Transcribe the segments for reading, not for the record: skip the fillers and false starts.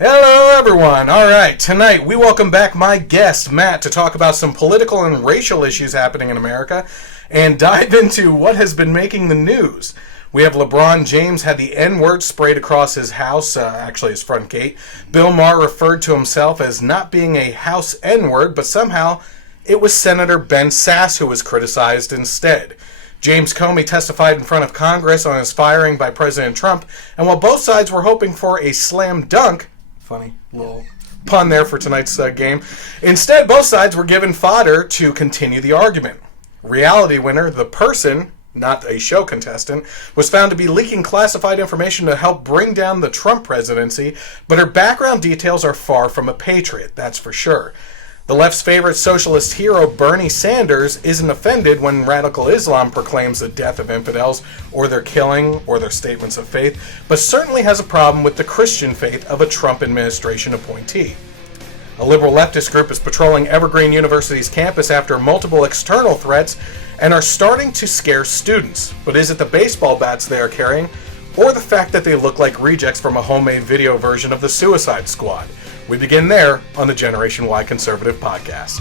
Hello, everyone. All right, tonight we welcome back my guest, Matt, to talk about some political and racial issues happening in America and dive into what has been making the news. We have Lebron James had the N-word sprayed across his house, actually his front gate. Bill Mahr referred to himself as not being a house N-word, but somehow it was Senator Ben Sasse who was criticized instead. James Comey testified in front of Congress on his firing by President Trump, and while both sides were hoping for a slam dunk, funny little pun there for tonight's game, instead both sides were given fodder to continue the argument. Reality winner, the person, not a show contestant, was found to be leaking classified information to help bring down the Trump presidency, but her background details are far from a patriot, that's for sure. The left's favorite socialist hero, Bernie Sanders, isn't offended when radical Islam proclaims the death of infidels or their killing or their statements of faith, but certainly has a problem with the Christian faith of a Trump administration appointee. A liberal leftist group is patrolling Evergreen University's campus after multiple external threats and are starting to scare students. But is it the baseball bats they are carrying, or the fact that they look like rejects from a homemade video version of the Suicide Squad? We begin there on the Generation Y Conservative Podcast.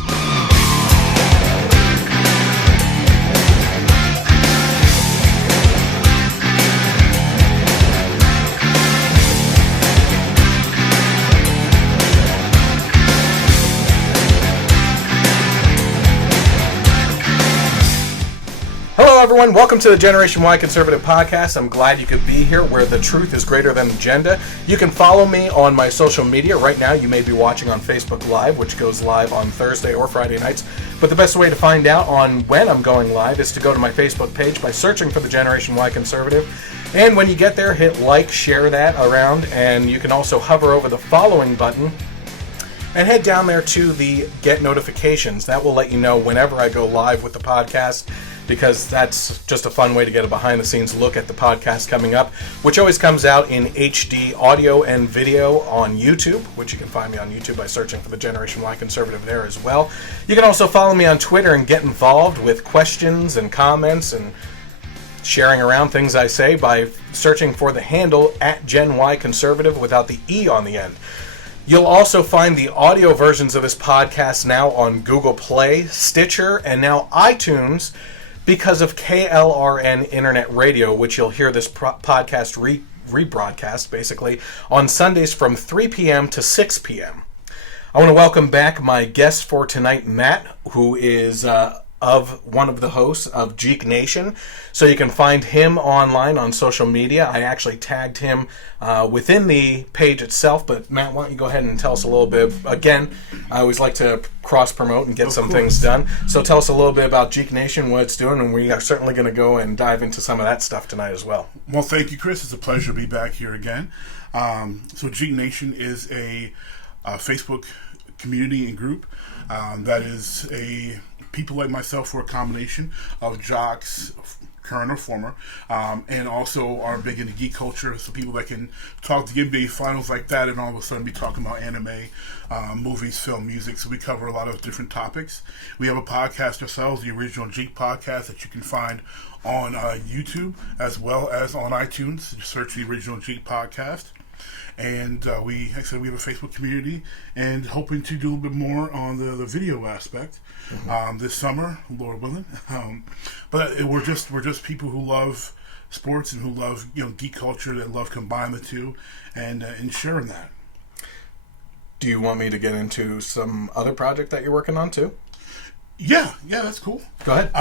Hello, everyone. Welcome to the Generation Y Conservative Podcast. I'm glad you could be here where the truth is greater than agenda. You can follow me on my social media. Right now, you may be watching on Facebook Live, which goes live on Thursday or Friday nights. But the best way to find out on when I'm going live is to go to my Facebook page by searching for the Generation Y Conservative. And when you get there, hit like, share that around, and you can also hover over the following button and head down there to the Get Notifications. That will let you know whenever I go live with the podcast, because that's just a fun way to get a behind-the-scenes look at the podcast coming up, which always comes out in HD audio and video on YouTube, which you can find me on YouTube by searching for the Generation Y Conservative there as well. You can also follow me on Twitter and get involved with questions and comments and sharing around things I say by searching for the handle @GenYConservative without the E on the end. You'll also find the audio versions of this podcast now on Google Play, Stitcher, and now iTunes, because of KLRN Internet Radio, which you'll hear this podcast rebroadcast, basically, on Sundays from 3 p.m. to 6 p.m. I want to welcome back my guest for tonight, Matt, who is one of the hosts of Geek Nation. So you can find him online on social media. I actually tagged him within the page itself, but Matt, why don't you go ahead and tell us a little bit. Again, I always like to cross-promote and get some things done. So tell us a little bit about Geek Nation, what it's doing, and we are certainly going to go and dive into some of that stuff tonight as well. Well, thank you, Chris. It's a pleasure to be back here again. So Geek Nation is a Facebook community and group that is a people like myself who are a combination of jocks, current or former, and also are big into geek culture, so people that can talk to NBA finals like that and all of a sudden be talking about anime, movies, film, music. So we cover a lot of different topics. We have a podcast ourselves, the Original Geek Podcast, that you can find on YouTube as well as on iTunes. Just search the Original Geek Podcast. And like I said, we have a Facebook community and hoping to do a little bit more on the video aspect this summer, Lord willing. But we're just people who love sports and who love geek culture, that love combine the two and sharing that. Do you want me to get into some other project that you're working on too? Yeah, that's cool. Go ahead.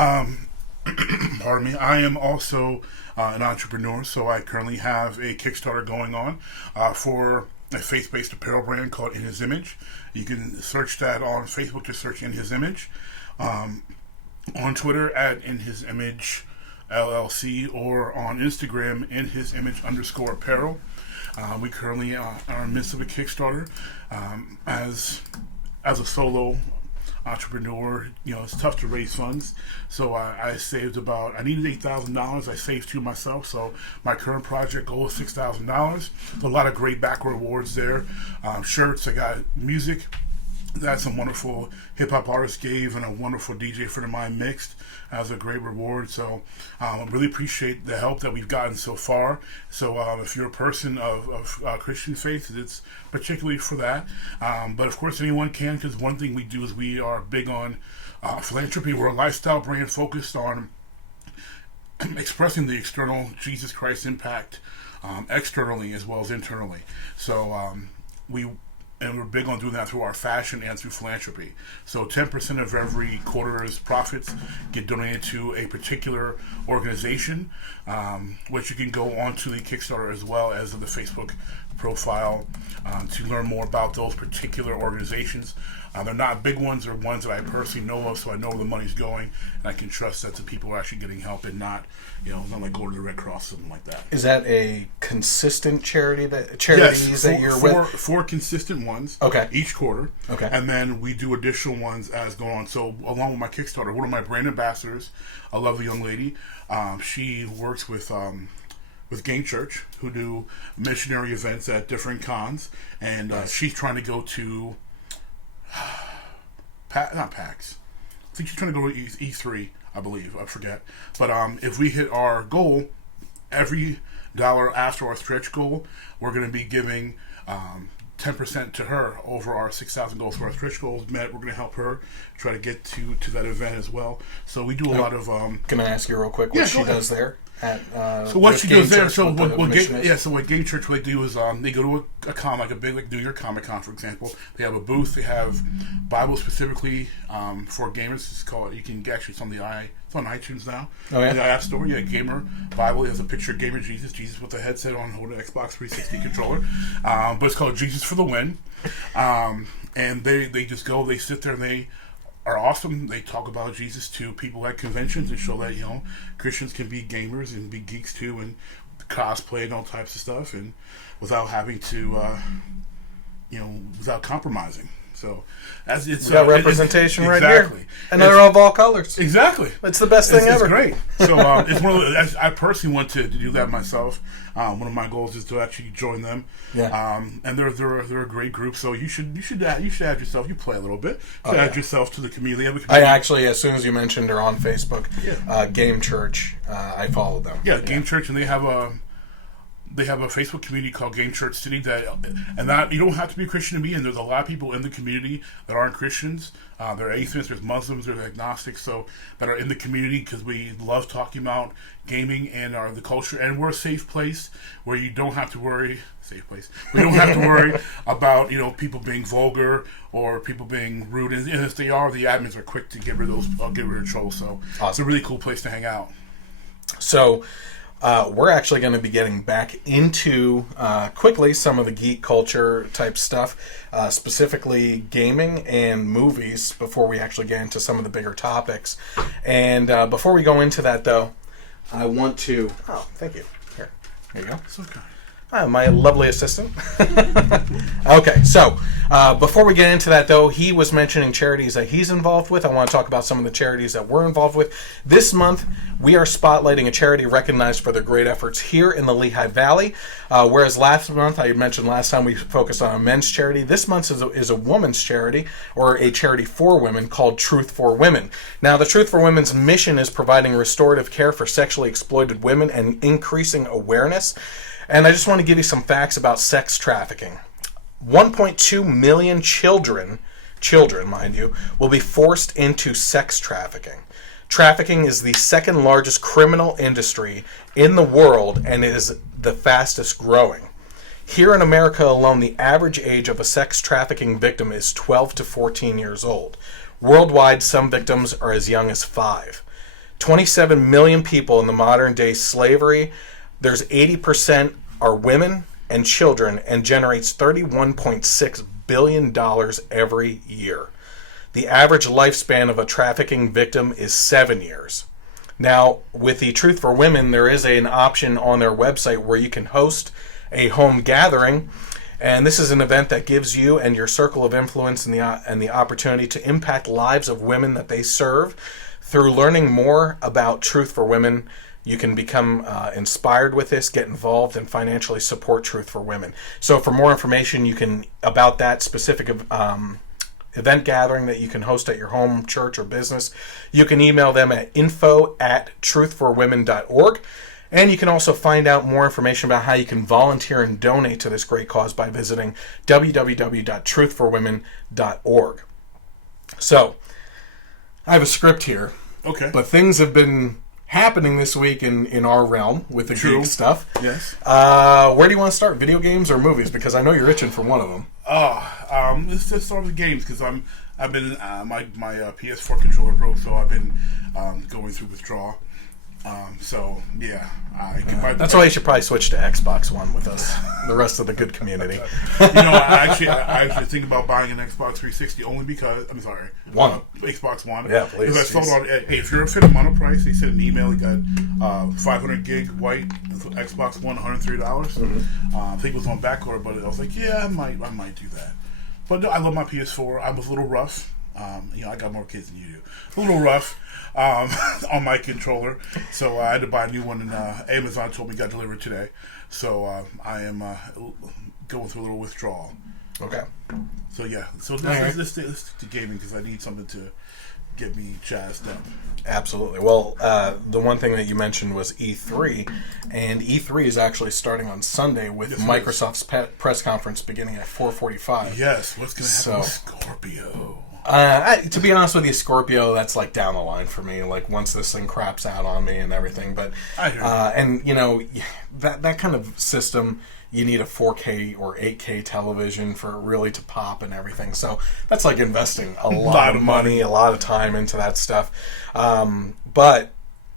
Pardon me. I am also an entrepreneur, so I currently have a Kickstarter going on for a faith-based apparel brand called In His Image. You can search that on Facebook, just search In His Image. On Twitter at In His Image LLC, or on Instagram In His Image _apparel. We currently are in the midst of a Kickstarter. As a solo entrepreneur, it's tough to raise funds. So I saved I needed $8,000. I saved $2 myself. So my current project goal is $6,000. A lot of great back rewards there. Shirts, I got music, that some wonderful hip hop artists gave and a wonderful DJ friend of mine mixed as a great reward. So I really appreciate the help that we've gotten so far. So if you're a person of Christian faith, it's particularly for that. But of course, anyone can, because one thing we do is we are big on philanthropy. We're a lifestyle brand focused on expressing the external Jesus Christ impact externally as well as internally. So we're big on doing that through our fashion and through philanthropy. So 10% of every quarter's profits get donated to a particular organization, which you can go onto the Kickstarter as well as the Facebook profile to learn more about those particular organizations. They're not big ones, or ones that I personally know of, so I know where the money's going, and I can trust that the people are actually getting help and not like going to the Red Cross, something like that. Is that a consistent charities that you're with? Four consistent ones. Okay. Each quarter. Okay. And then we do additional ones as going on. So along with my Kickstarter, one of my brand ambassadors, a lovely young lady, she works with Game Church, who do missionary events at different cons, and she's trying to go to not PAX. I think she's trying to go to E3, I believe. I forget. But if we hit our goal, every dollar after our stretch goal, we're going to be giving 10% to her over our 6,000 goals. So our stretch goal is met. We're going to help her try to get to that event as well. So we do a lot of... Can I ask you real quick what she does there? So what she does there, so what Game Church, what they do is they go to a con, like a big, like New York Comic Con, for example. They have a booth. They have Bibles specifically for gamers. It's called. You can actually it's on iTunes now. Oh yeah. In the App Store, Gamer Bible. It has a picture of Gamer Jesus with a headset on, holding an Xbox 360 controller. But it's called Jesus for the Win. And they just go. They sit there and they are awesome. They talk about Jesus to people at conventions and show that Christians can be gamers and be geeks too, and cosplay and all types of stuff, and without having to without compromising. So as it's got representation right exactly. here, and they're of all colors. Exactly, it's the best thing ever. It's great. So it's one of the, I personally want to do that myself. One of my goals is to actually join them. Yeah. And they're a great group. So you should add yourself. You play a little bit. Add yourself to the community. They have a community. I actually, as soon as you mentioned, they're on Facebook. Game Church. I follow them. Yeah, Game Church, and they have a Facebook community called Game Church City that you don't have to be a Christian to be in. There's a lot of people in the community that aren't Christians. There are atheists, there's Muslims, there's agnostics, so that are in the community because we love talking about gaming and the culture, and we're a safe place where you don't have to worry. We don't have to worry about people being vulgar or people being rude, and if they are, the admins are quick to get rid of trolls. So awesome. It's a really cool place to hang out. So. We're actually going to be getting back into quickly some of the geek culture type stuff, specifically gaming and movies, before we actually get into some of the bigger topics. And before we go into that, though, I want to... Oh, thank you. Here you go. It's okay. My lovely assistant. Okay, so before we get into that, though, he was mentioning charities that he's involved with. I want to talk about some of the charities that we're involved with. This month, we are spotlighting a charity recognized for their great efforts here in the Lehigh Valley. Whereas last month, I mentioned last time we focused on a men's charity. This month is a woman's charity, or a charity for women, called Truth for Women. Now, the Truth for Women's mission is providing restorative care for sexually exploited women and increasing awareness. And I just want to give you some facts about sex trafficking. 1.2 million children, mind you, will be forced into sex trafficking. Trafficking is the second largest criminal industry in the world and is the fastest growing. Here in America alone, the average age of a sex trafficking victim is 12 to 14 years old. Worldwide, some victims are as young as 5. 27 million people in the modern day slavery. There's 80% are women and children, and generates $31.6 billion every year. The average lifespan of a trafficking victim is 7 years. Now, with the Truth for Women, there is an option on their website where you can host a home gathering, and this is an event that gives you and your circle of influence and the opportunity to impact lives of women that they serve. Through learning more about Truth for Women, you can become inspired with this, get involved, and financially support Truth for Women. So for more information, about that specific event gathering that you can host at your home, church, or business, you can email them at info@truthforwomen.org. And you can also find out more information about how you can volunteer and donate to this great cause by visiting www.truthforwomen.org. So, I have a script here. Okay. But things have been happening this week in our realm with the geek stuff. Yes. Where do you want to start? Video games or movies? Because I know you're itching for one of them. Let's just start with games because I've been my PS4 controller broke, so I've been going through withdrawal. So yeah, I can buy. That's why you should probably switch to Xbox One with us, the rest of the good community. I actually think about buying an Xbox 360 only because Xbox One. Yeah, please. Because I saw it on. Hey, if you're a fit amount of price, they sent an email. You got 500 gig white Xbox One, $103. I think it was on backorder, but I was like, yeah, I might do that. But no, I love my PS4. I was a little rough. I got more kids than you do. A little rough. On my controller, so I had to buy a new one, and Amazon told me it got delivered today. So I am going through a little withdrawal. Okay. So yeah, let's stick to gaming because I need something to get me jazzed up. Absolutely. Well, the one thing that you mentioned was E3, and E3 is actually starting on Sunday with Microsoft's press conference beginning at 4:45. Yes. What's going to happen with Scorpio? To be honest with you, Scorpio, that's like down the line for me. Like once this thing craps out on me and everything, but and that kind of system, you need a 4K or 8K television for it really to pop and everything. So that's like investing a lot of money, a lot of time into that stuff. But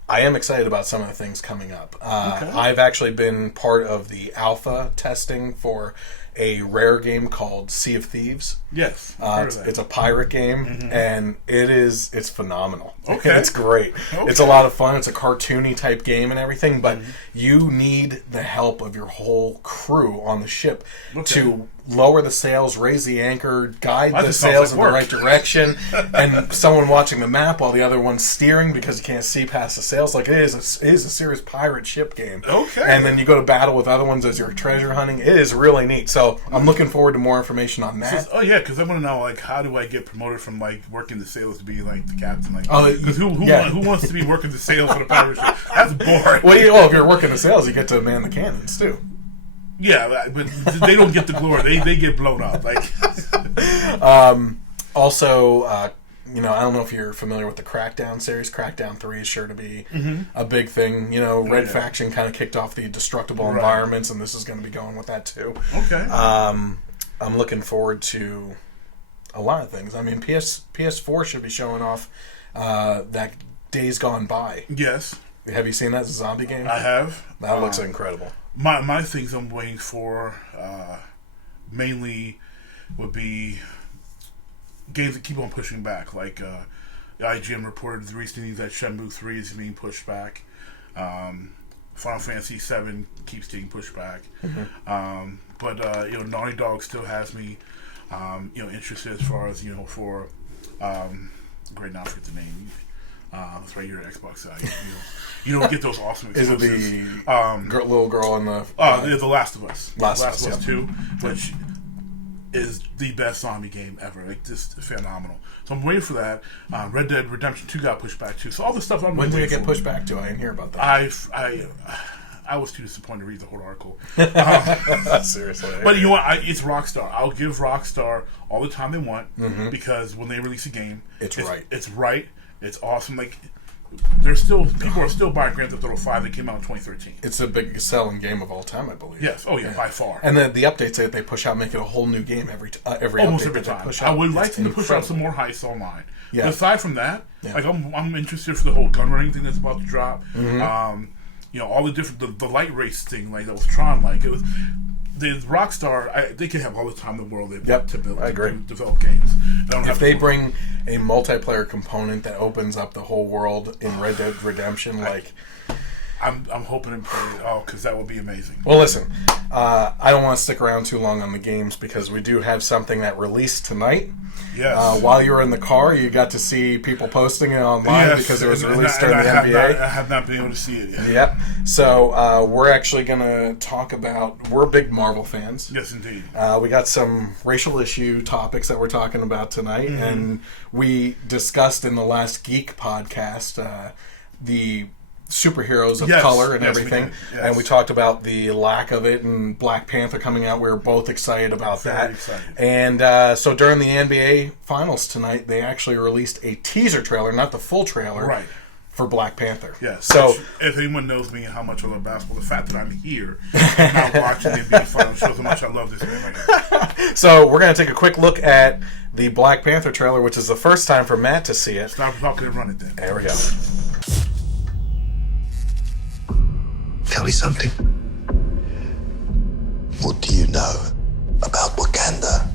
I am excited about some of the things coming up. I've actually been part of the alpha testing for a rare game called Sea of Thieves. Yes. It's a pirate game, and it's phenomenal. Okay. It's great. Okay. It's a lot of fun. It's a cartoony type game and everything, but you need the help of your whole crew on the ship to lower the sails, raise the anchor, guide the sails in the right direction, and someone watching the map while the other one's steering because you can't see past the sails. Like it is a serious pirate ship game. Okay. And then you go to battle with other ones as you're treasure hunting. It is really neat. So I'm looking forward to more information on that. Because I want to know, like, how do I get promoted from like working the sails to be like the captain? Like, because who wants to be working the sails for the pirate ship? That's boring. Well, if you're working the sails, you get to man the cannons too. Yeah, but they don't get the glory. They get blown up. Like, also, I don't know if you're familiar with the Crackdown series. Crackdown 3 is sure to be a big thing. Red Faction kind of kicked off the destructible environments, and this is going to be going with that too. Okay. I'm looking forward to a lot of things. I mean, PS4 should be showing off that Days Gone By. Yes. Have you seen that zombie game? I have. That looks incredible. My things I'm waiting for mainly would be games that keep on pushing back. Like the IGN reported recently that Shenmue 3 is being pushed back. Final Fantasy 7 keeps getting pushed back. But Naughty Dog still has me interested as far as for great, now I forget the name. It's right here at Xbox side. You don't get those awesome exclusives. Is it the little girl in the... The Last of Us. Last of Us 2, which is the best zombie game ever. Like, just phenomenal. So I'm waiting for that. Red Dead Redemption 2 got pushed back, too. So all the stuff I'm When did it get pushed back to? I didn't hear about that. I was too disappointed to read the whole article. Seriously. But you know what? It's Rockstar. I'll give Rockstar all the time they want because when they release a game, it's right. It's awesome. Like, people are still buying Grand Theft Auto 5 that came out in 2013. It's the biggest selling game of all time, I believe. Yes. Oh yeah, by far. And the updates that they push out make it a whole new game almost every time. I would like them to push out some more heists online. Yeah. But aside from that, like I'm interested for the whole gun running thing that's about to drop. All the different the light race thing like that was Tron like it was. The Rockstar, they can have all the time in the world to build, to develop games. If they bring a multiplayer component that opens up the whole world in Red Dead Redemption, I'm hoping and praying. Oh, because that would be amazing. Well, listen, I don't want to stick around too long on the games because we do have something that released tonight. Yes. While you were in the car, you got to see people posting it online because it was released during the NBA. I have not been able to see it yet. Yep. So we're actually going to talk about. We're big Marvel fans. Yes, indeed. We got some racial issue topics that we're talking about tonight, and we discussed in the last Geek podcast the superheroes of color and everything, and we talked about the lack of it and Black Panther coming out. We were both excited about that. Excited. And so during the NBA Finals tonight, they actually released a teaser trailer, not the full trailer, Right. for Black Panther. Yes. So if anyone knows me and how much I love basketball, the fact that I'm here and not watching the NBA Finals shows how much I love this man right now. So we're going to take a quick look at the Black Panther trailer, which is the first time for Matt to see it. Stop talking and run it then. There we go. Tell me something. What do you know about Wakanda?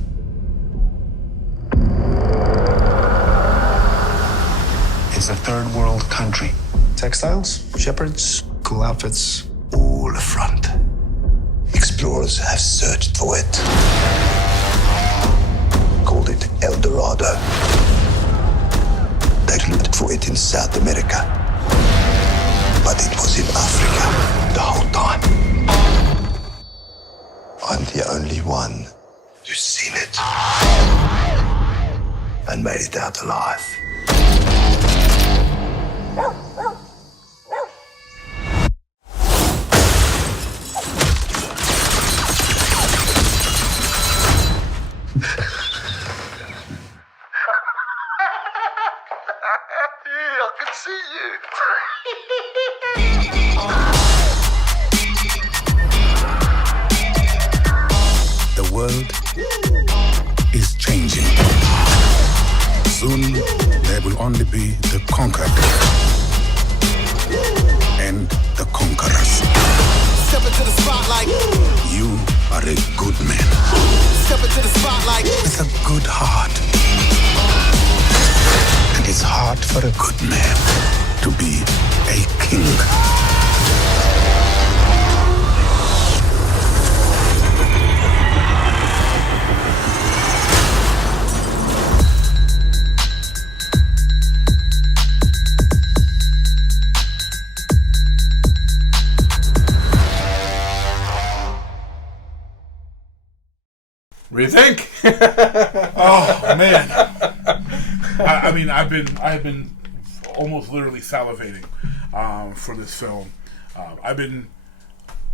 It's a third world country. Textiles, shepherds, cool outfits, all a front. Explorers have searched for it. Called it El Dorado. They looked for it in South America. But it was in Africa the whole time. I'm the only one who's seen it and made it out alive. I can see you. The world is changing. Soon there will only be the conquered and the conquerors. Step into the spotlight. You are a good man Step into the spotlight. with a good heart. And it's hard for a good man to be a king. What do you think? Oh man! I mean, I've been almost literally salivating for this film. I've been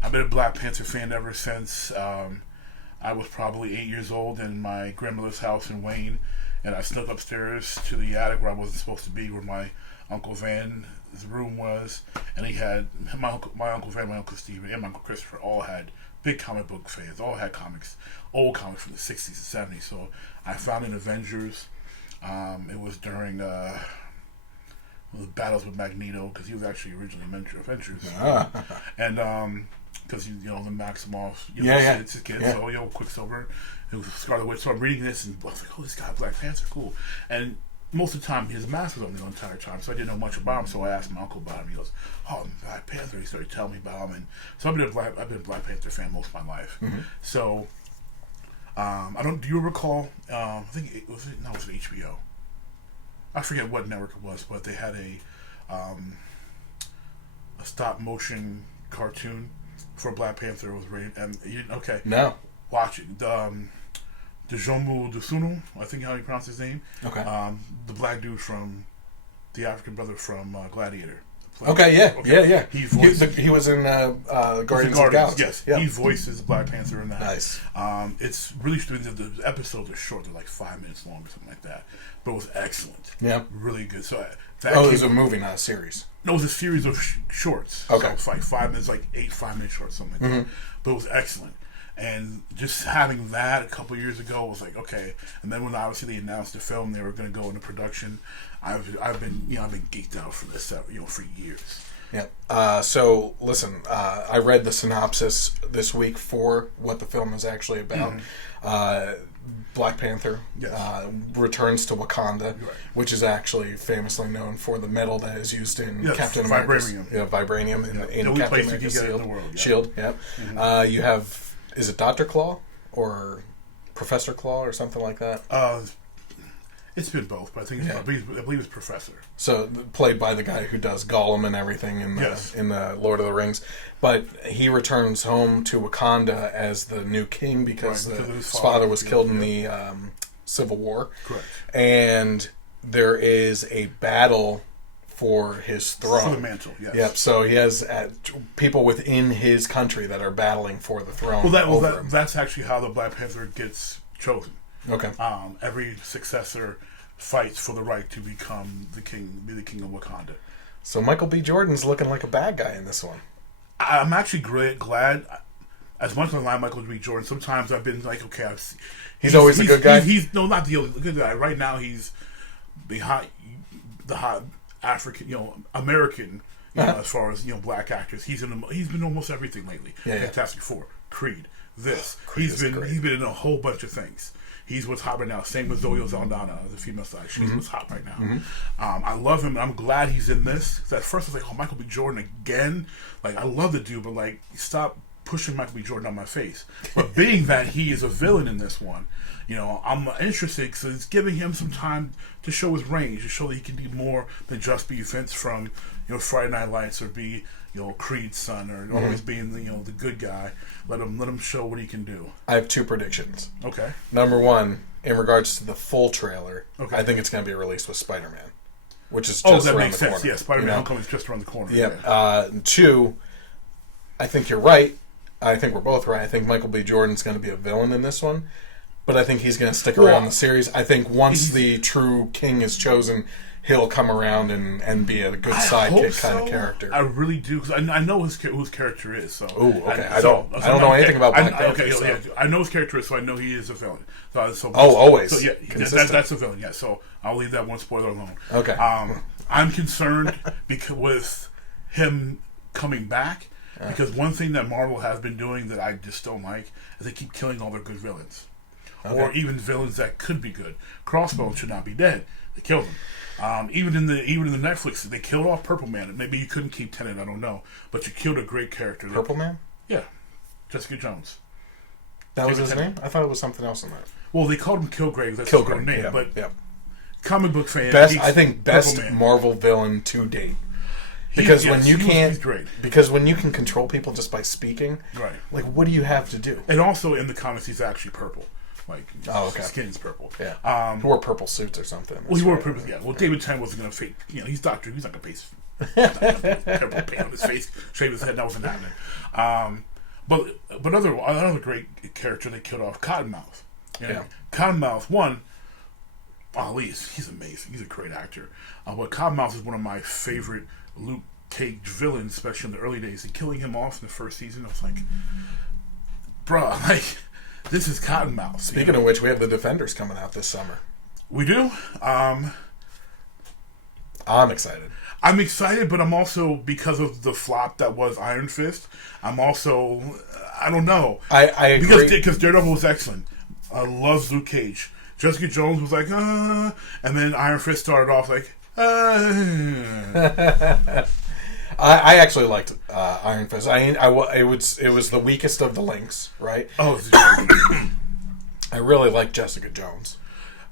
a Black Panther fan ever since I was probably 8 years old in my grandmother's house in Wayne, and I snuck upstairs to the attic where I wasn't supposed to be, where my Uncle Van's room was, and he had my Uncle Van, my Uncle Steve, and my Uncle Christopher all had big comic book fans, all had comics, old comics from the 60s and 70s. So I found in Avengers. It was during the battles with Magneto, because he was actually originally Avengers. And because the Maximoff, it's his kid, so Quicksilver, it was Scarlet Witch. So I'm reading this and I was like, oh, this guy Black Panther, cool. And most of the time his mask was on the entire time, so I didn't know much about him. So I asked my uncle about him. He goes, "Oh, I'm Black Panther." He started telling me about him, and so I've been a Black Panther fan most of my life. Mm-hmm. So I don't. Do you recall? I think it was HBO. I forget what network it was, but they had a stop motion cartoon for Black Panther. It was rated, and you didn't. Okay, no, watch it. Djomu Dusunu, I think how you pronounce his name. Okay. The black dude from the African brother from Gladiator. Okay, yeah. He was in Guardians of the Galaxy. Yes, yep. He voices Black Panther in that. Nice. It's really the episodes are short; they're like 5 minutes long or something like that. But it was excellent. Yeah, really good. So it was a movie, not a series. No, it was a series of shorts. Okay, so it's like 5 minutes, like 8 5-minute shorts, something like that. But it was excellent. And just having that a couple years ago was like, okay. And then when obviously they announced the film, they were going to go into production. I've been geeked out for this, for years. Yeah. So, listen, I read the synopsis this week for what the film is actually about. Black Panther returns to Wakanda, which is actually famously known for the metal that is used in Captain America's... Vibranium in Captain America's Shield. Yeah. You have... Is it Dr. Claw? Or Professor Claw or something like that? It's been both, but I believe it's Professor. So played by the guy who does Gollum and everything in the Lord of the Rings, but he returns home to Wakanda as the new king because his father was killed in the Civil War. Correct. And there is a battle for his throne. For the mantle, yes. Yep. So he has people within his country that are battling for the throne. That's actually how the Black Panther gets chosen. Okay. Every successor fights for the right to become the king, be the king of Wakanda. So Michael B. Jordan's looking like a bad guy in this one. I'm actually glad. As much as I like Michael B. Jordan, sometimes I've been like, okay, he's always a good guy. He's not the good guy. Right now, he's the hot African, American, as far as black actors. He's been almost everything lately. Fantastic Four, Creed, he's been in a whole bunch of things. He's what's hot right now. Same with Zoe Saldana, the female side. She's what's hot right now. I love him. I'm glad he's in this. Because at first I was like, oh, Michael B. Jordan again? Like, I love the dude, but stop pushing Michael B. Jordan on my face. But being that he is a villain in this one, I'm interested because it's giving him some time to show his range, to show that he can do more than just be Vince from Friday Night Lights or be Creed's son or always being the good guy. Let him show what he can do. I have two predictions. Okay. Number one, in regards to the full trailer, I think it's going to be released with Spider-Man, which is just that around makes the sense. corner. Yeah, Spider-Man Homecoming is just around the corner. Yeah. Two, I think you're right. I think we're both right. I think Michael B. Jordan's going to be a villain in this one, but I think he's going to stick around the series. I think once the true king is chosen, he'll come around and be a good sidekick kind of character. I really do, because I know who his character is. So, okay. I don't know anything about Black Panther. I know his character is, so I know he is a villain. Always. So yeah, that's a villain. Yeah, so I'll leave that one spoiler alone. Okay. I'm concerned with him coming back, because one thing that Marvel has been doing that I just don't like is they keep killing all their good villains, or even villains that could be good. Crossbones should not be dead. They killed him. Even in the Netflix, they killed off Purple Man. Maybe you couldn't keep Tenet, I don't know, but you killed a great character. Purple Man? Yeah, Jessica Jones. That was his name? I thought it was something else in that. Well, they called him Kilgrave. That's his real name, but comic book fan. Best Marvel villain to date. Because when you can control people just by speaking, like, what do you have to do? And also in the comics, he's actually purple. His skin's purple. Yeah. He wore purple suits or something. Well, he wore purple. Yeah. Well, David Tennant wasn't going to fake. He's Doctor. He's not going to face purple paint on his face, shave his head. That wasn't happening. But another great character they killed off, Cottonmouth. Cottonmouth, he's amazing. He's a great actor. But Cottonmouth is one of my favorite Luke Cage villains, especially in the early days. And killing him off in the first season, I was like, bruh, this is Cottonmouth. Speaking of which, we have the Defenders coming out this summer. We do. I'm excited. I'm excited, but I'm also, because of the flop that was Iron Fist, I'm also, I don't know. I agree. Because Daredevil was excellent. I love Luke Cage. Jessica Jones was like, and then Iron Fist started off like, I actually liked Iron Fist. It was the weakest of the links, right? I really like Jessica Jones.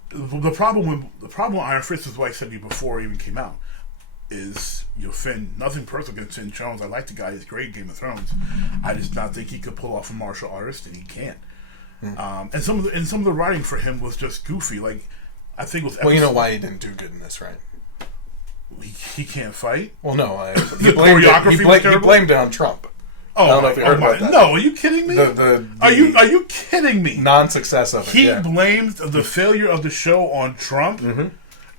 The problem with Iron Fist is what I said to you before it even came out. Is Finn? Nothing personal against Finn Jones. I like the guy. He's great. Game of Thrones. I just not think he could pull off a martial artist, and he can't. And some of the writing for him was just goofy. Like, I think it was. Well, you know why he didn't do good in this, right? He can't fight. Well, no. The choreography was terrible. He blamed it on Trump. Oh, I don't know if you heard about that. No, are you kidding me? Are you kidding me? Non-success of it. He blamed the failure of the show on Trump. Mm-hmm.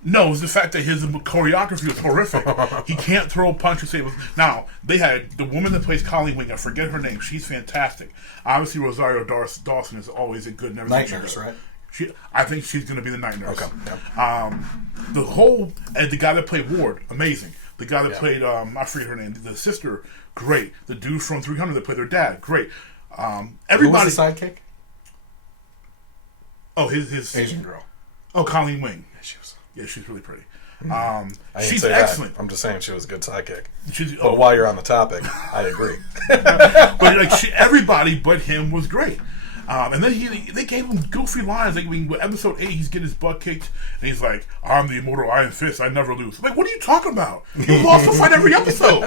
No, it's the fact that his choreography was horrific. He can't throw a punch or save. Now, they had the woman that plays Colleen Wing, I forget her name. She's fantastic. Obviously, Rosario Dawson is always a good and everything. Night Nurse, right? I think she's going to be the night nurse. Okay. Yeah. The guy that played Ward, amazing. The guy that played, I forget her name, the sister, great. The dude from 300 that played their dad, great. Everybody. Who was the sidekick? Oh, his Asian girl. Oh, Colleen Wing. Yeah, she's really pretty. She's excellent. I'm just saying she was a good sidekick. But Oh, while you're on the topic, I agree. but like everybody but him was great. And then they gave him goofy lines. Like episode 8, he's getting his butt kicked, and he's like, "I'm the immortal Iron Fist. I never lose." Like, what are you talking about? You lost a fight every episode.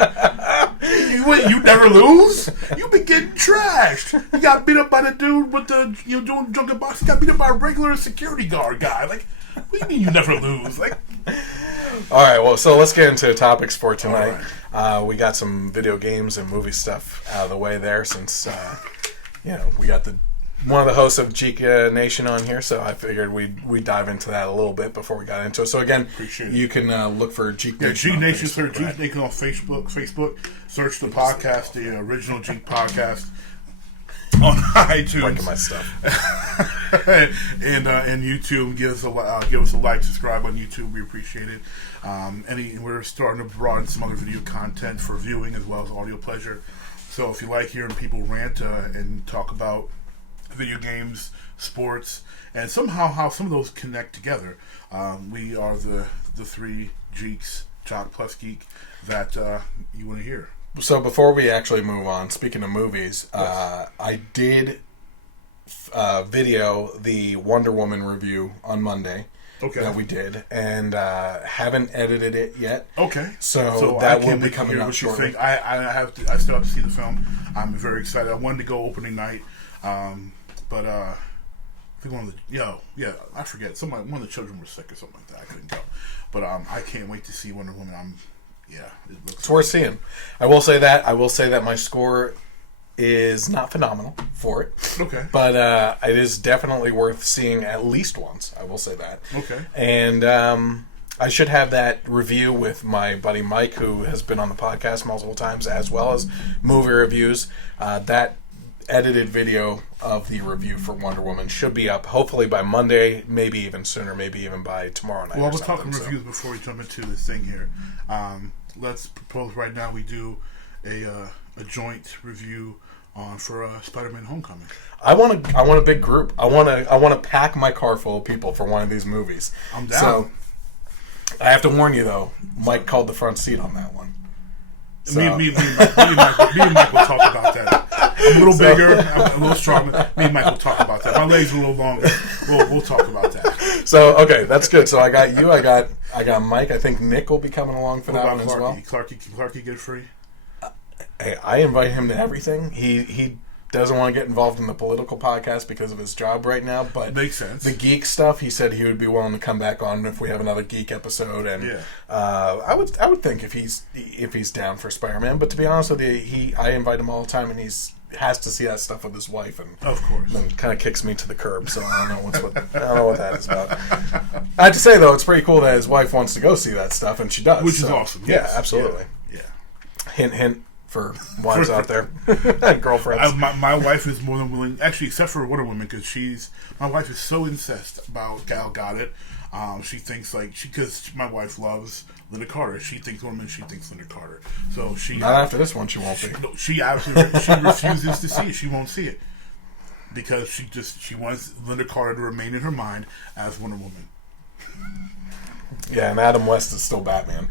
You never lose. You've been getting trashed. You got beat up by the dude with the doing drunken boxing. You got beat up by a regular security guard guy. Like, what do you mean you never lose? Like. All right, well, so let's get into topics for tonight. Right. We got some video games and movie stuff out of the way there, since we got one of the hosts of Geek Nation on here, so I figured we'd dive into that a little bit before we got into it. So again, you can look for Geek Nation. Geek Nation, search Geek Nation on Facebook. Search the podcast, the original Geek podcast. On iTunes, liking my stuff, and YouTube. Give us a like, subscribe on YouTube. We appreciate it. We're starting to broaden some other video content for viewing as well as audio pleasure. So if you like hearing people rant and talk about video games, sports, and somehow how some of those connect together, we are the three Geeks, Jock plus Geek, that you want to hear. So before we actually move on, speaking of movies, I did video the Wonder Woman review on Monday. Okay. That we did, and haven't edited it yet. Okay. So that will be coming out shortly. I still have to see the film. I'm very excited. I wanted to go opening night, but I think I forget. One of the children were sick or something like that. I couldn't go, but I can't wait to see Wonder Woman. It's worth seeing. I will say that my score is not phenomenal for it. Okay. But it is definitely worth seeing at least once. I will say that. Okay. And I should have that review with my buddy Mike, who has been on the podcast multiple times, as well as movie reviews. That edited video of the review for Wonder Woman should be up hopefully by Monday, maybe even sooner, maybe even by tomorrow night. Well, we're talking reviews before we jump into this thing here. Let's propose right now we do a joint review for Spider-Man: Homecoming. I want a big group. I want to pack my car full of people for one of these movies. I'm down. So I have to warn you though, Mike called the front seat on that one. So. Me and Mike will talk about that. I'm a little bigger. I'm a little stronger. Me and Mike will talk about that. My legs are a little longer. We'll talk about that. So okay, that's good. So I got you. I got Mike. I think Nick will be coming along for that one as well. Clarky get free. Hey, I invite him to everything. He doesn't want to get involved in the political podcast because of his job right now, but makes sense. The geek stuff, he said he would be willing to come back on if we have another geek episode, and I would think if he's down for Spider-Man. But to be honest with you, I invite him all the time, and has to see that stuff with his wife, and of course, then kind of kicks me to the curb. So I don't know what that is about. I have to say though, it's pretty cool that his wife wants to go see that stuff, and she does, which is awesome. Yeah, absolutely. Yeah. Hint, hint. For wives out there, girlfriends. My wife is more than willing, actually, except for Wonder Woman, because my wife is so incensed about Gal Gadot. She thinks because my wife loves Linda Carter. She thinks Wonder Woman. She thinks Linda Carter. So she not after this one. She won't be. She refuses to see it. She won't see it because she wants Linda Carter to remain in her mind as Wonder Woman. Yeah, and Adam West is still Batman.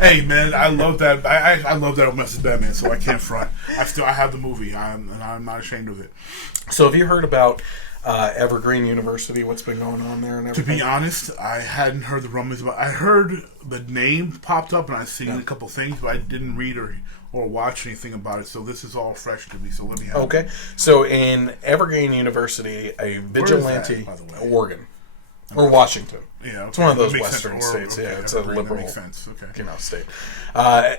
Hey man, I love that. I love that Adam West is Batman, so I can't front. I have the movie, and I'm not ashamed of it. So have you heard about Evergreen University? What's been going on there and everything? To be honest, I hadn't heard the rumblings about. I heard the name popped up, and I've seen a couple things, but I didn't read or watch anything about it. So this is all fresh to me. So let me have okay. So in Evergreen University, a vigilante, by the way? Oregon. Or Washington. Yeah, okay. It's one of those western states. Okay, it's Evergreen, a liberal that makes sense. Okay. State.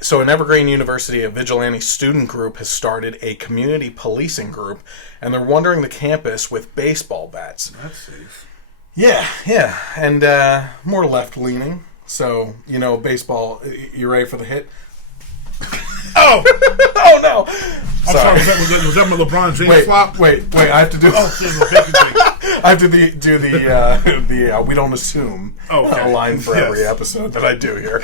So in Evergreen University, a vigilante student group has started a community policing group, and they're wandering the campus with baseball bats. That's safe. Yeah, and more left-leaning. So, baseball, you ready for the hit? Oh! Oh, no! I'm sorry, was that my LeBron James flop? Wait, I have to do. I have to do the we don't assume line for every episode that I do here.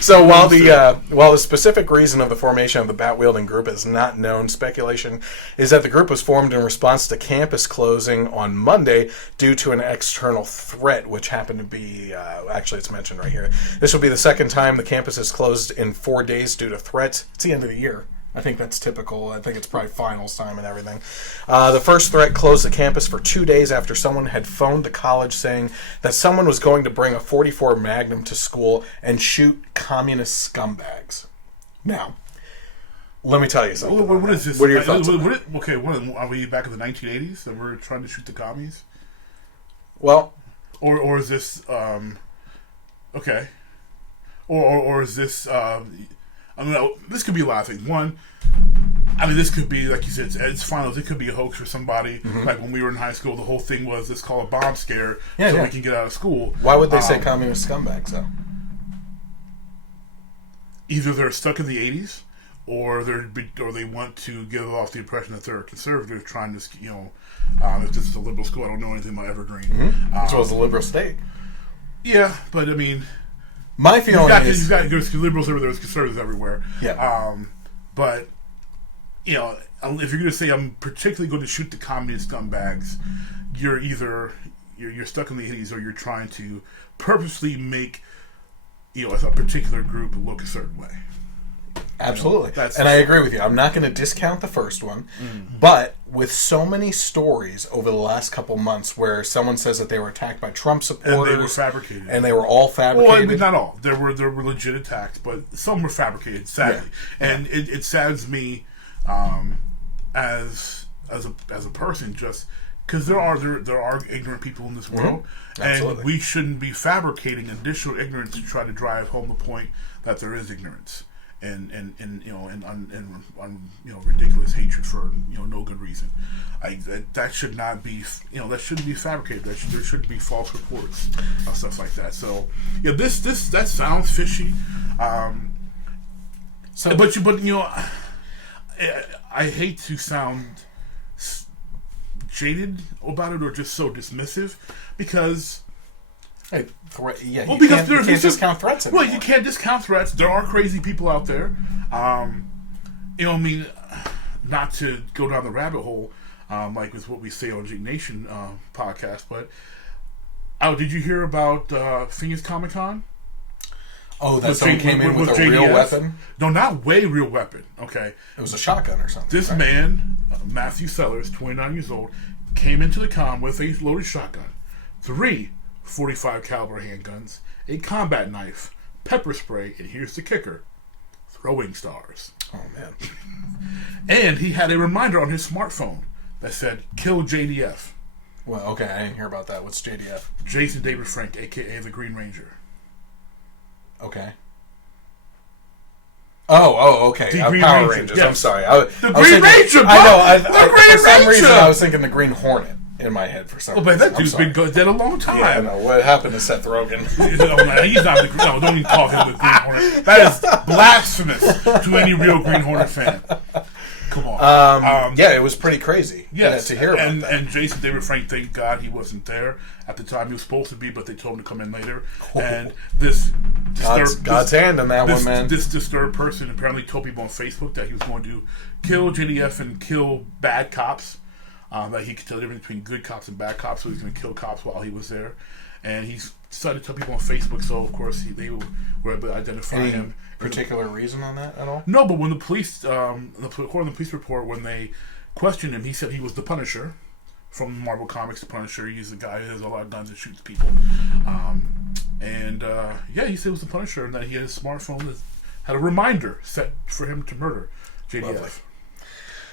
So while the specific reason of the formation of the bat wielding group is not known, speculation is that the group was formed in response to campus closing on Monday due to an external threat, which happened to be actually it's mentioned right here. This will be the second time the campus is closed in 4 days due to threats. It's the end of the year. I think that's typical. I think it's probably finals time and everything. The first threat closed the campus for 2 days after someone had phoned the college saying that someone was going to bring a .44 Magnum to school and shoot communist scumbags. Now, let me tell you something. What is this? What are your thoughts? Are we back in the 1980s and we're trying to shoot the commies? Well, or is this okay? Or is this? I mean, this could be a lot of things. One, I mean, this could be, like you said, it's finals. It could be a hoax for somebody. Like when we were in high school, the whole thing was, let's call a bomb scare we can get out of school. Why would they say communist scumbags, though? Either they're stuck in the 80s, or they want to give off the impression that they're a conservative trying to, if this is a liberal school, I don't know anything about Evergreen. As well as a liberal state. Yeah, but I mean... My feeling is... There's liberals everywhere, there's conservatives everywhere. Yeah. But, if you're going to say I'm particularly going to shoot the communist scumbags, you're either... You're stuck in the 80s, or you're trying to purposely make, a particular group look a certain way. Absolutely. And I agree with you. I'm not going to discount the first one, but with so many stories over the last couple months where someone says that they were attacked by Trump supporters. And they were fabricated. And they were all fabricated. Well, I mean, not all. There were legit attacks, but some were fabricated, sadly. Yeah. And it saddens me as a person, just because there are ignorant people in this world, and we shouldn't be fabricating additional ignorance to try to drive home the point that there is ignorance. And ridiculous hatred for no good reason. That should not be that shouldn't be fabricated. There shouldn't be false reports, stuff like that. So that sounds fishy. I hate to sound jaded about it or just so dismissive because. You can't discount threats anymore. Well, you can't discount threats. There are crazy people out there. Not to go down the rabbit hole, like with what we say on Jig Nation podcast, but did you hear about Phoenix Comic Con? Oh, that someone came in with a JDS? Real weapon? No, not way real weapon. Okay, it was a shotgun or something. This man, Matthew Sellers, 29 years old, came into the con with a loaded shotgun, 3 .45 caliber handguns, a combat knife, pepper spray, and here's the kicker: throwing stars. Oh man! And he had a reminder on his smartphone that said "Kill JDF." Well, okay, I didn't hear about that. What's JDF? Jason David Frank, aka the Green Ranger. Okay. Oh, okay. Power Rangers. Yes. I'm sorry. The Green Ranger. I know. For some reason, I was thinking the Green Hornet in my head for some reason. But that dude's been dead a long time. Yeah, I know. What happened to Seth Rogen? He's not the Green. No, don't even call him the Green Hornet. That is blasphemous to any real Green Hornet fan. Come on. It was pretty crazy. Yes, to hear about that. And Jason David Frank, thank God he wasn't there at the time he was supposed to be, but they told him to come in later. Oh. And this God's hand in that one, man. This disturbed person apparently told people on Facebook that he was going to kill JDF and kill bad cops. That he could tell the difference between good cops and bad cops, so he's going to kill cops while he was there. And he started to tell people on Facebook, so of course they were able to identify him. Particular reason on that at all? No, but when the police, according to the police report, when they questioned him, he said he was the Punisher from Marvel Comics. The Punisher, he's the guy who has a lot of guns and shoots people. He said he was the Punisher, and that he had a smartphone that had a reminder set for him to murder JDF. Lovely.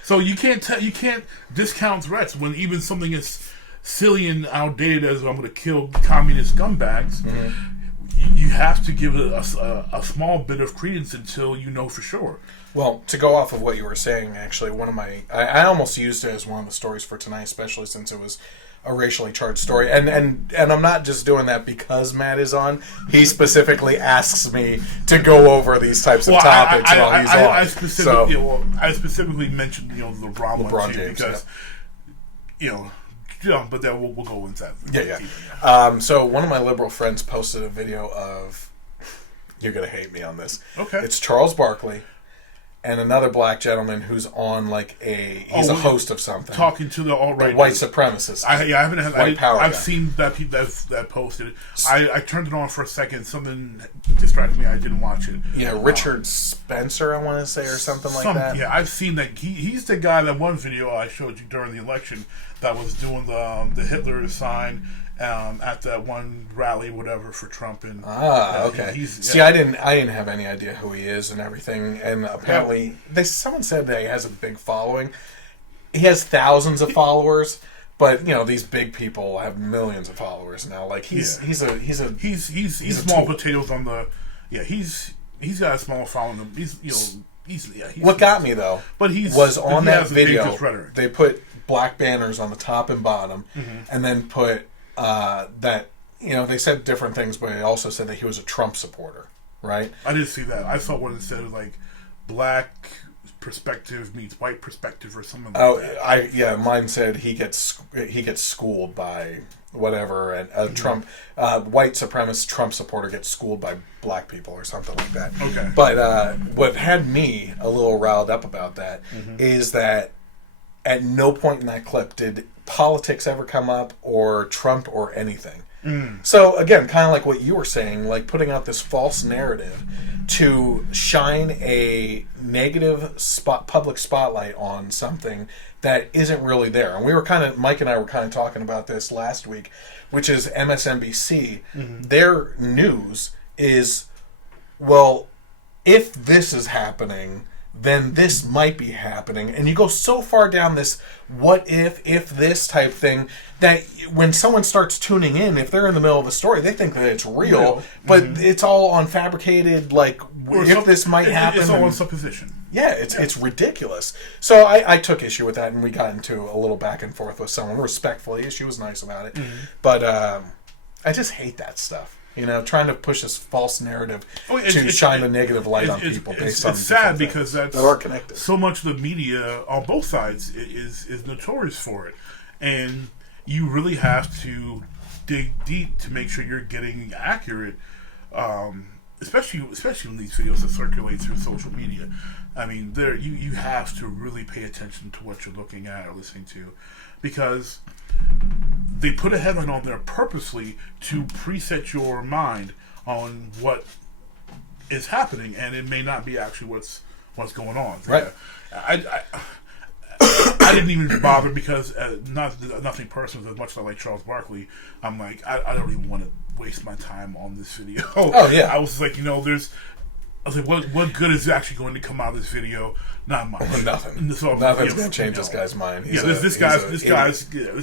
So you can't discount threats when even something as silly and outdated as I'm going to kill communist scumbags. Mm-hmm. have to give it a small bit of credence until you know for sure. Well, to go off of what you were saying, actually, I almost used it as one of the stories for tonight, especially since it was a racially charged story. And I'm not just doing that because Matt is on. He specifically asks me to go over these types of topics while he's on. I specifically mentioned, LeBron James because, but then we'll go into that. Yeah. So one of my liberal friends posted a video of, you're going to hate me on this. Okay. It's Charles Barkley and another black gentleman who's on he's a host of something. Talking to the alt-right. White supremacist. I've seen that people that posted. I turned it on for a second. Something distracted me. I didn't watch it. Yeah, Richard Spencer, I want to say, or something like that. Yeah, I've seen that. He's the guy, that one video I showed you during the election that was doing the Hitler sign at that one rally, whatever, for Trump. And okay. See, I didn't have any idea who he is and everything. And apparently, someone said that he has a big following. He has thousands of followers, but these big people have millions of followers now. Like he's small potatoes on the. Yeah, he's got a small following. What got me though, was on that video. They put black banners on the top and bottom, and then put. They said different things, but they also said that he was a Trump supporter, right? I didn't see that. I saw one that said black perspective meets white perspective or something like that. Mine said he gets schooled by whatever, and Trump, white supremacist Trump supporter gets schooled by black people or something like that. Okay. But what had me a little riled up about that is that at no point in that clip did politics ever come up or Trump or anything. So again, kind of like what you were saying, like putting out this false narrative to shine a negative public spotlight on something that isn't really there. And Mike and I were kind of talking about this last week, which is MSNBC. Their news is, well, if this is happening, then this might be happening. And you go so far down this what if this type thing that when someone starts tuning in, if they're in the middle of a story, they think that it's real. But it's all on fabricated, this might happen. It's all on supposition. Yeah, it's ridiculous. So I took issue with that, and we got into a little back and forth with someone respectfully. She was nice about it. But I just hate that stuff. Trying to push this false narrative to shine a negative light on people based on. It's sad because that are connected. So much of the media on both sides is notorious for it, and you really have to dig deep to make sure you're getting accurate, especially when these videos that circulate through social media. I mean, you have to really pay attention to what you're looking at or listening to, because they put a headline on there purposely to preset your mind on what is happening, and it may not be actually what's going on. Right. I didn't even bother because nothing personal. As much as I like Charles Barkley, I'm like, I don't even want to waste my time on this video. Oh yeah. I was like, what good is actually going to come out of this video? Not much. Nothing. So, Nothing's going to change this guy's mind. This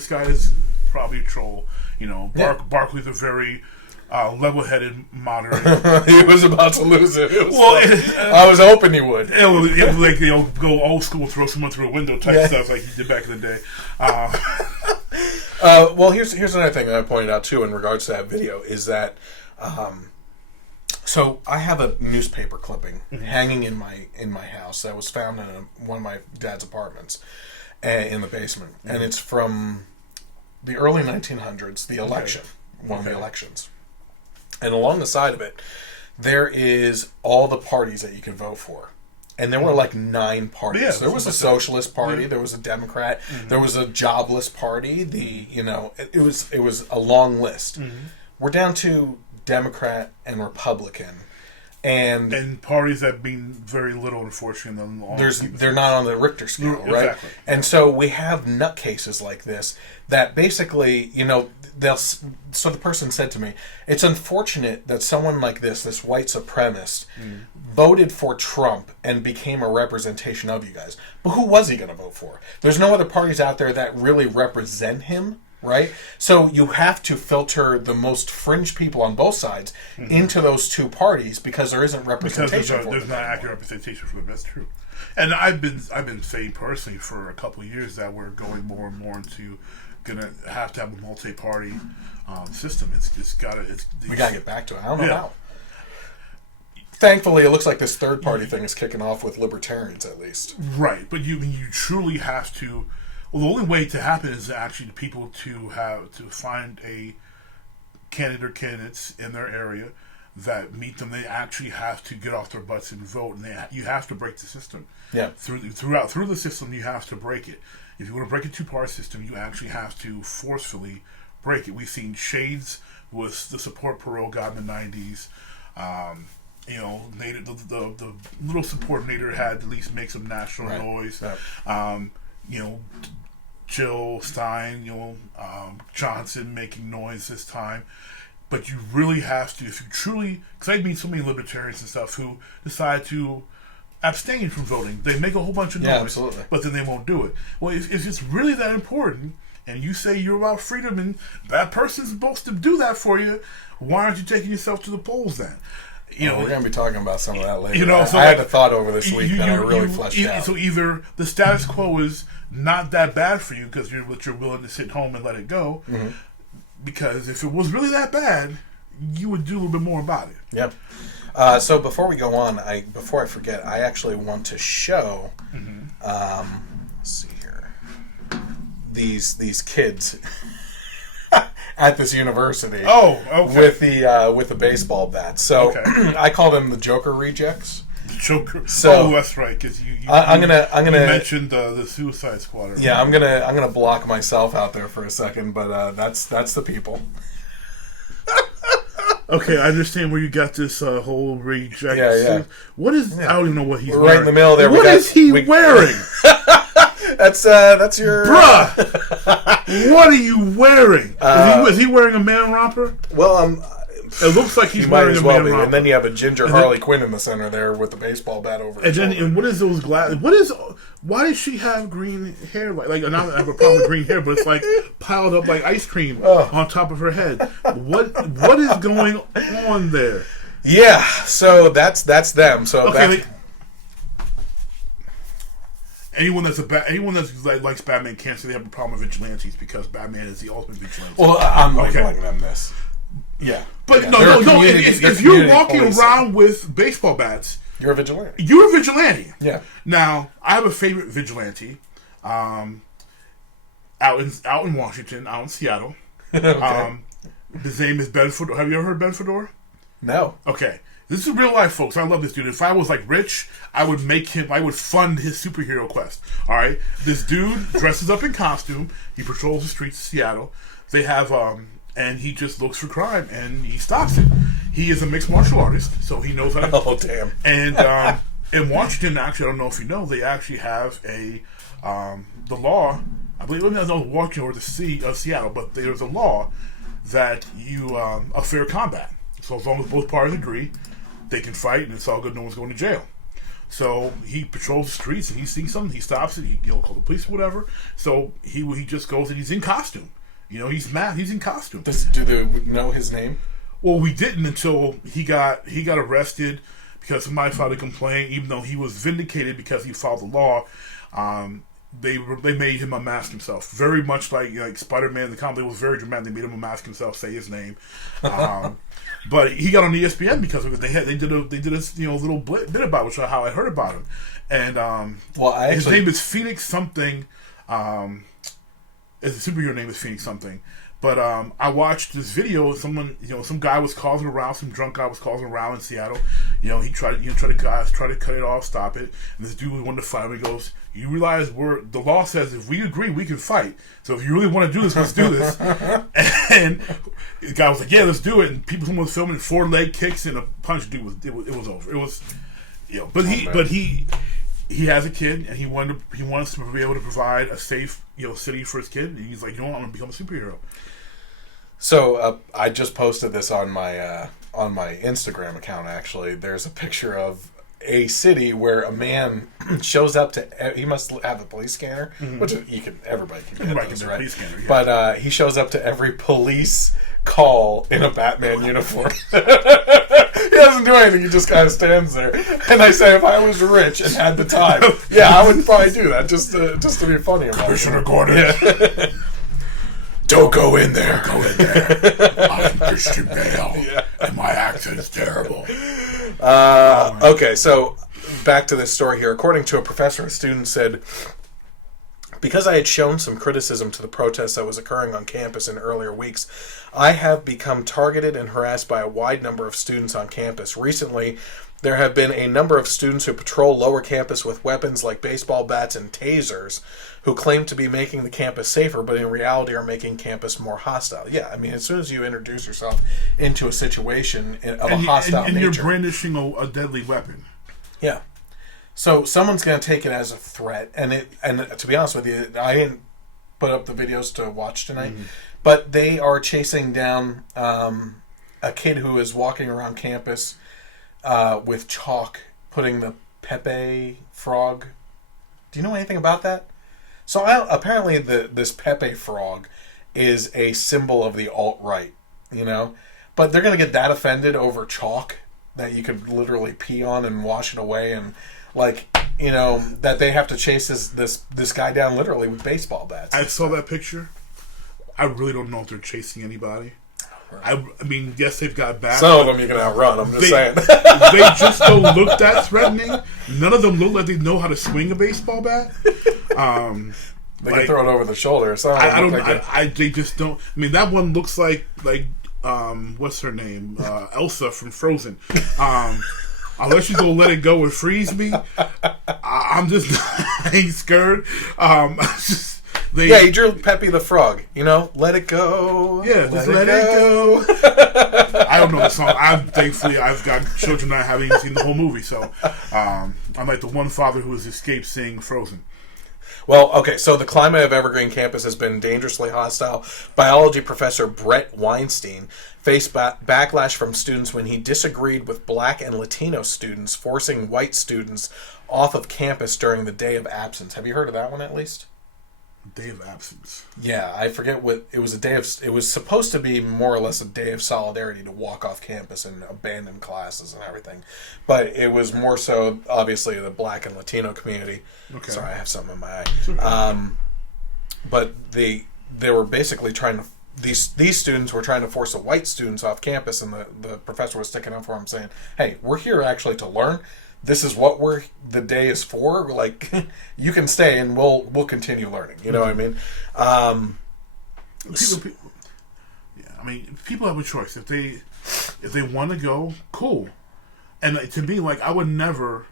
guy's probably a troll. Barkley's a very level-headed moderate. He was about to lose it. I was hoping he would. It was like go old school, throw someone through a window type stuff like he did back in the day. Well, here's another thing that I pointed out too in regards to that video is that. So I have a newspaper clipping hanging in my house that was found in one of my dad's apartments in the basement, and it's from the early 1900s, the election, one of the elections, and along the side of it, there is all the parties that you can vote for. And there were 9 parties. Yeah, there was a socialist party. There was a Democrat. There was a jobless party. It was a long list. We're down to Democrat and Republican, and parties that mean very little, unfortunately. They're not on the Richter scale, right? Exactly. And so we have nutcases like this that basically, so the person said to me, it's unfortunate that someone like this white supremacist, voted for Trump and became a representation of you guys. But who was he going to vote for? There's no other parties out there that really represent him. right? So you have to filter the most fringe people on both sides into those two parties because there isn't representation. Because there's not accurate representation for them. That's true. And I've been saying personally for a couple of years that we're going more and more into gonna have to have a multi-party system. We gotta get back to it. I don't know how. Thankfully, it looks like this third-party thing is kicking off with libertarians, at least. Right, but you truly have to. Well, the only way to happen is actually people to find a candidate or candidates in their area that meet them. They actually have to get off their butts and vote, and you have to break the system. Yeah. Through the system, you have to break it. If you want to break a two-party system, you actually have to forcefully break it. We've seen shades with the support Perot got in the 90s. Nader, the little support Nader had to at least make some national noise. Yep. Jill Stein, Johnson making noise this time. But you really have to, if you truly, because I meet so many libertarians and stuff who decide to abstain from voting. They make a whole bunch of noise, but then they won't do it. Well, if it's really that important, and you say you're about freedom, and that person's supposed to do that for you, why aren't you taking yourself to the polls then? We're going to be talking about some of that later. I had a thought over this week that I really fleshed out. So either the status quo is not that bad for you because you're willing to sit home and let it go, because if it was really that bad, you would do a little bit more about it. Yep. So before we go on, before I forget, I actually want to show. Let's see here. These kids. At this university, with the baseball bats. So I call them the Joker rejects. Joker. So that's right. Because you mentioned the Suicide Squad. Yeah, I'm gonna block myself out there for a second, but that's the people. Okay, I understand where you got this whole reject. Yeah. What is? I don't even know what he's wearing. Right in the middle there. What is he wearing? That's your... Bruh! What are you wearing? Is he wearing a man romper? Well, it looks like he's wearing a man romper. And then you have a ginger Harley Quinn in the center there with the baseball bat over his shoulder. And what is those glasses? Why does she have green hair? Like, I have a problem with green hair, but it's like piled up like ice cream on top of her head. What is going on there? Yeah, so that's them. So anyone that likes Batman can't say they have a problem with vigilantes because Batman is the ultimate vigilante. Well, I'm telling them this. Yeah, but no. If you're walking around with baseball bats, you're a vigilante. You're a vigilante. Yeah. Now, I have a favorite vigilante, out in Washington, out in Seattle. Okay. His name is Ben Fedor. Have you ever heard Ben Fedor? No. Okay. This is real life, folks. I love this dude. If I was like rich, I would fund his superhero quest. All right, this dude dresses up in costume. He patrols the streets of Seattle. They have and he just looks for crime and he stops it. He is a mixed martial artist, so he knows how to. Oh damn! And in Washington, actually, I don't know if you know, they actually have the law. I believe it was Washington or Seattle, but there's a law that a fair combat. So as long as both parties agree, they can fight, and it's all good. No one's going to jail. So he patrols the streets, and he sees something. He stops it. He'll call the police or whatever. So he just goes, and he's in costume. He's mad. He's in costume. Do they know his name? Well, we didn't until he got arrested because somebody filed a complaint. Even though he was vindicated because he followed the law, they made him unmask himself. Very much like Spider-Man. The comic was very dramatic. They made him unmask himself, say his name. But he got on ESPN because of it. They did a little bit about it, how I heard about him. And his name is Phoenix something. His superhero name is Phoenix something. But I watched this video. Some guy was causing a row. Some drunk guy was causing a row in Seattle. He tried to cut it off, stop it. And this dude wanted to fight him. He goes, "You realize the law says if we agree, we can fight. So if you really want to do this, let's do this." And the guy was like, "Yeah, let's do it." And someone was filming 4 leg kicks and a punch. Dude, it was over. It was, But he has a kid and he wants to be able to provide a safe city for his kid. And he's like, I'm gonna become a superhero. So I just posted this on my Instagram account. Actually, there's a picture of a city where a man shows up to. He must have a police scanner, which everybody can get those, right? Police scanner, yeah. But he shows up to every police call in a Batman uniform. He doesn't do anything. He just kind of stands there. And I say, if I was rich and had the time, I would probably do that just to be funny about it. Commissioner Gordon. Yeah. Don't go in there. Go in there. I'm Christian Bale, and my accent is terrible. Okay, so back to this story here. According to a professor, a student said, because I had shown some criticism to the protest that was occurring on campus in earlier weeks, I have become targeted and harassed by a wide number of students on campus. Recently, there have been a number of students who patrol lower campus with weapons like baseball bats and tasers who claim to be making the campus safer, but in reality are making campus more hostile. Yeah, I mean, as soon as you introduce yourself into a situation of a hostile nature... And you're brandishing a deadly weapon. Yeah. So someone's going to take it as a threat. And to be honest with you, I didn't put up the videos to watch tonight, but they are chasing down a kid who is walking around campus with chalk, putting the Pepe frog. Do you know anything about that? So apparently this Pepe frog is a symbol of the alt-right, But they're going to get that offended over chalk that you could literally pee on and wash it away, and that they have to chase this guy down literally with baseball bats. I saw that picture. I really don't know if they're chasing anybody. I mean, yes, they've got bats. Some of them you can outrun, I'm just saying. They just don't look that threatening. None of them look like they know how to swing a baseball bat. They can throw it over the shoulder. They just don't. I mean, that one looks like what's her name? Elsa from Frozen. Unless she's gonna let it go and freeze me, I'm just I ain't scared. He drew Pepe the Frog. Let it go. Yeah, just let it go. I don't know the song. Thankfully I've got children that haven't even seen the whole movie, so I'm like the one father who has escaped seeing Frozen. Well, okay, so the climate of Evergreen campus has been dangerously hostile. Biology professor Brett Weinstein faced backlash from students when he disagreed with black and Latino students forcing white students off of campus during the day of absence. Have you heard of that one at least? Day of absence. Yeah, I forget what it was. It was supposed to be more or less a day of solidarity to walk off campus and abandon classes and everything, but it was more so obviously the black and Latino community. Okay. Sorry, I have something in my eye. Okay. But they were basically trying to. These students were trying to force the white students off campus, and the professor was sticking up for them, saying, "Hey, we're here actually to learn. This is what the day is for. Like, you can stay and we'll continue learning." You know what I mean? People have a choice. If they want to go, cool. And to me, I would never,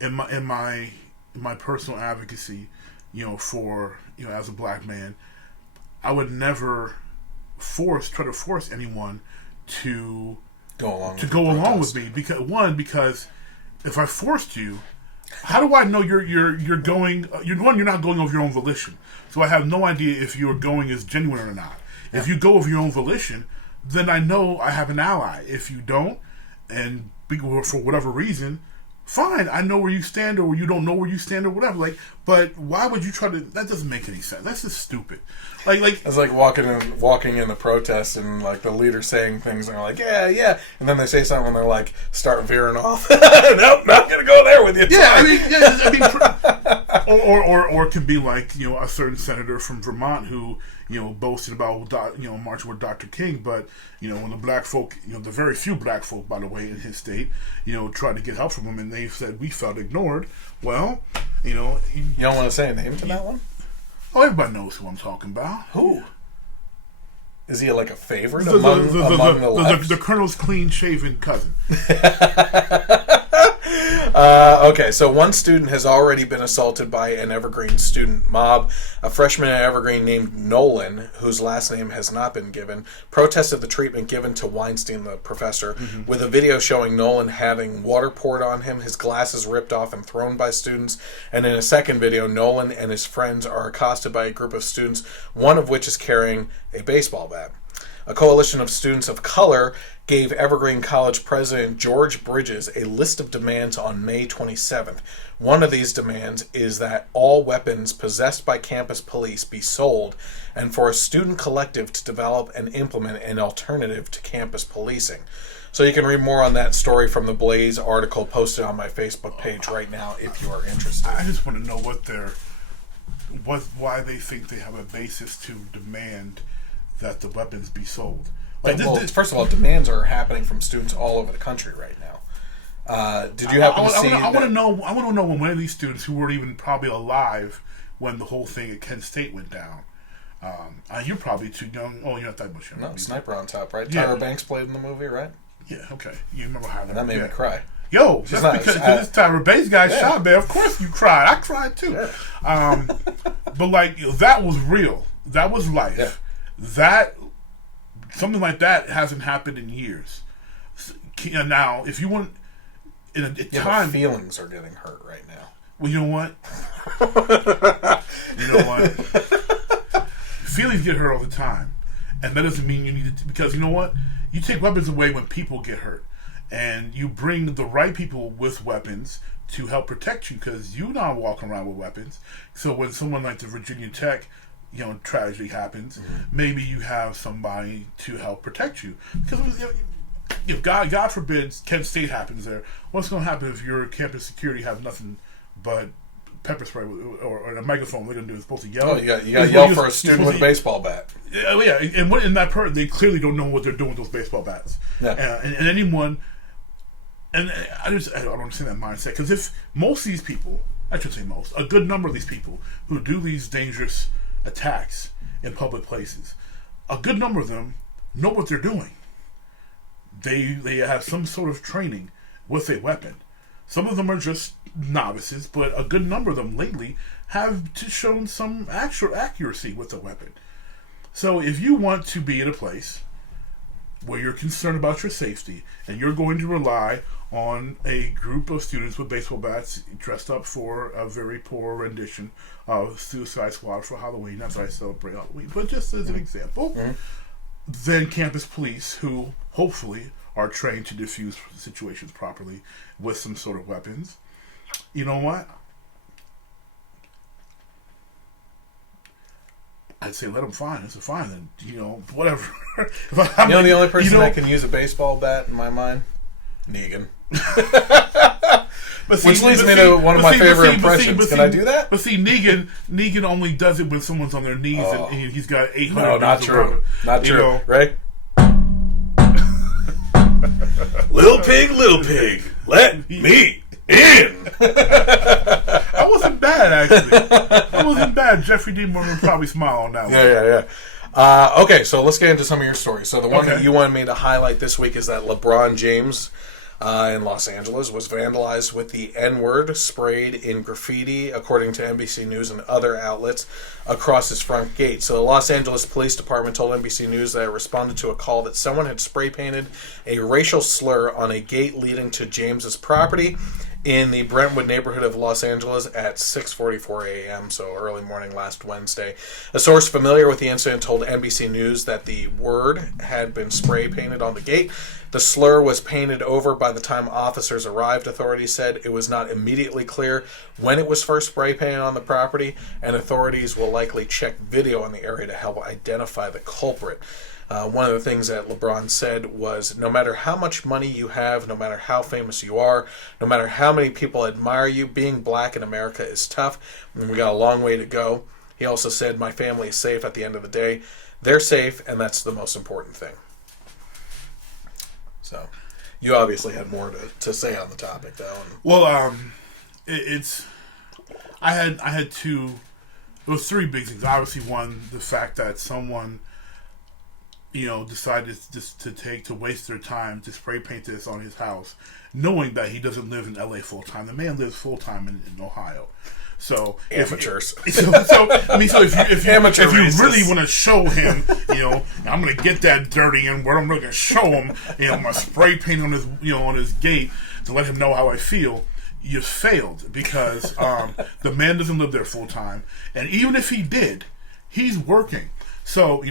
in my personal advocacy, for as a black man, I would never try to force anyone to go along with me because if I forced you, how do I know you're going? You're not going of your own volition. So I have no idea if you're going as genuine or not. Yeah. If you go of your own volition, then I know I have an ally. If you don't, and for whatever reason, fine. I know where you stand, or you don't know where you stand, or whatever. But why would you try to? That doesn't make any sense. That's just stupid. It's like walking in the protest and the leader saying things and they're like, yeah, and then they say something and they're like, start veering off. Nope, not gonna go there with you. Or it could be a certain senator from Vermont who boasted about marching with Dr. King, but when the black folk, the very few black folk, by the way, in his state, tried to get help from him and they said we felt ignored. Well, you don't want to say a name to that one? Oh, everybody knows who I'm talking about. Who? Is he a favorite among the left? The colonel's clean-shaven cousin. Okay, so one student has already been assaulted by an Evergreen student mob. A freshman at Evergreen named Nolan, whose last name has not been given, protested the treatment given to Weinstein, the professor, with a video showing Nolan having water poured on him, his glasses ripped off and thrown by students, and in a second video, Nolan and his friends are accosted by a group of students, one of which is carrying a baseball bat. A coalition of students of color gave Evergreen College President George Bridges a list of demands on May 27th. One of these demands is that all weapons possessed by campus police be sold, and for a student collective to develop and implement an alternative to campus policing. So you can read more on that story from the Blaze article posted on my Facebook page right now if you are interested. I just want to know why they think they have a basis to demand that the weapons be sold. First of all, demands are happening from students all over the country right now. Did you happen to see? I want to know. I want to know when one of these students who weren't even probably alive when the whole thing at Kent State went down. You're probably too young. Oh, you're not that much young. No, Sniper on Top, right? Yeah. Tyra Banks played in the movie, right? Yeah. Okay. You remember how that made me cry. Yo, that's because this Tyra Banks guy shot, man. Of course you cried. I cried too. Yeah. But that was real. That was life. Yeah. That something like that hasn't happened in years. Now, if you want, in a time, feelings are getting hurt right now. Well, you know what? Feelings get hurt all the time, and that doesn't mean you need to. Because you know what? You take weapons away when people get hurt, and you bring the right people with weapons to help protect you, because you're not walking around with weapons. So when someone like the Virginia Tech, tragedy happens, maybe you have somebody to help protect you. Because if God forbid Kent State happens there, what's going to happen if your campus security have nothing but pepper spray or a microphone? They're going to do is supposed to yell. Oh, you got to yell for a student with a baseball bat. Yeah, and in that part, they clearly don't know what they're doing with those baseball bats. Yeah. And anyone, and I don't understand that mindset, because if most of these people, I should say most, a good number of these people who do these dangerous attacks in public places, a good number of them know what they're doing. They have some sort of training with a weapon. Some of them are just novices, but a good number of them lately have shown some actual accuracy with a weapon. So if you want to be in a place where you're concerned about your safety and you're going to rely on a group of students with baseball bats dressed up for a very poor rendition of Suicide Squad for Halloween, not that I celebrate Halloween, but just as an example, then campus police, who hopefully are trained to defuse situations properly with some sort of weapons, you know what? I'd say let them fine. It's a fine, then, whatever. The only person that can use a baseball bat in my mind? Negan. Which leads me to one of my favorite impressions. Can I do that? But see, Negan only does it when someone's on their knees and he's got 800. No, not true. Not true. Right? Little pig, let me in. I wasn't bad, actually. I wasn't bad. Jeffrey D. Morgan would probably smile on that one. Yeah. Okay, so let's get into some of your stories. So the one that you wanted me to highlight this week is that Lebron James in Los Angeles was vandalized with the N-word sprayed in graffiti, according to NBC News and other outlets, across his front gate. So the Los Angeles Police Department told NBC News that it responded to a call that someone had spray painted a racial slur on a gate leading to James's property in the Brentwood neighborhood of Los Angeles at 6:44 a.m., so early morning last Wednesday. A source familiar with the incident told NBC News that the word had been spray painted on the gate. The slur was painted over by the time officers arrived, authorities said. It was not immediately clear when it was first spray painted on the property, and authorities will likely check video in the area to help identify the culprit. One of the things that LeBron said was, no matter how much money you have, no matter how famous you are, no matter how many people admire you, being black in America is tough, and we got a long way to go. He also said, my family is safe at the end of the day. They're safe, and that's the most important thing. So, you obviously had more to say on the topic, though. Well, I had two, there was three big things. Obviously, one, the fact that someone, decided to waste their time to spray paint this on his house, knowing that he doesn't live in LA full time. The man lives full time in Ohio. So amateurs. If you really want to show him, I'm going to get that dirty and where I'm going to show him, my spray paint on his, on his gate to let him know how I feel. You failed because the man doesn't live there full time, and even if he did, he's working. So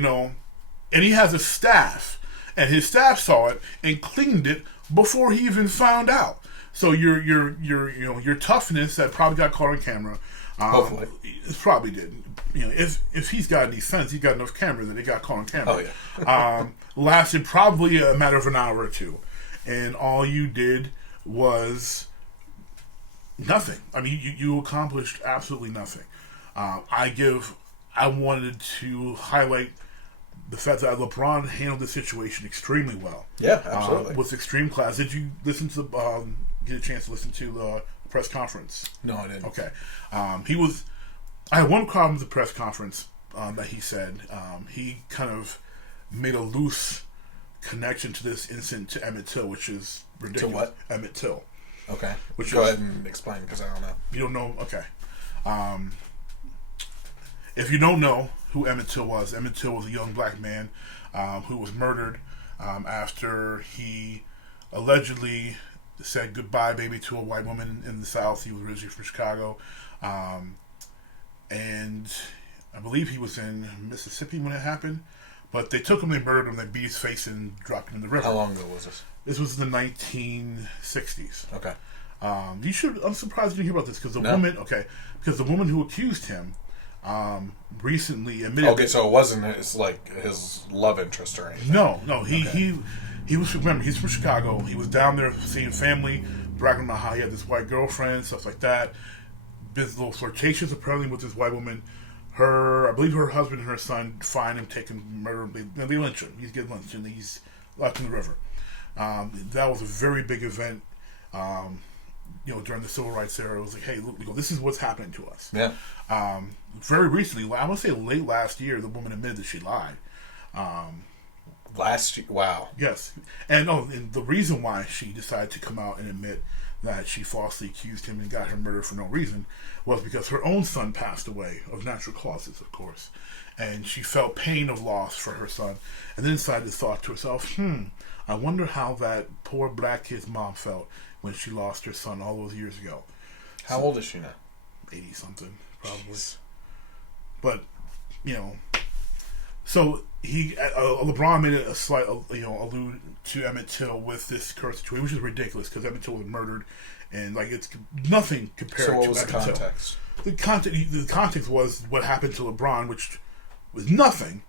and he has a staff, and his staff saw it and cleaned it before he even found out. So your toughness that probably got caught on camera. Hopefully, it probably did. If he's got any sense, he's got enough cameras that it got caught on camera. Oh yeah. Lasted probably a matter of an hour or two, and all you did was nothing. I mean, you accomplished absolutely nothing. I wanted to highlight the fact that LeBron handled the situation extremely well. Yeah, absolutely. With extreme class. Did you listen to get a chance to listen to the press conference? No, I didn't. Okay. I had one problem with the press conference that he said. He kind of made a loose connection to this incident to Emmett Till, which is ridiculous. To what? Emmett Till. Okay. Go ahead and explain, because I don't know. You don't know? Okay. If you don't know who Emmett Till was a young black man who was murdered after he allegedly said goodbye, baby, to a white woman in the South. He was originally from Chicago. And I believe he was in Mississippi when it happened. But they took him, they murdered him, they beat his face and dropped him in the river. How long ago was this? This was in the 1960s. Okay. I'm surprised you didn't hear about this because the woman who accused him recently admitted. Okay, so it wasn't his love interest or anything. No. He was, remember, he's from Chicago. He was down there seeing family, bragging about how he had this white girlfriend, stuff like that. Been a little flirtatious apparently with this white woman. I believe her husband and her son find him, take him, murder him. They lynch him. He's getting lynched and he's left in the river. That was a very big event. During the civil rights era, it was like, hey, look, this is what's happening to us. Yeah. Very recently, I want to say late last year, the woman admitted that she lied. Last year? Wow. Yes. And the reason why she decided to come out and admit that she falsely accused him and got her murdered for no reason was because her own son passed away of natural causes, of course. And she felt pain of loss for her son. And then decided to thought to herself, I wonder how that poor black kid's mom felt when she lost her son all those years ago. How old is she now? 80-something, probably. Jeez. But, so LeBron made a slight, allude to Emmett Till with this curse situation, which is ridiculous because Emmett Till was murdered, and it's nothing compared to Emmett Till. So what was the context? The context was what happened to LeBron, which was nothing,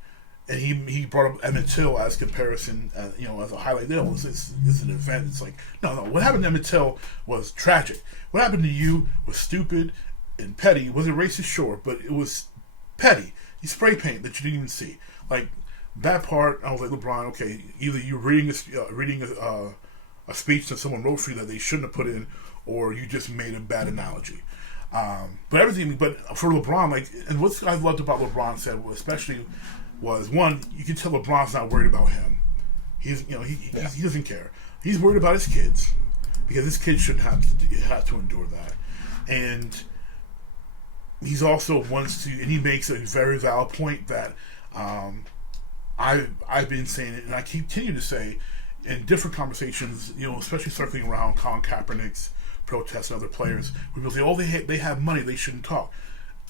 and he brought up Emmett Till as comparison, as a highlight. This is an event. It's like no. What happened to Emmett Till was tragic. What happened to you was stupid and petty. Was it racist? Sure, but it was petty. You spray paint that you didn't even see. That part, I was like, LeBron, okay, either you're reading a speech that someone wrote for you that they shouldn't have put in, or you just made a bad analogy. But for LeBron, and what I loved about LeBron said, especially, was one, you can tell LeBron's not worried about him. He doesn't care. He's worried about his kids because his kids shouldn't have to endure that, and he's also wants to, and he makes a very valid point that. I've been saying it, and I continue to say in different conversations, especially circling around Colin Kaepernick's protests and other players, people say, "Oh, they have money, they shouldn't talk."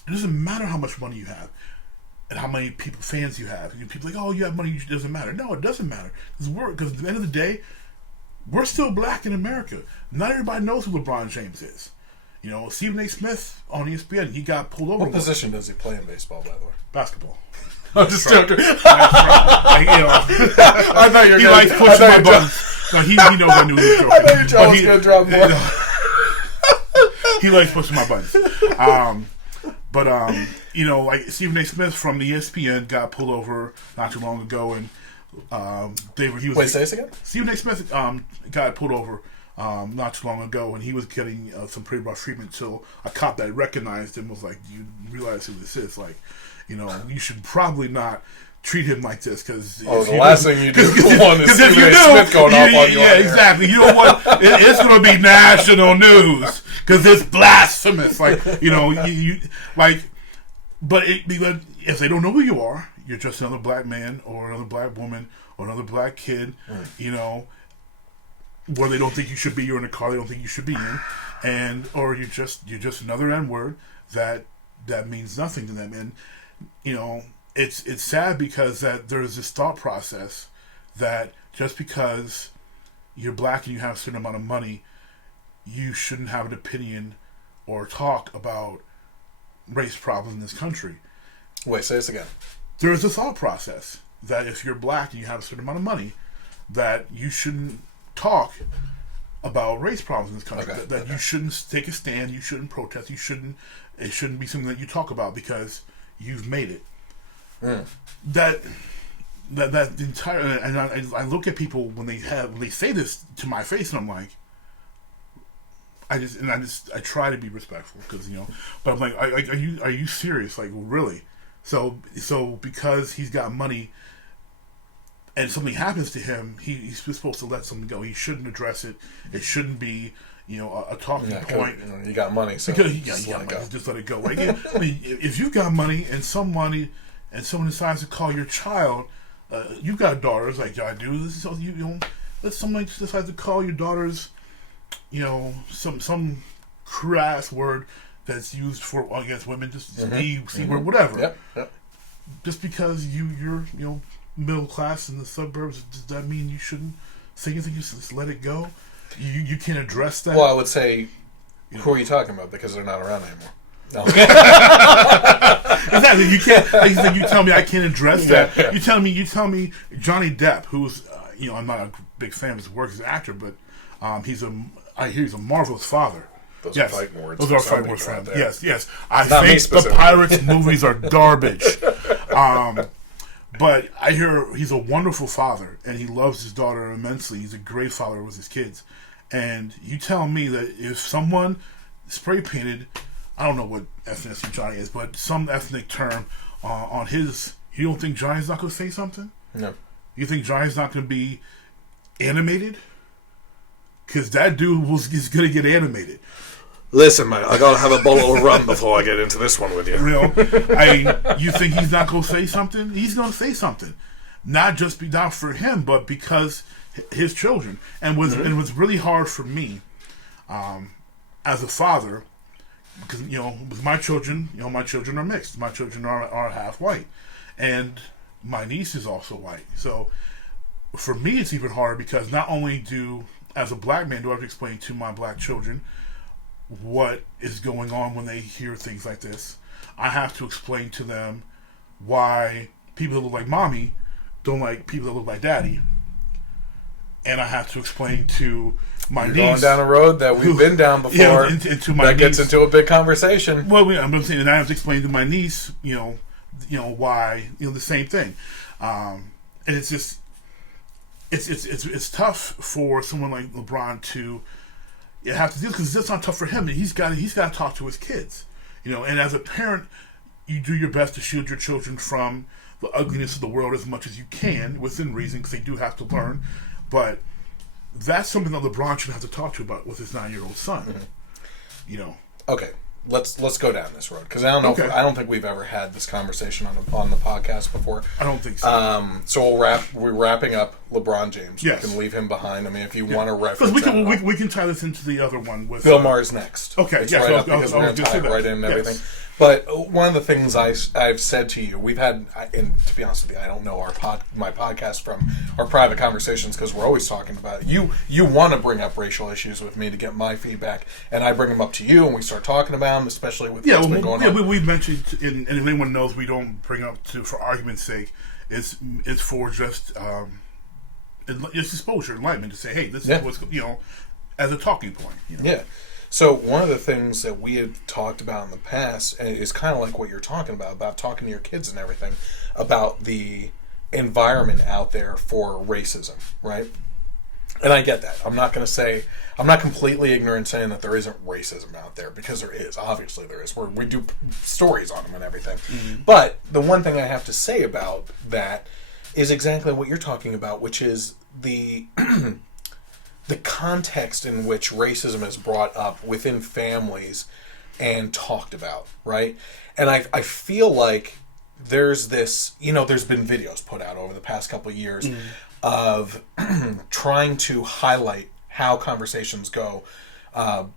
It doesn't matter how much money you have and how many fans you have. People are like, "Oh, you have money, it doesn't matter." No, it doesn't matter because at the end of the day, we're still black in America. Not everybody knows who LeBron James is. Stephen A. Smith on ESPN, he got pulled over. What position does he play in baseball, by the way? Basketball. I'm just joking. I thought you were he likes pushing my buttons. No, he knows I knew he was joking. I thought your jaw was going to drop more. He likes pushing my buttons. Stephen A. Smith from the ESPN got pulled over not too long ago, and Wait, say this again? Stephen A. Smith got pulled over not too long ago, and he was getting some pretty rough treatment till a cop that recognized him was like, "Do you realize who this is? You should probably not treat him like this because the last thing you do is Stephen A. Smith going off on you." Yeah, exactly. You don't want it's going to be national news because it's blasphemous. But if they don't know who you are, you're just another black man or another black woman or another black kid. Right. Where they don't think you should be, you're in a car they don't think you should be in, or you're just another N-word that means nothing to them. And it's sad because that there's this thought process that just because you're black and you have a certain amount of money, you shouldn't have an opinion or talk about race problems in this country. Wait, say this again. There is a thought process that if you're black and you have a certain amount of money, that you shouldn't talk about race problems in this country. Okay, That you shouldn't take a stand, you shouldn't protest, it shouldn't be something that you talk about because you've made it. That entire, and I look at people when they say this to my face, and I'm like, I try to be respectful because but I'm like, are you serious? Like, really? So because he's got money and something happens to him, he's supposed to let something go. He shouldn't address it. It shouldn't be a talking point. You got money, so because just let it go. Like, I mean, if you've got money and someone decides to call your child, you've got daughters like I do. So let someone decide to call your daughters, some crass word that's used for against women, just C word, whatever. Yep. Just because you're middle class in the suburbs, does that mean you shouldn't say anything? You just let it go. You can't address that. Well, I would say, who are you talking about? Because they're not around anymore. No. Exactly. You can't. Like, you tell me I can't address that. Yeah. You tell me Johnny Depp, who's I'm not a big fan of his work as an actor, but I hear he's a marvelous father. Those are fighting words. Those are fighting words for him. Yes. I Not think the Pirates movies are garbage. But I hear he's a wonderful father, and he loves his daughter immensely. He's a great father with his kids. And you tell me that if someone spray painted, I don't know what ethnicity Johnny is, but some ethnic term on his, you don't think Johnny's not going to say something? No. You think Johnny's not going to be animated? Because that dude is going to get animated. Listen, man, I gotta have a bottle of rum before I get into this one with you. You think he's not going to say something? He's going to say something. Not just not for him, but because his children. And it was really hard for me as a father, because with my children, my children are mixed. My children are half white, and my niece is also white. So for me, it's even harder because not only as a black man, do I have to explain to my black children what is going on when they hear things like this. I have to explain to them why people that look like mommy don't like people that look like daddy. And I have to explain to my niece. Going down a road that we've been down before. Into my niece, gets into a big conversation. Well, I'm saying, and I have to explain to my niece, why, the same thing. And it's just, it's tough for someone like LeBron to have to deal, because it's not tough for him. He's got to talk to his kids, And as a parent, you do your best to shield your children from the ugliness of the world as much as you can, within reason, because they do have to learn. But that's something that LeBron should have to talk to about with his 9-year-old son. Okay, let's go down this road, because I don't know. I don't think we've ever had this conversation on the podcast before. I don't think so. So we're wrapping up LeBron James. Yes. We can leave him behind. I mean, if you want to reference, we can tie this into the other one with Bill Maher's next. Okay, it's right up, because we're going to tie it right in and everything. But one of the things I've said to you, we've had, and to be honest with you, I don't know my podcast from our private conversations, because we're always talking about it. You want to bring up racial issues with me to get my feedback, and I bring them up to you, and we start talking about them, especially with what's been going on. We've mentioned, and if anyone knows, we don't bring up for argument's sake. It's for just it's exposure, enlightenment, to say, hey, this is what's as a talking point. Yeah. So one of the things that we had talked about in the past, and is kind of like what you're talking about talking to your kids and everything, about the environment out there for racism, right? And I get that. I'm not completely ignorant saying that there isn't racism out there, because there is. Obviously there is. We do stories on them and everything. Mm-hmm. But the one thing I have to say about that is exactly what you're talking about, which is the the context in which racism is brought up within families and talked about, right? And I feel like there's this, there's been videos put out over the past couple of years of trying to highlight how conversations go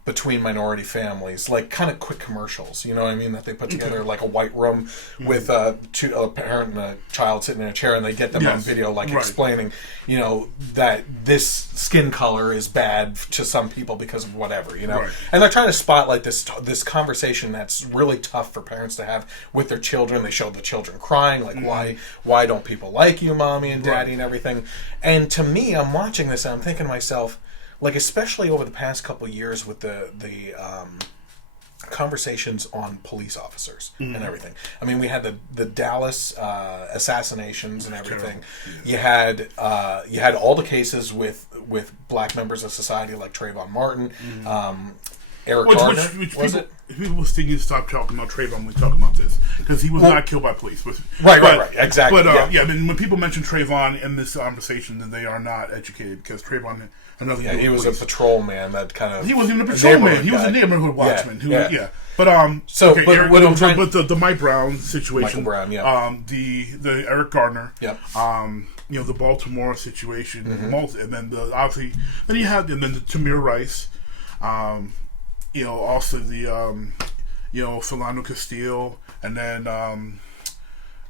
between minority families, like kind of quick commercials, you know what I mean, that they put together, like a white room with a parent and a child sitting in a chair, and they get them on video, like explaining, you know, that this skin color is bad to some people because of whatever, you know, and they're trying to spotlight this conversation that's really tough for parents to have with their children. They show the children crying, like why don't people like you, mommy and daddy, and everything. And to me, I'm watching this and I'm thinking to myself, like, especially over the past couple of years with the conversations on police officers and everything. I mean, we had the Dallas assassinations and everything. You had all the cases with black members of society like Trayvon Martin, Eric Garner. People still need to stop talking about Trayvon when we talk about this, because he was not killed by police. Right, exactly. But I mean, when people mention Trayvon in this conversation, then they are not educated, because Trayvon. He was a patrolman that kind of. He wasn't even a patrolman. He was a neighborhood watchman. But the Mike Brown situation. Michael Brown, the Eric Garner. Yep. The Baltimore situation. And then then you had the Tamir Rice. Also the Philando Castile, and then I'm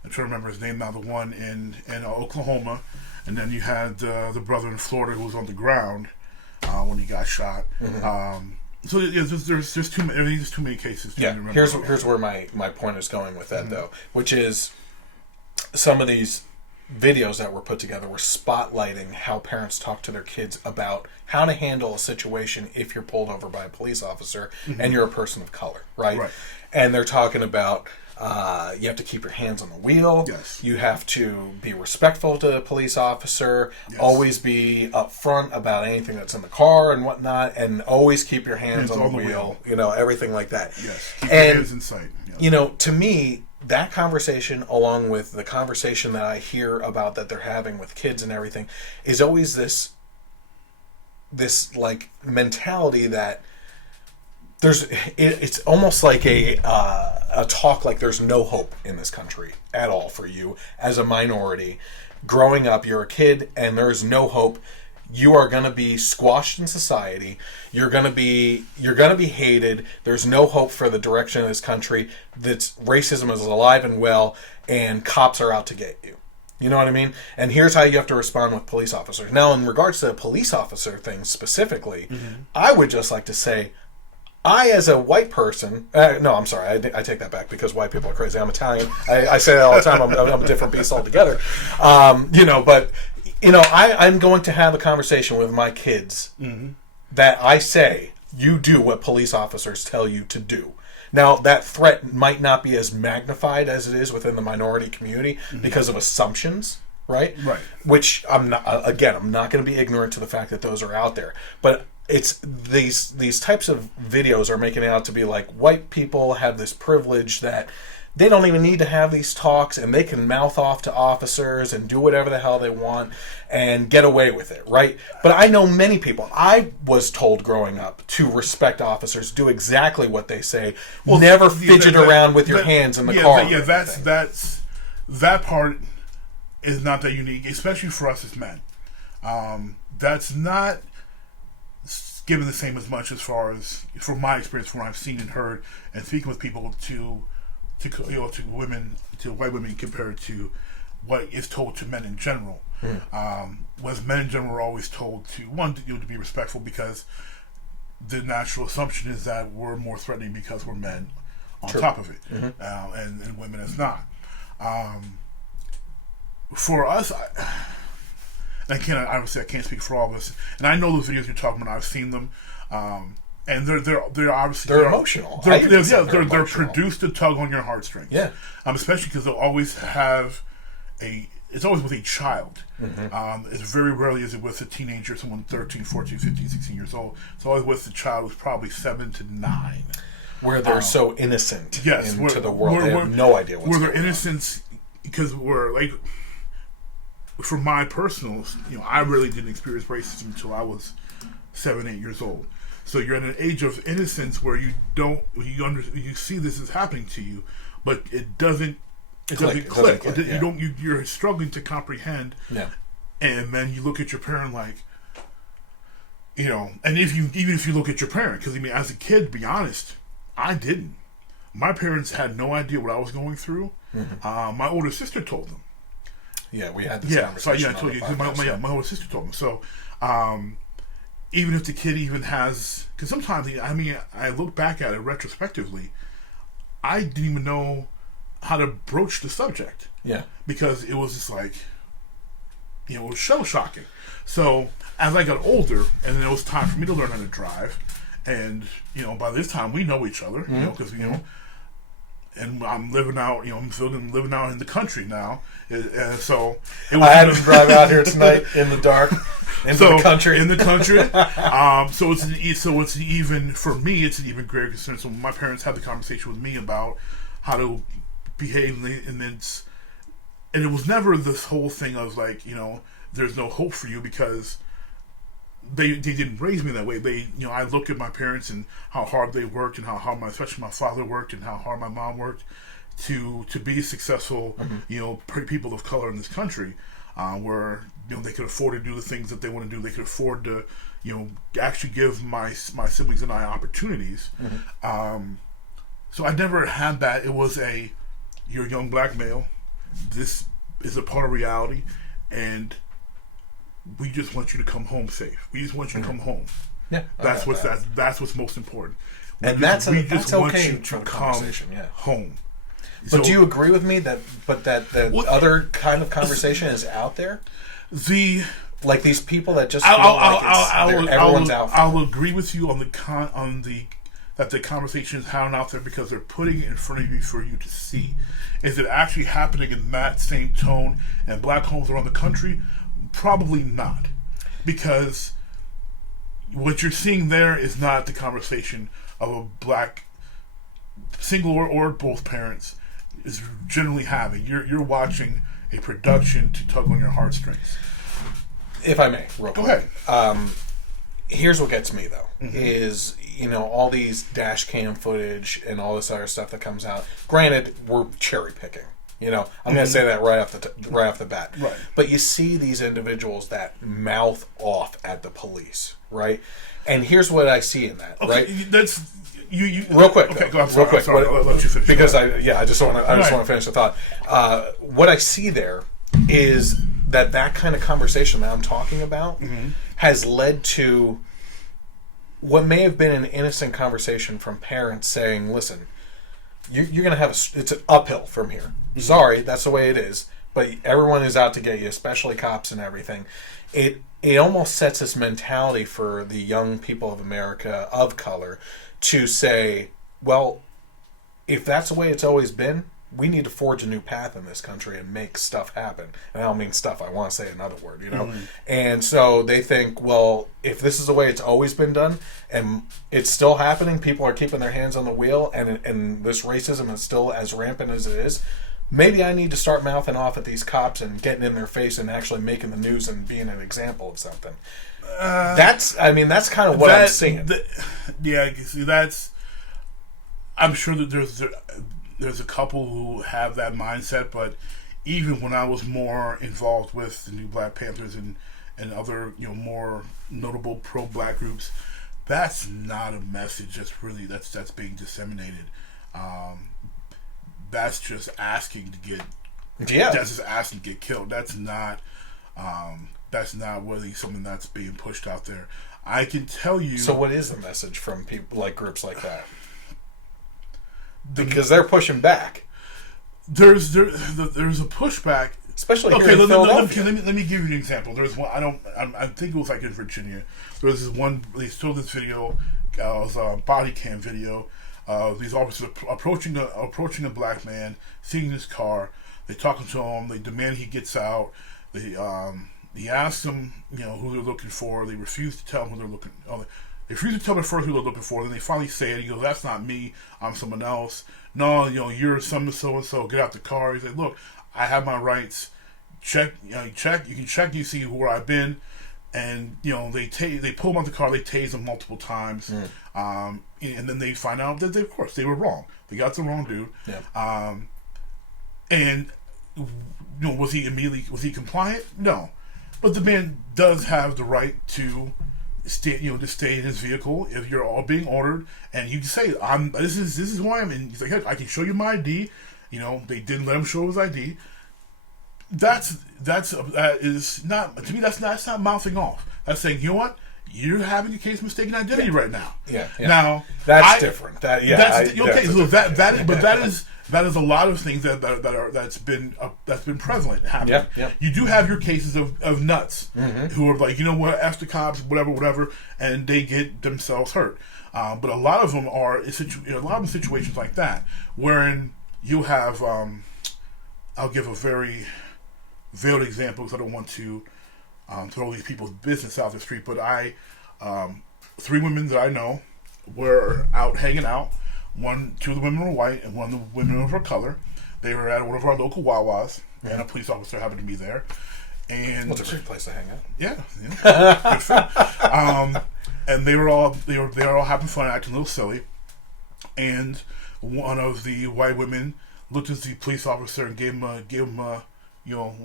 trying to remember his name now. The one in Oklahoma. And then you had the brother in Florida who was on the ground when he got shot. So there's too many cases. To remember. Here's where my point is going with that though, which is some of these videos that were put together were spotlighting how parents talk to their kids about how to handle a situation if you're pulled over by a police officer and you're a person of color, right? And they're talking about. You have to keep your hands on the wheel. Yes. You have to be respectful to the police officer. Yes. Always be upfront about anything that's in the car and whatnot, and always keep your hands on the wheel. You know, everything like that. Yes. Keep your hands in sight. Yeah. You know, to me, that conversation, along with the conversation that I hear about that they're having with kids and everything, is always this like mentality that. It's almost like a talk like there's no hope in this country at all for you as a minority. Growing up, you're a kid and there's no hope. You are going to be squashed in society. You're going to be hated. There's no hope for the direction of this country. Racism is alive and well, and cops are out to get you. You know what I mean? And here's how you have to respond with police officers. Now, in regards to the police officer thing specifically, I would just like to say, I, as a white person, no, I'm sorry, I take that back, because white people are crazy. I'm Italian. I say that all the time. I'm a different beast altogether. I'm going to have a conversation with my kids that I say, you do what police officers tell you to do. Now, that threat might not be as magnified as it is within the minority community because of assumptions, right? Right. Which I'm not going to be ignorant to the fact that those are out there. But it's these types of videos are making it out to be like white people have this privilege that they don't even need to have these talks, and they can mouth off to officers and do whatever the hell they want and get away with it, right? But I know many people. I was told growing up to respect officers, do exactly what they say, never fidget around with your hands in the car. That part is not that unique, especially for us as men. That's not given the same as much as far as from my experience, from what I've seen and heard and speaking with people to white women compared to what is told to men in general. Was men in general are always told to be respectful, because the natural assumption is that we're more threatening because we're men on top of it, and women is not. For us, I can't speak for all of us, and I know those videos you're talking about. I've seen them, and they're obviously emotional. They're produced to tug on your heartstrings. Yeah, especially because they'll always have it's always with a child. It's very rarely is it with a teenager, someone 13, 14, 15, 16 years old. It's always with a child who's probably 7 to 9, where they're so innocent into the world. They have no idea what's going on. Where their innocence, because we're like. For my personal, I really didn't experience racism until I was 7, 8 years old. So you're in an age of innocence where you see this is happening to you, but it doesn't click. You're struggling to comprehend. Yeah. And then you look at your parent like, and even if you look at your parents, because as a kid, to be honest, I didn't. My parents had no idea what I was going through. Mm-hmm. My older sister told them. Yeah, we had this conversation. I told you. My older sister told them. So, even if the kid even has, because sometimes I look back at it retrospectively, I didn't even know how to broach the subject. Yeah, because it was just like, it was shell shocking. So as I got older, and then it was time for me to learn how to drive, and by this time we know each other, because and I'm living out, I'm living out in the country now. So I had him drive out here tonight in the dark into the country. In the country. So it's even, for me, it's an even greater concern. So my parents had the conversation with me about how to behave, and it was never this whole thing of like, there's no hope for you, because they didn't raise me that way. I look at my parents and how hard they worked, and how hard especially my father worked, and how hard my mom worked to be successful, people of color in this country, where they could afford to do the things that they want to do. They could afford to actually give my siblings and I opportunities. So I never had that. It was you're a young black male. This is a part of reality, and we just want you to come home safe. We just want you to come home. Yeah, that's what's most important. And that's okay for the conversation. Yeah, home. But do you agree with me that other kind of conversation is out there? Like these people that just everyone's out. I'll agree with you on that the conversation is out there because they're putting it in front of you for you to see. Is it actually happening in that same tone in black homes around the country? Probably not, because what you're seeing there is not the conversation of a black single or both parents is generally having. You're watching a production to tug on your heartstrings. If I may, real quick. Go ahead. Here's what gets me though, is all these dash cam footage and all this other stuff that comes out. Granted, we're cherry picking. I'm going to say that right off the bat. Right. But you see these individuals that mouth off at the police, right? And here's what I see in that, right? That's you. Real quick. Okay, go. Real quick. I'll let you finish. Because I just want to finish the thought. What I see there is that kind of conversation that I'm talking about has led to what may have been an innocent conversation from parents saying, "Listen, you're going to have it's an uphill from here. Sorry, that's the way it is. But everyone is out to get you, especially cops and everything." It almost sets this mentality for the young people of America of color to say, well, if that's the way it's always been, we need to forge a new path in this country and make stuff happen. And I don't mean stuff, I want to say another word, And so they think, well, if this is the way it's always been done and it's still happening, people are keeping their hands on the wheel, and this racism is still as rampant as it is, maybe I need to start mouthing off at these cops and getting in their face and actually making the news and being an example of something. That's kind of what I'm seeing. I'm sure that there's a couple who have that mindset, but even when I was more involved with the new Black Panthers and other more notable pro-black groups, that's not a message that's being disseminated. That's just asking to get that's just asking to get killed. That's not really something that's being pushed out there. I can tell you. So what is the message from people like groups like that? Because they're pushing back. There's a pushback, especially here in Philadelphia. Let me give you an example. There's one. I think it was like in Virginia. There was this one. They showed this video. It was a body cam video. These officers approaching a black man, seeing his car. They talking to him. They demand he gets out. He asks them, who they're looking for. They refuse to tell him who they're looking. They refuse to tell him first who they're looking for. Then they finally say it. He goes, "That's not me. I'm someone else." "No, you're some so and so. Get out the car." He said, "Look, I have my rights. Check. Check. You can check. You see where I've been." And they pull him out the car. They tase him multiple times. And then they find out that of course they were wrong. They got the wrong dude. Yeah. And was he compliant? No. But the man does have the right to just stay in his vehicle if you're all being ordered, and you can say, this is who I am, and he's like, hey, I can show you my ID. They didn't let him show his ID. That is not, to me, that's not mouthing off. That's saying, you know what? You're having a case of mistaken identity right now. Yeah. Now that's different. That is a lot of things that's been prevalent happening. Yeah. You do have your cases of nuts who are like, you know what, F the cops, whatever, and they get themselves hurt. But a lot of them are situations like that, wherein you have. I'll give a very veiled example because I don't want to throw these people's business out the street. But 3 women that I know were out hanging out. 2 of the women were white and 1 of the women were color. They were at one of our local Wawas, and a police officer happened to be there. And it's a great place to hang out. Yeah. Good food. And they were all having fun, acting a little silly. And one of the white women looked at the police officer and gave him one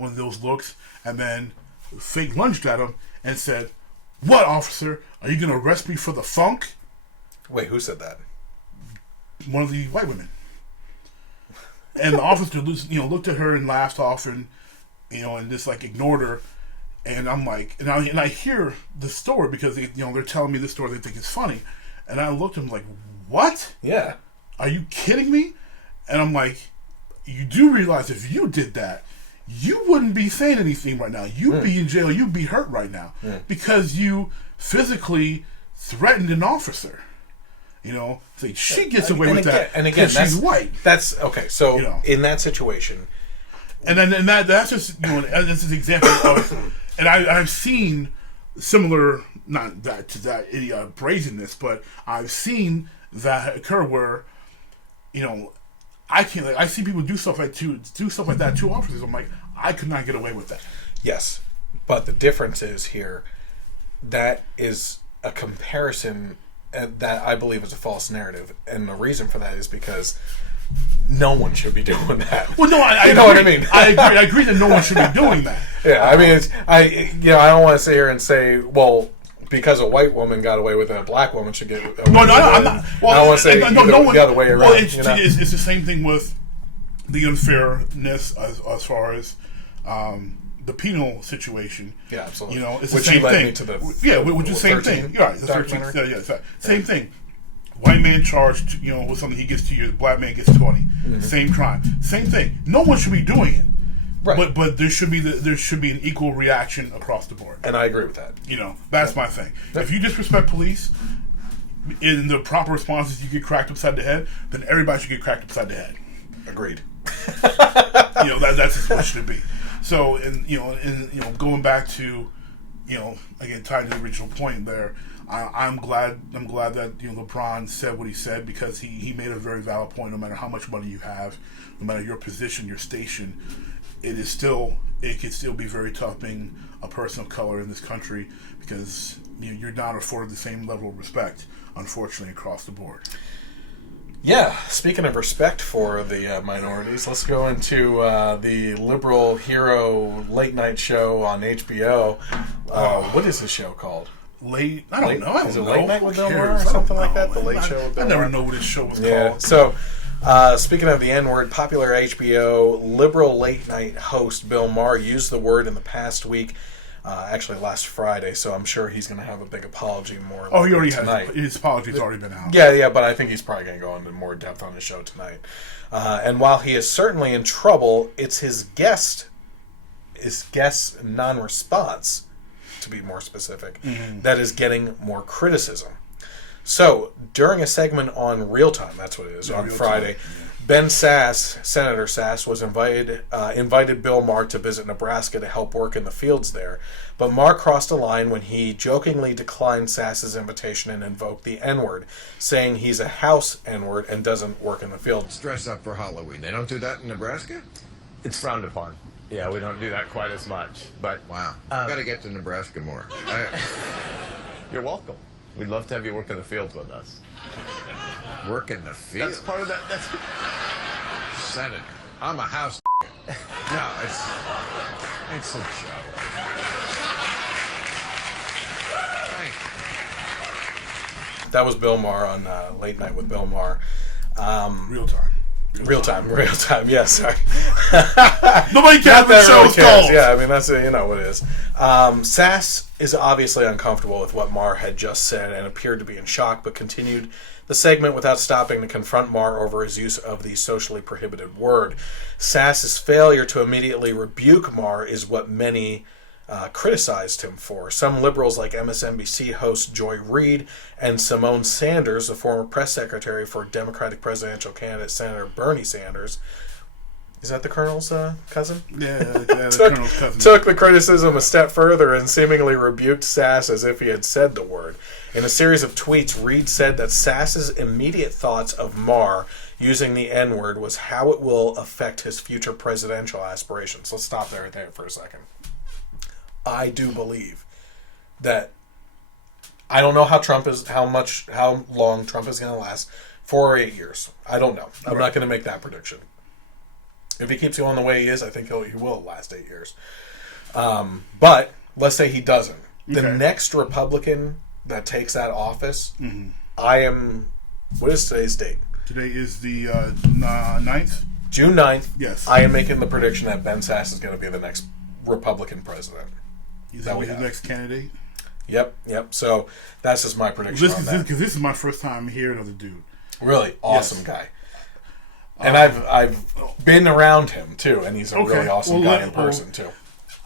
of those looks, and then fake lunged at him and said, "What, officer? Are you going to arrest me for the funk?" Wait, who said that? One of the white women. And the officer, looked at her and laughed off, and just like ignored her. And I'm like, and I hear the story because they're telling me the story. They think it's funny, and I looked at him like, "What? Yeah, are you kidding me?" And I'm like, you do realize if you did that, you wouldn't be saying anything right now. You'd be in jail. You'd be hurt right now because you physically threatened an officer. Say she gets away with that, and again, she's white. That's okay. So in that situation, and that's just that's an example of, and I've seen similar, not that to that brazenness, but I've seen that occur where, I can't. I see people do stuff like that to officers. I'm like, I could not get away with that. Yes, but the difference is here, that is a comparison that I believe is a false narrative, and the reason for that is because no one should be doing that. Well, no, I you know what I mean. I agree that no one should be doing that. Yeah, I mean, I don't want to sit here and say, well, because a white woman got away with it, a black woman should get away with it. I'm not. Well, I don't want to say the other way around. Well, it's the same thing with the unfairness as far as the penal situation. Yeah, absolutely. It's the same thing. Which is the same thing. You're right. The 13th, same thing. White man charged, with something, he gets 2 years. Black man gets 20. Mm-hmm. Same crime. Same thing. No one should be doing it. Right. But there should be an equal reaction across the board. And I agree with that. That's my thing. If you disrespect police, in the proper responses, you get cracked upside the head, then everybody should get cracked upside the head. Agreed. That's just what it should be. So, going back to, again, tied to the original point there, I'm glad that LeBron said what he said, because he made a very valid point. No matter how much money you have, no matter your position, your station, it can still be very tough being a person of color in this country, because you're not afforded the same level of respect, unfortunately, across the board. Yeah, speaking of respect for the minorities, let's go into the liberal hero late night show on HBO. What is the show called? I don't know. Is it Late Night with Bill Maher or something like that? The Late Show with Bill Maher? I never know what this show was called. So, speaking of the N-word, popular HBO liberal late night host Bill Maher used the word in the past week, actually last Friday, so I'm sure he's going to have a big apology more. Oh, he already has. His apology's already been out. Yeah, but I think he's probably going to go into more depth on the show tonight. And while he is certainly in trouble, it's his guest's non-response, to be more specific, that is getting more criticism. So, during a segment on Real Time, that's what it is, on Friday, Ben Sasse, Senator Sasse, was invited Bill Maher to visit Nebraska to help work in the fields there. But Maher crossed a line when he jokingly declined Sasse's invitation and invoked the N-word, saying he's a house N-word and doesn't work in the fields. Dress up for Halloween. They don't do that in Nebraska? It's frowned upon. Yeah, we don't do that quite as much. But wow, I've got to get to Nebraska more. You're welcome. We'd love to have you work in the fields with us. Work in the field? That's part of that. That's Senator, I'm a house. No, it's a joke. Thank you. That was Bill Maher on Late Night with Bill Maher. Real time. Real time. Yeah, sorry. Nobody cares what the show is called. Yeah, I mean, that's what it is. Sasse is obviously uncomfortable with what Maher had just said and appeared to be in shock, but continued the segment without stopping to confront Maher over his use of the socially prohibited word. Sasse's failure to immediately rebuke Maher is what many criticized him for. Some liberals like MSNBC host Joy Reid and Simone Sanders, the former press secretary for Democratic presidential candidate Senator Bernie Sanders. Is that the Colonel's cousin? Yeah, the Colonel's cousin. Took the criticism a step further and seemingly rebuked Sasse as if he had said the word. In a series of tweets, Reid said that Sasse's immediate thoughts of Maher using the N-word was how it will affect his future presidential aspirations. Let's stop there for a second. I do believe that I don't know how long Trump is going to last. 4 or 8 years. I don't know. I'm not going to make that prediction. If he keeps going the way he is, I think he will last 8 years. But let's say he doesn't. The next Republican that takes that office, what is today's date? Today is the 9th? June 9th. Yes. I am making the prediction that Ben Sasse is going to be the next Republican president. Is that the next candidate? Yep. So that's just my prediction on that. Because this is my first time hearing of the dude. Really awesome guy. And I've been around him too, and he's a really awesome guy in person too.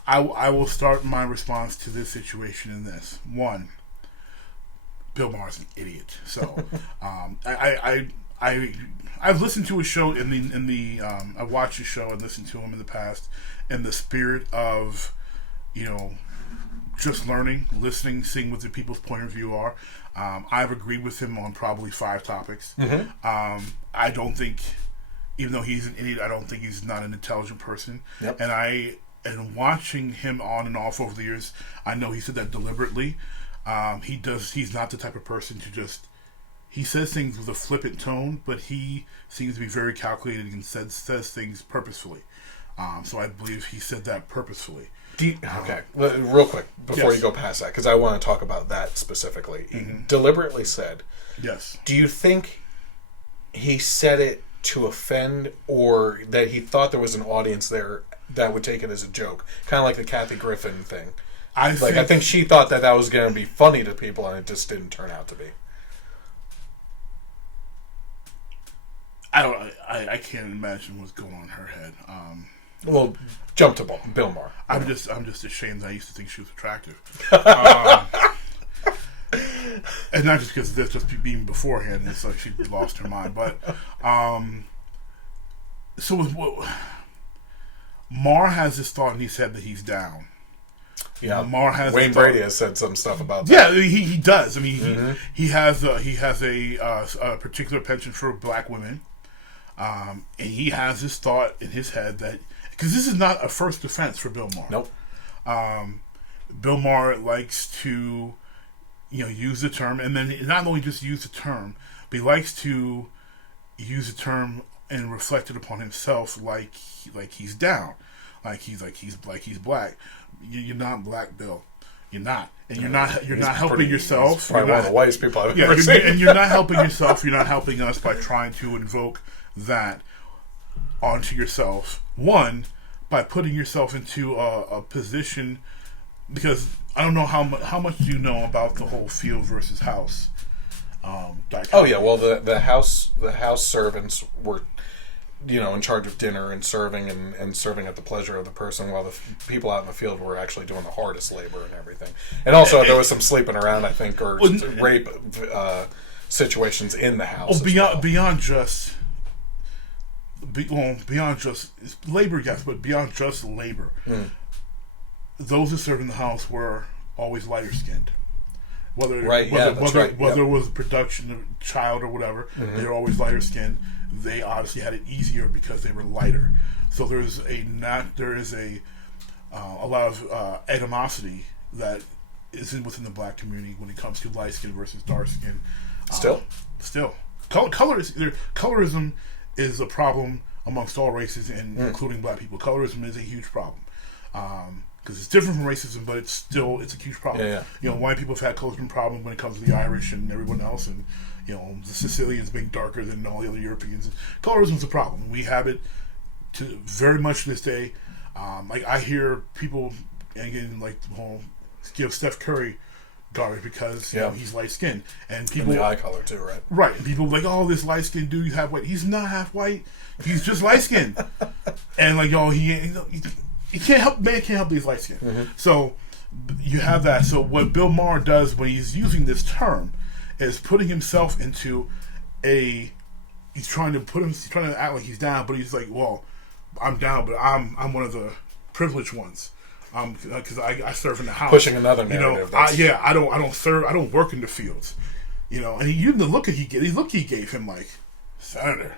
I will start my response to this situation in this. One, Bill Maher's an idiot. So I've listened to his show I've watched his show and listened to him in the past in the spirit of, just learning, listening, seeing what the people's point of view are. I've agreed with him on probably 5 topics. I don't think, even though he's an idiot, I don't think he's not an intelligent person. Yep. And watching him on and off over the years, I know he said that deliberately. He's not the type of person to just, he says things with a flippant tone, but he seems to be very calculated and says things purposefully. So I believe he said that purposefully. Okay, real quick before you go past that, because I want to talk about that specifically. He deliberately said, yes. Do you think he said it to offend, or that he thought there was an audience there that would take it as a joke? Kind of like the Kathy Griffin thing. I think she thought that was going to be funny to people, and it just didn't turn out to be. I can't imagine what's going on in her head. Well, jump to Bill Maher. I'm just ashamed I used to think she was attractive. And not just because that's just being beforehand, it's like she lost her mind. But Maher has this thought in his head that he's down. Yeah, Maher has Wayne Brady has said some stuff about that. Yeah, he does. I mean, he has a particular penchant for black women, and he has this thought in his head that, because this is not a first offense for Bill Maher. Nope. Bill Maher likes to, use the term, and then not only just use the term, but he likes to use the term and reflect it upon himself, like he's down, like he's black. You're not black, Bill. You're not, and you're not helping yourself. He's probably one of the whitest people I've ever seen. And you're not helping yourself. You're not helping us by trying to invoke that onto yourself. One, by putting yourself into a position, because I don't know how much do you know about the whole field versus house. The house servants were, in charge of dinner and serving and serving at the pleasure of the person, while the people out in the field were actually doing the hardest labor and everything. And also there was some sleeping around, I think, or rape situations in the house. Beyond just labor, yes, but beyond just labor, those who served in the house were always lighter skinned. Whether it was production of child or whatever, they were always lighter skinned. They obviously had it easier because they were lighter. So there is a lot of animosity that isn't within the black community when it comes to light skin versus dark skin. Still, colorism is a problem amongst all races, and including black people. Colorism is a huge problem. because it's different from racism, but it's a huge problem. Yeah. You know, white people have had colorism problem when it comes to the Irish and everyone else, and you know, the Sicilians being darker than all the other Europeans. Colorism is a problem. We have it to very much to this day. Like I hear people again like give Steph Curry garbage because you know, he's light skinned, and people and the eye color too, right? Right, and people like, oh, this light skinned dude, you have white. He's not half white. He's just light skinned, and like, oh, he can't help. Man can't help these light skinned. Mm-hmm. So you have that. So what Bill Maher does when he's using this term is putting himself into he's trying to act like he's down, but he's like, well, I'm down, but I'm one of the privileged ones. Because I serve in the house, pushing another narrative. You know, I don't work in the fields, you know. And the look he gave him, like, Senator,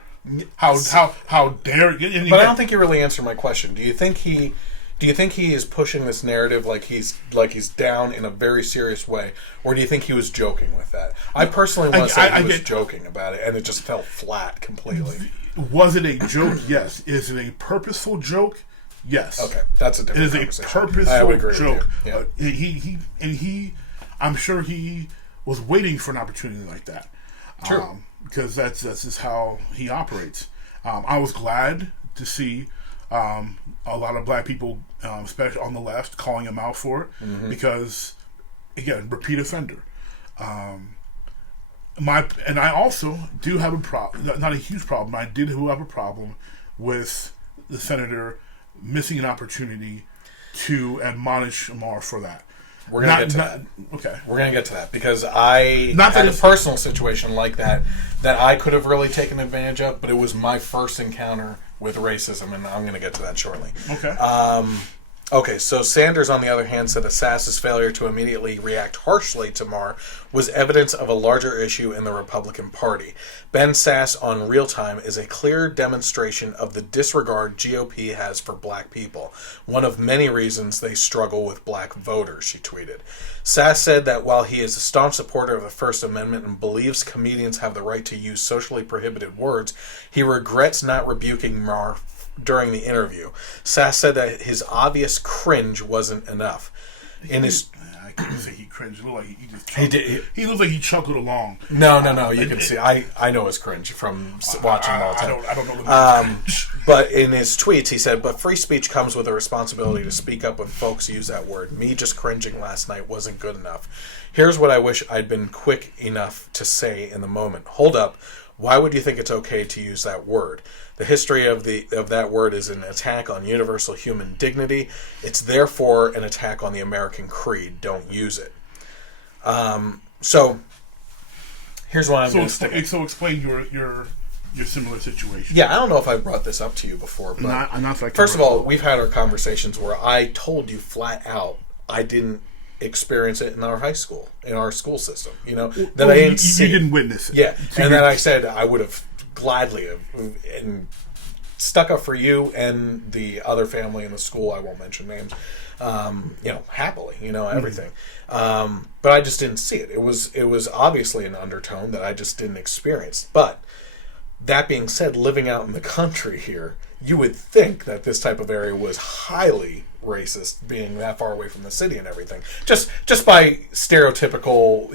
how dare you? But I don't think you really answered my question. Do you think he is pushing this narrative like he's down in a very serious way, or do you think he was joking with that? I personally want to say he was joking about it, and it just fell flat completely. Was it a joke? Yes. Is it a purposeful joke? Yes. Okay, that's a different conversation. It is a purposeful joke. Yeah. He, I'm sure he was waiting for an opportunity like that. True. Because that's just how he operates. I was glad to see a lot of black people, especially on the left, calling him out for it because, again, repeat offender. And I also do have a problem, not a huge problem. I did have a problem with the senator missing an opportunity to admonish Mahr for that. We're gonna get to that. Okay, we're gonna get to that because I had a personal situation like that I could have really taken advantage of, but it was my first encounter with racism, and I'm gonna get to that shortly. Okay. Okay, so Sanders, on the other hand, said that Sasse's failure to immediately react harshly to Mahr was evidence of a larger issue in the Republican Party. Ben Sasse on Real Time is a clear demonstration of the disregard GOP has for black people, one of many reasons they struggle with black voters, she tweeted. Sasse said that while he is a staunch supporter of the First Amendment and believes comedians have the right to use socially prohibited words, he regrets not rebuking Mahr during the interview. Sasse said that his obvious cringe wasn't enough. I couldn't say he cringed. It looked like he just chuckled. He looked like he chuckled along. No. You can see. I know his cringe from watching him all the time. I don't know the But in his tweets, he said, "But free speech comes with a responsibility to speak up when folks use that word. Me just cringing last night wasn't good enough. Here's what I wish I'd been quick enough to say in the moment. Hold up. Why would you think it's okay to use that word? The history of that word is an attack on universal human dignity. It's therefore an attack on the American creed. Don't use it." So here's what I'm going to say. So explain your similar situation. Yeah, I don't know if I brought this up to you before, but first of all, we've had our conversations where I told you flat out I didn't experience it in our school system. You know, that I didn't see. You didn't witness it. Yeah, and then I said I would have gladly and stuck up for you and the other family in the school. I won't mention names. Happily, everything. But I just didn't see it. It was obviously an undertone that I just didn't experience. But that being said, living out in the country here, you would think that this type of area was highly racist, being that far away from the city and everything. Just by stereotypical,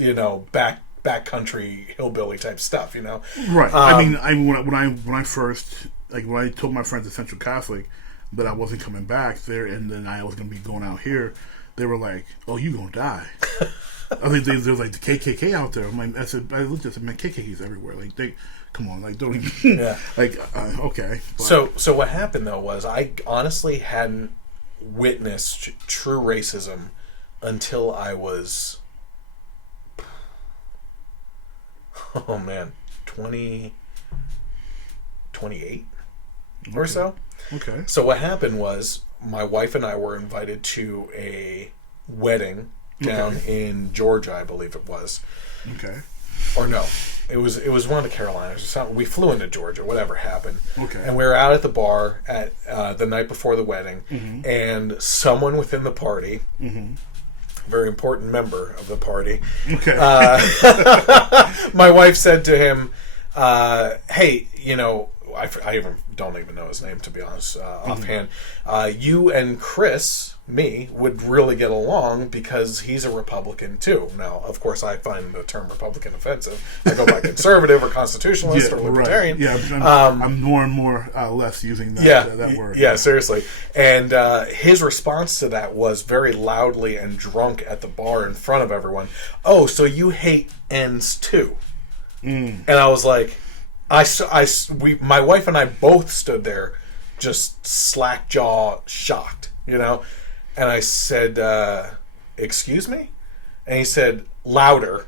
backcountry hillbilly type stuff, Right. I mean, when I first, like, when I told my friends at Central Catholic that I wasn't coming back there, and then I was going to be going out here, they were like, "Oh, you gonna die." I think there was like the KKK out there. I looked at them, man, KKK's everywhere. Like, they, come on, like, don't even, yeah. Like, okay. But. So what happened though was I honestly hadn't witnessed true racism until I was, 28 or so. Okay. So what happened was my wife and I were invited to a wedding down in Georgia, I believe it was. Okay. Or no, it was one of the Carolinas or something. We flew into Georgia, whatever happened. Okay. And we were out at the bar at the night before the wedding, and someone within the party, very important member of the party, my wife said to him, "Hey, I don't even know his name, to be honest, offhand. You and Chris me would really get along because he's a Republican too. Now, of course, I find the term Republican offensive. I go by conservative or constitutionalist or libertarian. Right. Yeah, I'm more and more less using that word. Yeah, seriously. And his response to that was very loudly and drunk at the bar in front of everyone. Oh, so you hate ends too? And I was like, my wife and I both stood there, just slack jaw, shocked, you know. And I said, excuse me? And he said, louder.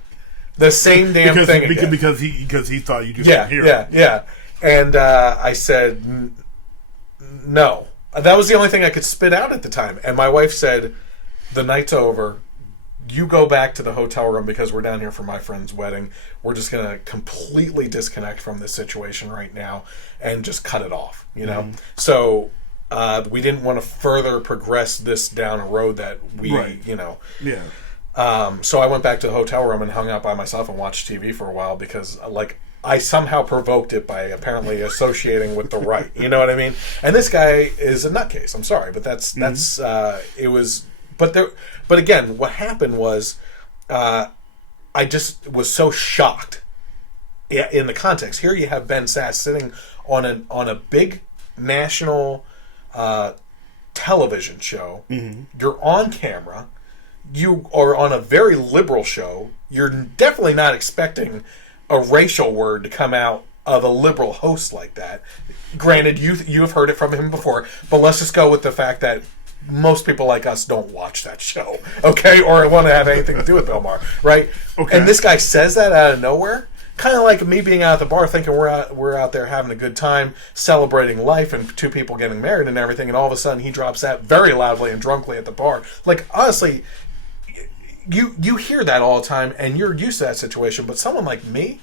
The same damn thing again. Because he thought you just didn't hear it. Yeah. And I said, no. That was the only thing I could spit out at the time. And my wife said, the night's over. You go back to the hotel room because we're down here for my friend's wedding. We're just going to completely disconnect from this situation right now and just cut it off, you know? So... we didn't want to further progress this down a road that we, you know. Yeah. So I went back to the hotel room and hung out by myself and watched TV for a while because, like, I somehow provoked it by apparently associating with the right. You know what I mean? And this guy is a nutcase. I'm sorry, but that's it was. But again, what happened was, I just was so shocked. In the context, here you have Ben Sasse sitting on a big national television show. You're on camera. You are on a very liberal show. You're definitely not expecting a racial word to come out of a liberal host like that. Granted, you have heard it from him before, but let's just go with the fact that most people like us don't watch that show, okay, or want to have anything to do with Bill Maher, right? Okay. And this guy says that out of nowhere. Kind of like me being out at the bar thinking we're out there having a good time, celebrating life and two people getting married and everything, and all of a sudden he drops that very loudly and drunkly at the bar. Like, honestly, you hear that all the time and you're used to that situation, but someone like me,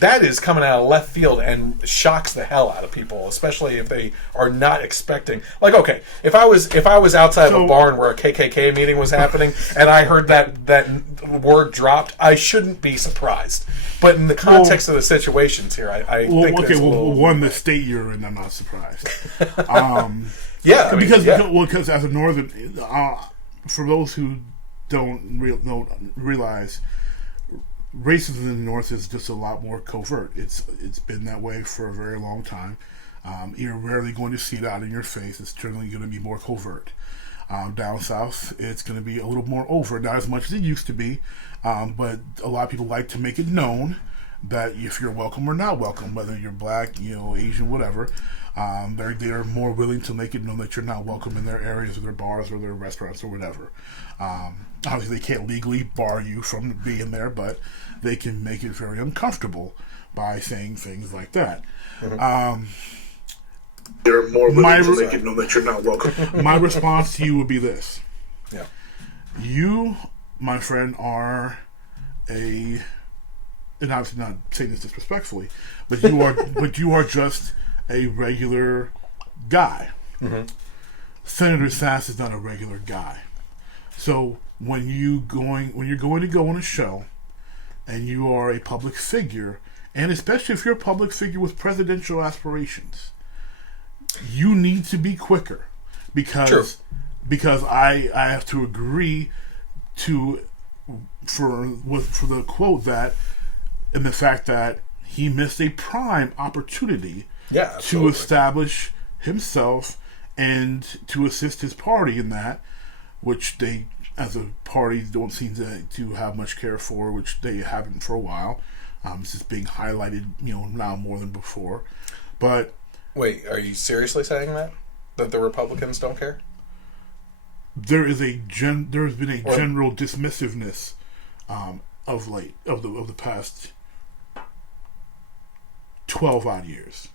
that is coming out of left field and shocks the hell out of people, especially if they are not expecting. Like, okay, if I was outside of a barn where a KKK meeting was happening and I heard that word dropped, I shouldn't be surprised. But in the context of the situations here, I think okay. The state you're in, I'm not surprised. Yeah, because as a northern, for those who don't realize. Racism in the North is just a lot more covert. It's been that way for a very long time. You're rarely going to see it out in your face. It's generally going to be more covert. Down south, it's going to be a little more overt, not as much as it used to be, but a lot of people like to make it known that if you're welcome or not welcome, whether you're black, Asian, whatever, they're more willing to make it known that you're not welcome in their areas or their bars or their restaurants or whatever. Obviously, they can't legally bar you from being there, but they can make it very uncomfortable by saying things like that. They're more willing to make it known that you're not welcome. My response to you would be this. Yeah. You, my friend, are and obviously not saying this disrespectfully, but you are just a regular guy. Senator Sasse is not a regular guy. So when you're going to go on a show and you are a public figure, and especially if you're a public figure with presidential aspirations, you need to be quicker because I have to agree for the quote that and the fact that he missed a prime opportunity to establish himself and to assist his party in that, which they as a party don't seem to have much care for, which they haven't for a while. This is being highlighted, now more than before. But wait, are you seriously saying that the Republicans don't care? There has been a general dismissiveness of late of the past 12 odd years.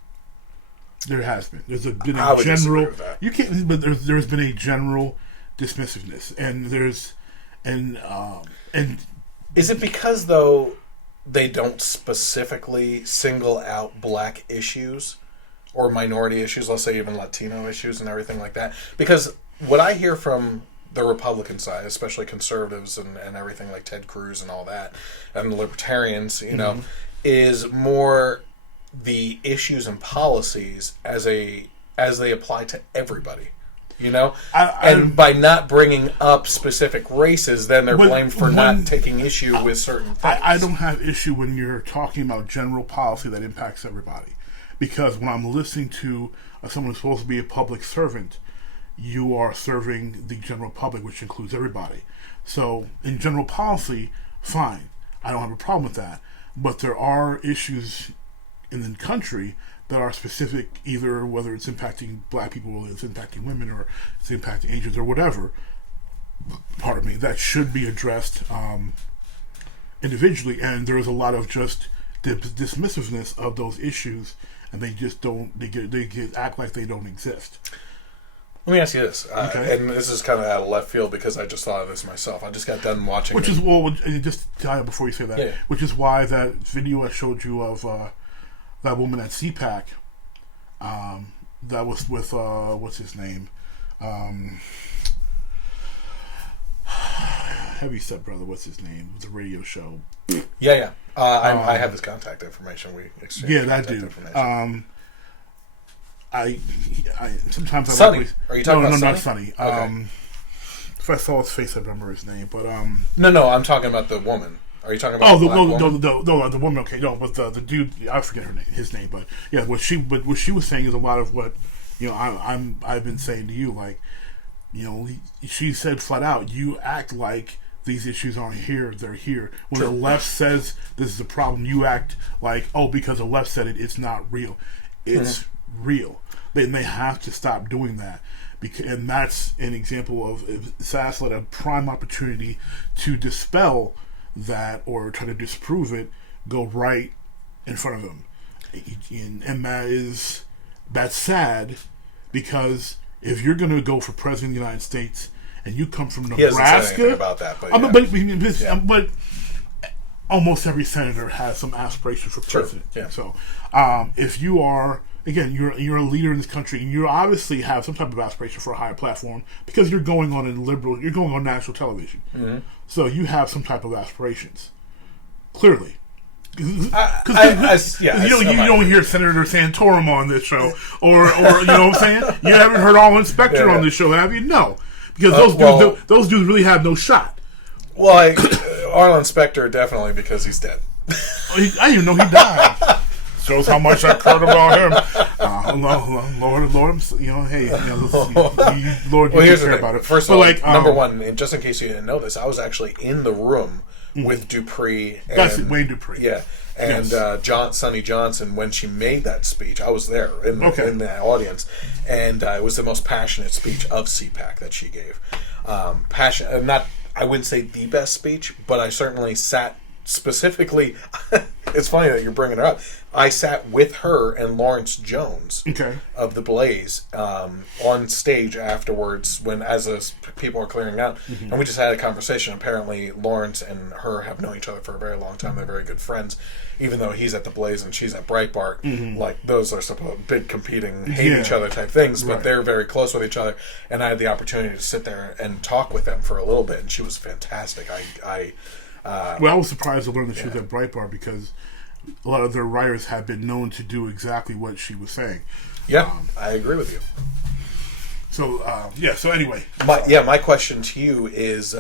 There has been. There's been a general. You can't. But there's been a general dismissiveness, and is it because though they don't specifically single out black issues or minority issues, let's say even Latino issues and everything like that? Because what I hear from the Republican side, especially conservatives and everything like Ted Cruz and all that, and the libertarians, is more the issues and policies as they apply to everybody. you know? And by not bringing up specific races, then they're blamed for not taking issue with certain things. I don't have issue when you're talking about general policy that impacts everybody. Because when I'm listening to someone who's supposed to be a public servant, you are serving the general public, which includes everybody. So in general policy, fine. I don't have a problem with that. But there are issues in the country that are specific, either whether it's impacting black people, or it's impacting women, or it's impacting Asians, or whatever, pardon me, that should be addressed individually. And there is a lot of just dismissiveness of those issues, and they just don't, they act like they don't exist. Let me ask you this, Okay. and this is kind of out of left field because I just thought of this myself. I just got done watching. Which is, well, just before you say that, yeah. Which is why that video I showed you of that woman at CPAC, that was with, what's his name? Heavy Set Brother, what's his name? It was a radio show. Yeah. I have his contact information. We exchanged. Yeah, that dude. I sometimes Sonny. Are you talking about Sonny? Not Sonny. Okay. If I saw his face, I'd remember his name. But No, I'm talking about the woman. Are you talking about the woman? Okay, no, but the dude, I forget his name. But yeah, what she was saying is a lot of what I've been saying to you. Like, she said flat out, you act like these issues aren't here, they're here. When the left says this is a problem, you act like, oh, because the left said it, it's not real. It's real. They have to stop doing that. And that's an example of Sasse let a prime opportunity to dispel that or try to disprove it go right in front of him. And that's sad, because if you're going to go for president of the United States and you come from Nebraska, he hasn't said anything about that, but almost every senator has some aspiration for president. Yeah. So if you are, again, you're a leader in this country, and you obviously have some type of aspiration for a higher platform because you're going on you're going on national television. Mm-hmm. So you have some type of aspirations, clearly. You don't hear Senator Santorum on this show, or you know what I'm saying? You haven't heard All Inspector on this show, have you? No, because those dudes really have no shot. Well, Arlen Specter definitely, because he's dead. I didn't even know he died. Shows how much I cared about him. Lord, hey, Lord, you care about it. First of all, number one, and just in case you didn't know this, I was actually in the room with Dupree. That's Wayne Dupree. Yeah. And Sonny Johnson, when she made that speech, I was there in the audience, and it was the most passionate speech of CPAC that she gave. I wouldn't say the best speech, but I certainly sat specifically. It's funny that you're bringing her up. I sat with her and Lawrence Jones of The Blaze on stage afterwards as people are clearing out, and we just had a conversation. Apparently Lawrence and her have known each other for a very long time. They're very good friends, even though he's at The Blaze and she's at Breitbart. Like, those are big competing, hate each other type things, but they're very close with each other, and I had the opportunity to sit there and talk with them for a little bit, and she was fantastic. I was surprised to learn that she was at Breitbart, because a lot of their writers have been known to do exactly what she was saying. Yeah, I agree with you. So, so anyway. My question to you is,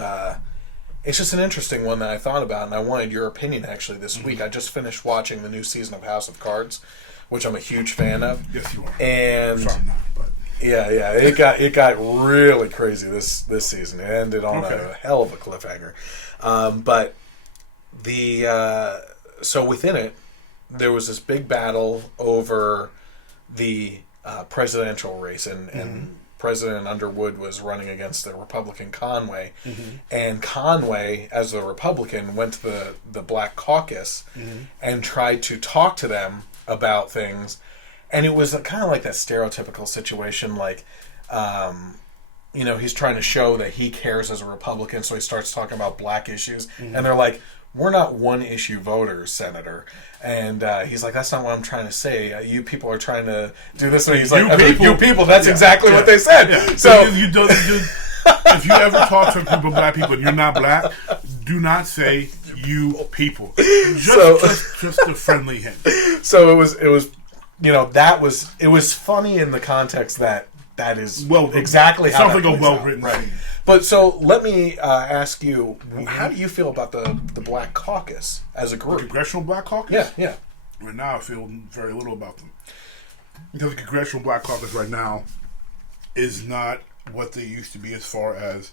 it's just an interesting one that I thought about, and I wanted your opinion actually this week. I just finished watching the new season of House of Cards, which I'm a huge fan of. Yes, you are. And sorry, I'm not, but... Yeah, it got really crazy this season. It ended on a hell of a cliffhanger. But so within it, there was this big battle over the presidential race, and President Underwood was running against the Republican Conway, and Conway, as the Republican, went to the Black Caucus and tried to talk to them about things, and it was kind of like that stereotypical situation, like, he's trying to show that he cares as a Republican, so he starts talking about black issues, and they're like, we're not one-issue voters, Senator. And he's like, that's not what I'm trying to say. You people are trying to do this. And he's like, you people, that's exactly what they said. Yeah. So if you ever talk to a group of black people and you're not black, do not say you people. Just a friendly hint. So it was funny in the context that that is Well, exactly how sounds that like a plays out. well-written Right. scene. But so let me ask you, how do you feel about the Black Caucus as a The group? Congressional Black Caucus? Yeah. Right now, I feel very little about them. Because the Congressional Black Caucus right now is not what they used to be as far as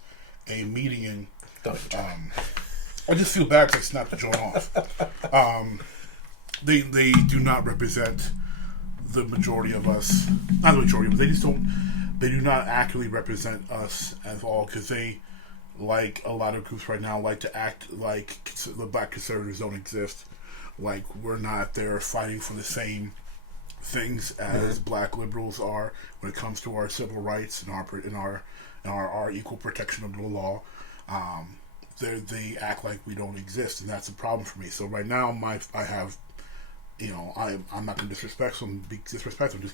a median. I just feel bad to snap the joint off. They do not represent the majority of us. Not the majority, but they just don't. They do not accurately represent us at all, because they, like a lot of groups right now, like to act like the black conservatives don't exist. Like we're not there fighting for the same things as black liberals are when it comes to our civil rights and our equal protection of the law. They act like we don't exist, and that's a problem for me. So right now, I'm not going to disrespect them just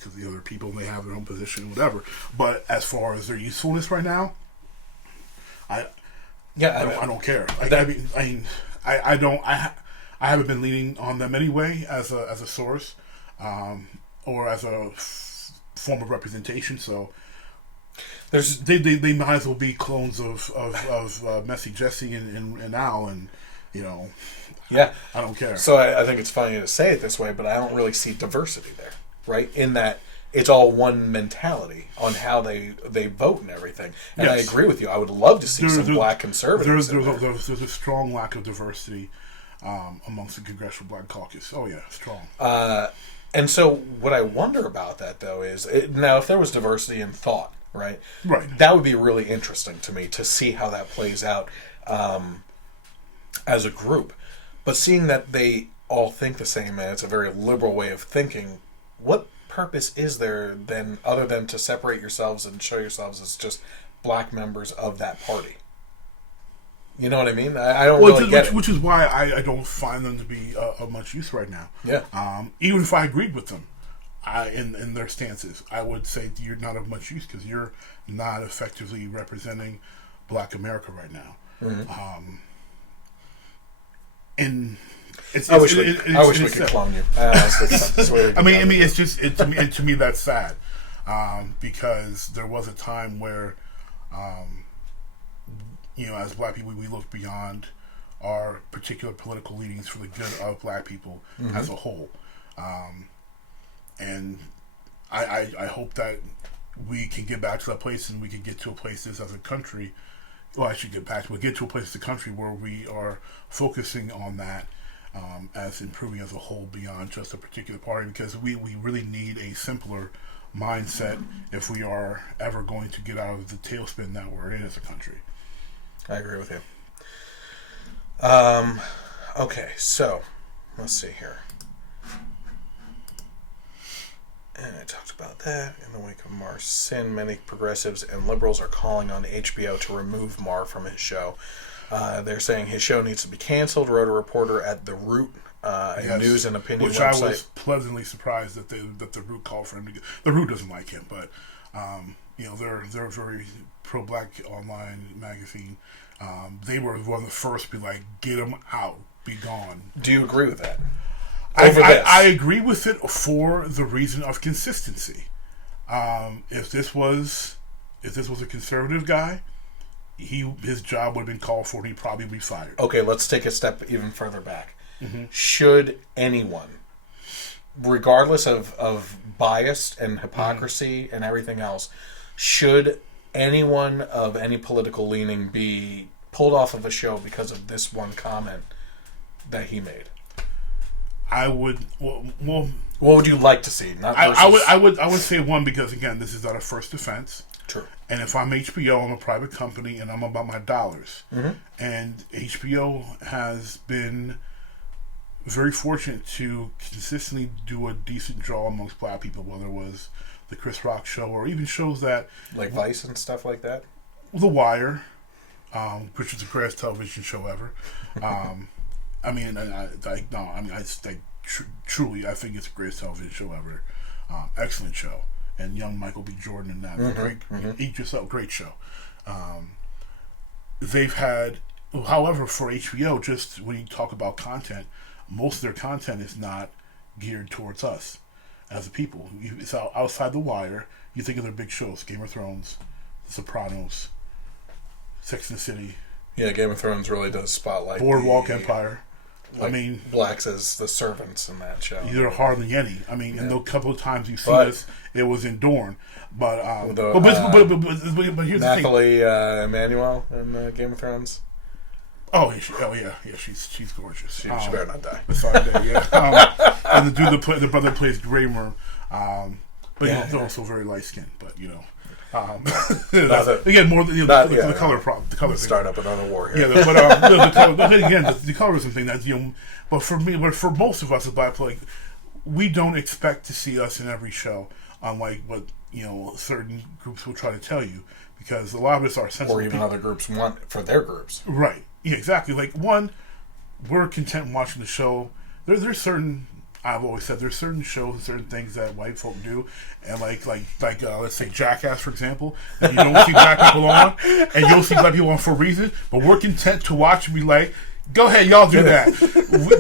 because the other people may have their own position, whatever. But as far as their usefulness right now, I don't care. I haven't been leaning on them anyway as a source, or as a form of representation. So they might as well be clones of Messy Jesse and Al, and Yeah. I don't care. So I think it's funny to say it this way, but I don't really see diversity there, right? In that it's all one mentality on how they vote and everything. And I agree with you. I would love to see some black conservatives. There's a strong lack of diversity amongst the Congressional Black Caucus. Oh yeah, strong. And so what I wonder about that, though, is now if there was diversity in thought, right? Right. That would be really interesting to me to see how that plays out as a group. But seeing that they all think the same, and it's a very liberal way of thinking, what purpose is there then other than to separate yourselves and show yourselves as just black members of that party? You know what I mean? I don't really get it. Which is why I don't find them to be of much use right now. Yeah. Even if I agreed with them in their stances, I would say you're not of much use because you're not effectively representing Black America right now. Mm-hmm. And I wish we could clone you. I mean, it's just to me that's sad, because there was a time where, as black people, we looked beyond our particular political leanings for the good of black people as a whole, and I hope that we can get back to that place, and we can get to a place as a country. Well, I should get to a place as a country where we are focusing on that as improving as a whole beyond just a particular party, because we really need a simpler mindset if we are ever going to get out of the tailspin that we're in as a country. I agree with you. Okay, so let's see here. And I talked about that. In the wake of Mahr's sin, many progressives and liberals are calling on HBO to remove Mahr from his show. They're saying his show needs to be canceled, wrote a reporter at The Root, a news and opinion which website. I was pleasantly surprised that The Root called for him to get. The Root doesn't like him, but they're a very pro-black online magazine. They were one of the first to be like, get him out, be gone. Do you agree with that? I agree with it for the reason of consistency. If this was a conservative guy, his job would have been called for and he'd probably be fired. Okay, let's take a step even further back. Mm-hmm. Should anyone, regardless of bias and hypocrisy and everything else, should anyone of any political leaning be pulled off of a show because of this one comment that he made? I would. Well, what would you like to see? I would say one, because again, this is not a first offense. True. And if I'm HBO, I'm a private company, and I'm about my dollars. Mm-hmm. And HBO has been very fortunate to consistently do a decent job amongst black people, whether it was the Chris Rock show or even shows that like Vice and stuff like that. The Wire, which is the greatest television show ever. Truly, I think it's the greatest television show ever. Excellent show. And young Michael B. Jordan and that. Eat yourself, great show. They've had, however, for HBO, just when you talk about content, most of their content is not geared towards us. as a people. It's outside the wire. You think of their big shows: Game of Thrones, The Sopranos, Sex and the City. Yeah, Game of Thrones really does spotlight Boardwalk Empire. Like, blacks as the servants in that show. They're hardly any. I mean, and the couple of times you see this, it was in Dorne. But here's the thing. Nathalie Emmanuel in Game of Thrones. She's gorgeous. She better not die. And the brother plays Grey Worm, but he's also very light skinned. But again, more the color problem. The color start up another war here. Yeah, but again, the colorism thing. That's but for me, but for most of us as black, like, we don't expect to see us in every show, unlike what certain groups will try to tell you, because a lot of us are sensitive. Or even other groups want for their groups. Right. Yeah, exactly. Like, one, we're content watching the show. There's certain. I've always said there's certain shows and certain things that white folk do, and like let's say Jackass, for example, that you don't see black people on, and you'll see black people on for a reason, but we're content to watch and be like, go ahead, y'all do that.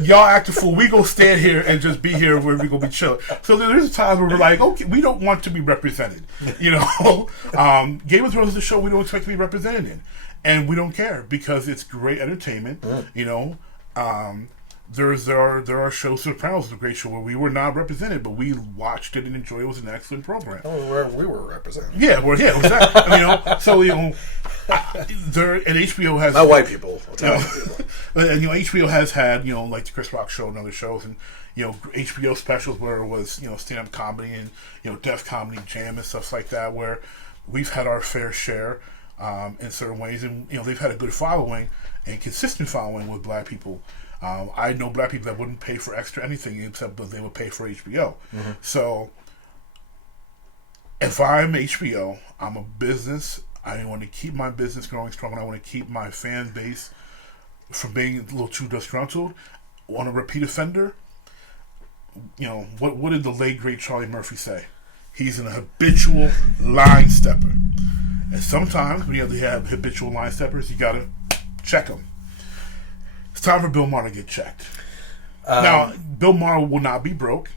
Y'all act a fool. We go stand here and just be here where we gonna be chill. So there's times where we're like, okay, we don't want to be represented. Game of Thrones is a show we don't expect to be represented in, and we don't care because it's great entertainment. There are shows. Sopranos is a great show where we were not represented, but we watched it and enjoyed it. It was an excellent program. Oh, we were represented. Yeah, exactly. So and HBO has not white people. And HBO has had like the Chris Rock show and other shows, and HBO specials where it was stand up comedy and Def Comedy Jam and stuff like that, where we've had our fair share in certain ways, and they've had a good following and consistent following with black people. I know black people that wouldn't pay for extra anything except that they would pay for HBO. Mm-hmm. So if I'm HBO, I'm a business. I want to keep my business growing strong, and I want to keep my fan base from being a little too disgruntled. On a repeat offender, what did the late great Charlie Murphy say? He's an habitual line stepper, and sometimes when you have habitual line steppers, you gotta check them. It's time for Bill Maher to get checked. Now, Bill Maher will not be broke.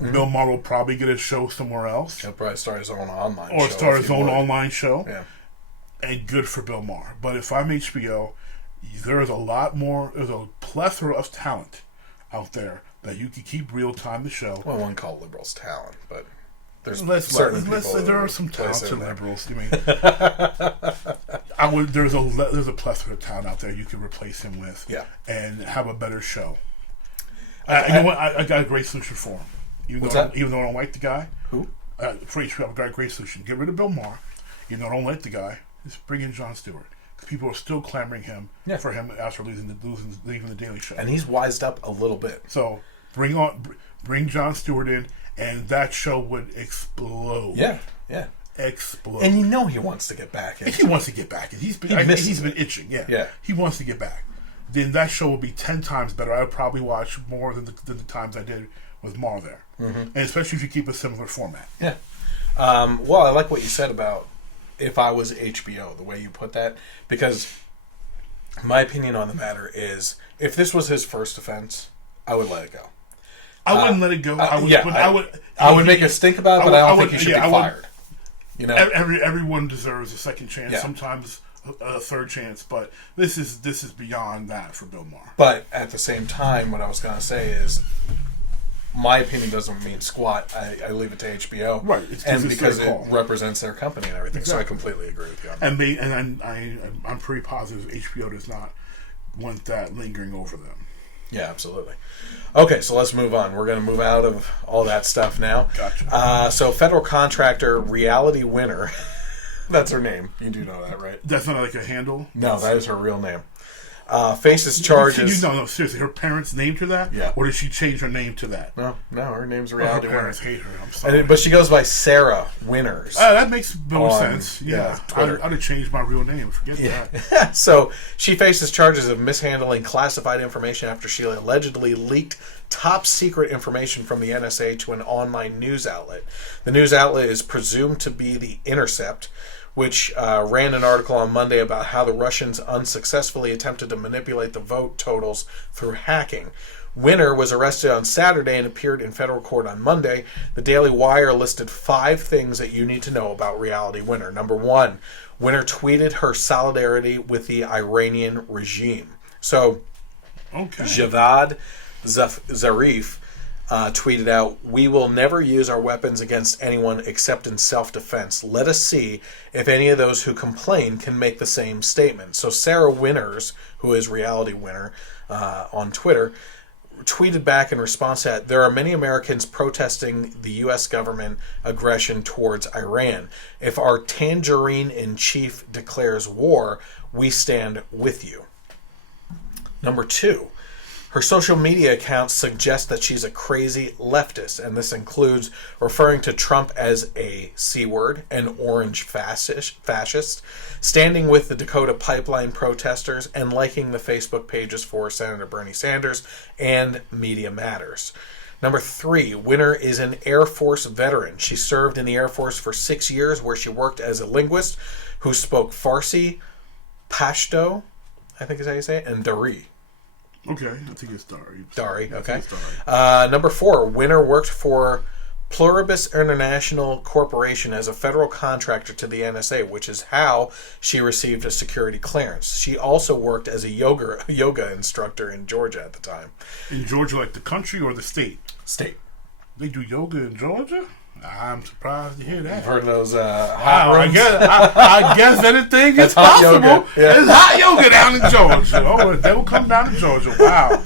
Mm-hmm. Bill Maher will probably get a show somewhere else. He'll probably start his own online show. Or start his own online show. Yeah. And good for Bill Maher. But if I'm HBO, there's a plethora of talent out there that you can keep real time the show. Well, one call liberals talent, but there's there are some talented liberals. There's a plethora of talent out there you can replace him with, and have a better show. You know what? I got a great solution for him. Even though I don't like the guy, who for HBO, I've got a great solution. Get rid of Bill Maher. Even though I don't like the guy, just bring in Jon Stewart. People are still clamoring for him after leaving the Daily Show, and he's wised up a little bit. So bring Jon Stewart in, and that show would explode. Yeah. Explode. And he wants to get back in. He wants to get back in. He's been itching. Yeah. He wants to get back. Then that show will be 10 times better. I would probably watch more than the times I did with Maher there, and especially if you keep a similar format. Yeah. Well, I like what you said about if I was HBO, the way you put that, because my opinion on the matter is, if this was his first offense, I would let it go. I wouldn't let it go. I would make us think about it, but I don't think he should be fired. Everyone deserves a second chance. Sometimes a third chance, but this is beyond that for Bill Maher. But at the same time, what I was going to say is, my opinion doesn't mean squat. I leave it to HBO, right? Because it represents their company and everything. Exactly. So I completely agree with you on that. I'm pretty positive HBO does not want that lingering over them. Yeah, absolutely. Okay, so let's move on. We're going to move out of all that stuff now. Gotcha. So federal contractor Reality Winner. That's her name. You do know that, right? That's not like a handle? No, that is her real name. Faces charges. No, seriously. Her parents named her that? Yeah. Or did she change her name to that? No, her name's Reality Winner. Her parents hate her. I'm sorry. But she goes by Sarah Winners. That makes more sense. Yeah. I'd have changed my real name. Forget that. So she faces charges of mishandling classified information after she allegedly leaked top secret information from the NSA to an online news outlet. The news outlet is presumed to be The Intercept, which ran an article on Monday about how the Russians unsuccessfully attempted to manipulate the vote totals through hacking. Winner was arrested on Saturday and appeared in federal court on Monday. The Daily Wire listed 5 things that you need to know about reality Winner. Number 1, Winner tweeted her solidarity with the Iranian regime. So, Javad Zarif tweeted out, "We will never use our weapons against anyone except in self-defense. Let us see if any of those who complain can make the same statement." So Sarah Winners, who is Reality Winner on Twitter, tweeted back in response to that, "There are many Americans protesting the U.S. government aggression towards Iran. If our tangerine-in-chief declares war, we stand with you." Number 2, her social media accounts suggest that she's a crazy leftist, and this includes referring to Trump as a C-word, an orange fascist, standing with the Dakota pipeline protesters, and liking the Facebook pages for Senator Bernie Sanders and Media Matters. Number 3, Winner is an Air Force veteran. She served in the Air Force for 6 years, where she worked as a linguist who spoke Farsi, Pashto, I think is how you say it, and Dari. Okay, I think it's Dari. Dari, okay. It's Dari. Number 4, Winner worked for Pluribus International Corporation as a federal contractor to the NSA, which is how she received a security clearance. She also worked as a yoga instructor in Georgia at the time. In Georgia, like the country or the state? State. They do yoga in Georgia? I'm surprised to hear that. I've heard of those hot Wow, rooms. I guess anything is hot possible. yoga, yeah. It's hot yoga down in Georgia. Oh, they will come down to Georgia. Wow.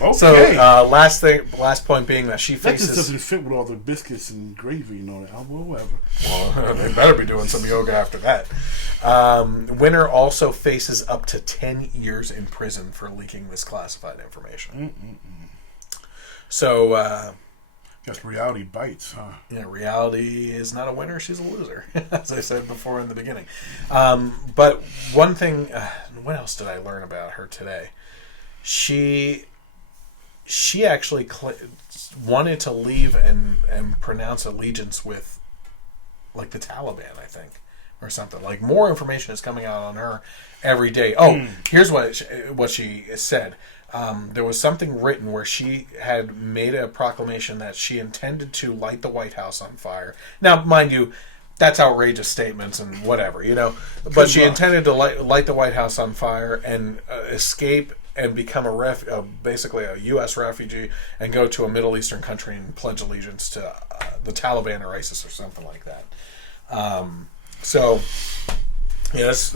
Okay. So last point being that she that just faces. doesn't fit with all the biscuits and gravy and all that. Well, whatever. Well, they better be doing some yoga after that. Winner also faces up to 10 years in prison for leaking this classified information. So. Guess reality bites, huh? Yeah, reality is not a winner; she's a loser, as I said before in the beginning. But one thing, what else did I learn about her today? She actually wanted to leave and pronounce allegiance with, like, the Taliban, I think, or something. Like, more information is coming out on her every day. Oh, here's what she said. There was something written where she had made a proclamation that she intended to light the White House on fire. Now, mind you, that's outrageous statements and whatever, you know. But she intended to light the White House on fire and escape and become basically a U.S. refugee and go to a Middle Eastern country and pledge allegiance to the Taliban or ISIS or something like that. So, yeah, this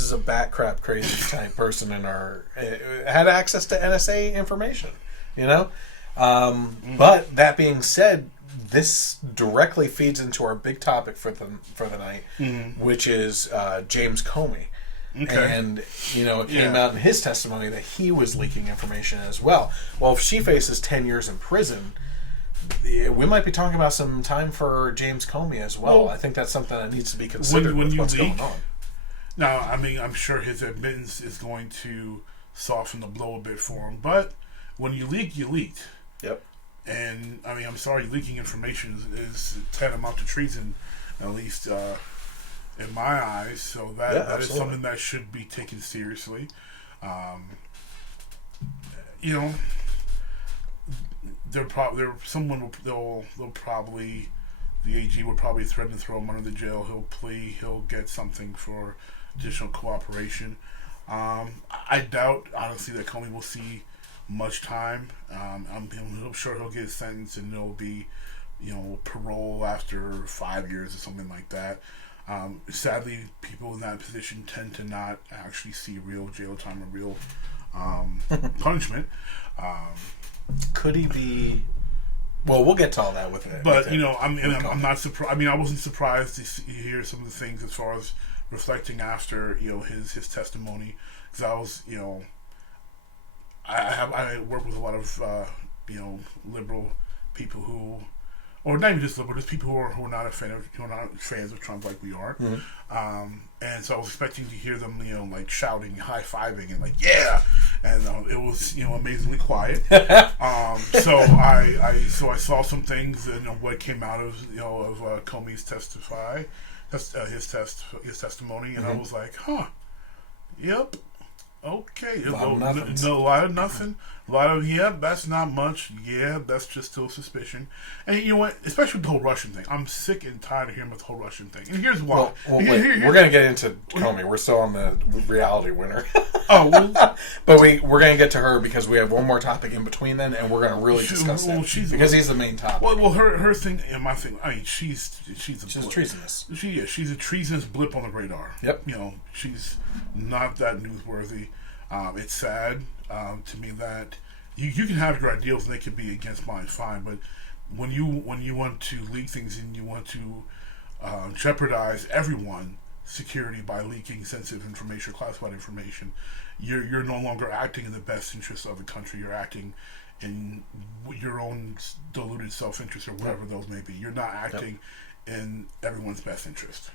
is a bat crap crazy type person in our had access to NSA information, you know. But that being said, this directly feeds into our big topic for the night, which is James Comey. Okay. And, you know, it came out in his testimony that he was leaking information as well. Well, if she faces 10 years in prison, we might be talking about some time for James Comey as well. I think that's something that needs to be considered with what's going on. Now, I mean, I'm sure his admittance is going to soften the blow a bit for him. But when you leak, you leak. Yep. And, I mean, I'm sorry, leaking information is tantamount to treason, at least in my eyes. So that is something that should be taken seriously. You know, the AG will probably threaten to throw him under the jail. He'll plea. He'll get something for additional cooperation. I doubt, honestly, that Comey will see much time. I'm sure he'll get a sentence and it'll be, you know, parole after 5 years or something like that. Sadly, people in that position tend to not actually see real jail time or real punishment. Could he be? Well, we'll get to all that with it. But you know, I'm not surprised. I mean, I wasn't surprised to hear some of the things as far as reflecting after, you know, his testimony, because I was, you know, I work with a lot of you know, liberal people who, or not even just liberal, just people who are not fans of Trump like we are. And so I was expecting to hear them, you know, like shouting, high fiving, and like and it was, you know, amazingly quiet. So I saw some things, you know, what came out of, you know, of Comey's his testimony, and I was like, yep, Okay. A lot of nothings. A lot of nothing. A lot of, that's not much. Yeah, that's just still suspicion. And you know what? Especially with the whole Russian thing. I'm sick and tired of hearing about the whole Russian thing. And here's why. Well, wait, we're going to get into Comey. We're still on the reality winner. Oh, well, but we're going to get to her because we have one more topic in between then, and we're going to really discuss that. Because he's the main topic. Well, her thing and my thing, I mean, she's treasonous. She's a treasonous blip on the radar. Yep. She's not that newsworthy. It's sad to me that you can have your ideals and they can be against mine, fine. But when you want to leak things and you want to jeopardize everyone's security by leaking sensitive information or classified information, you're no longer acting in the best interest of the country. You're acting in your own diluted self-interest or whatever those may be. You're not acting in everyone's best interest.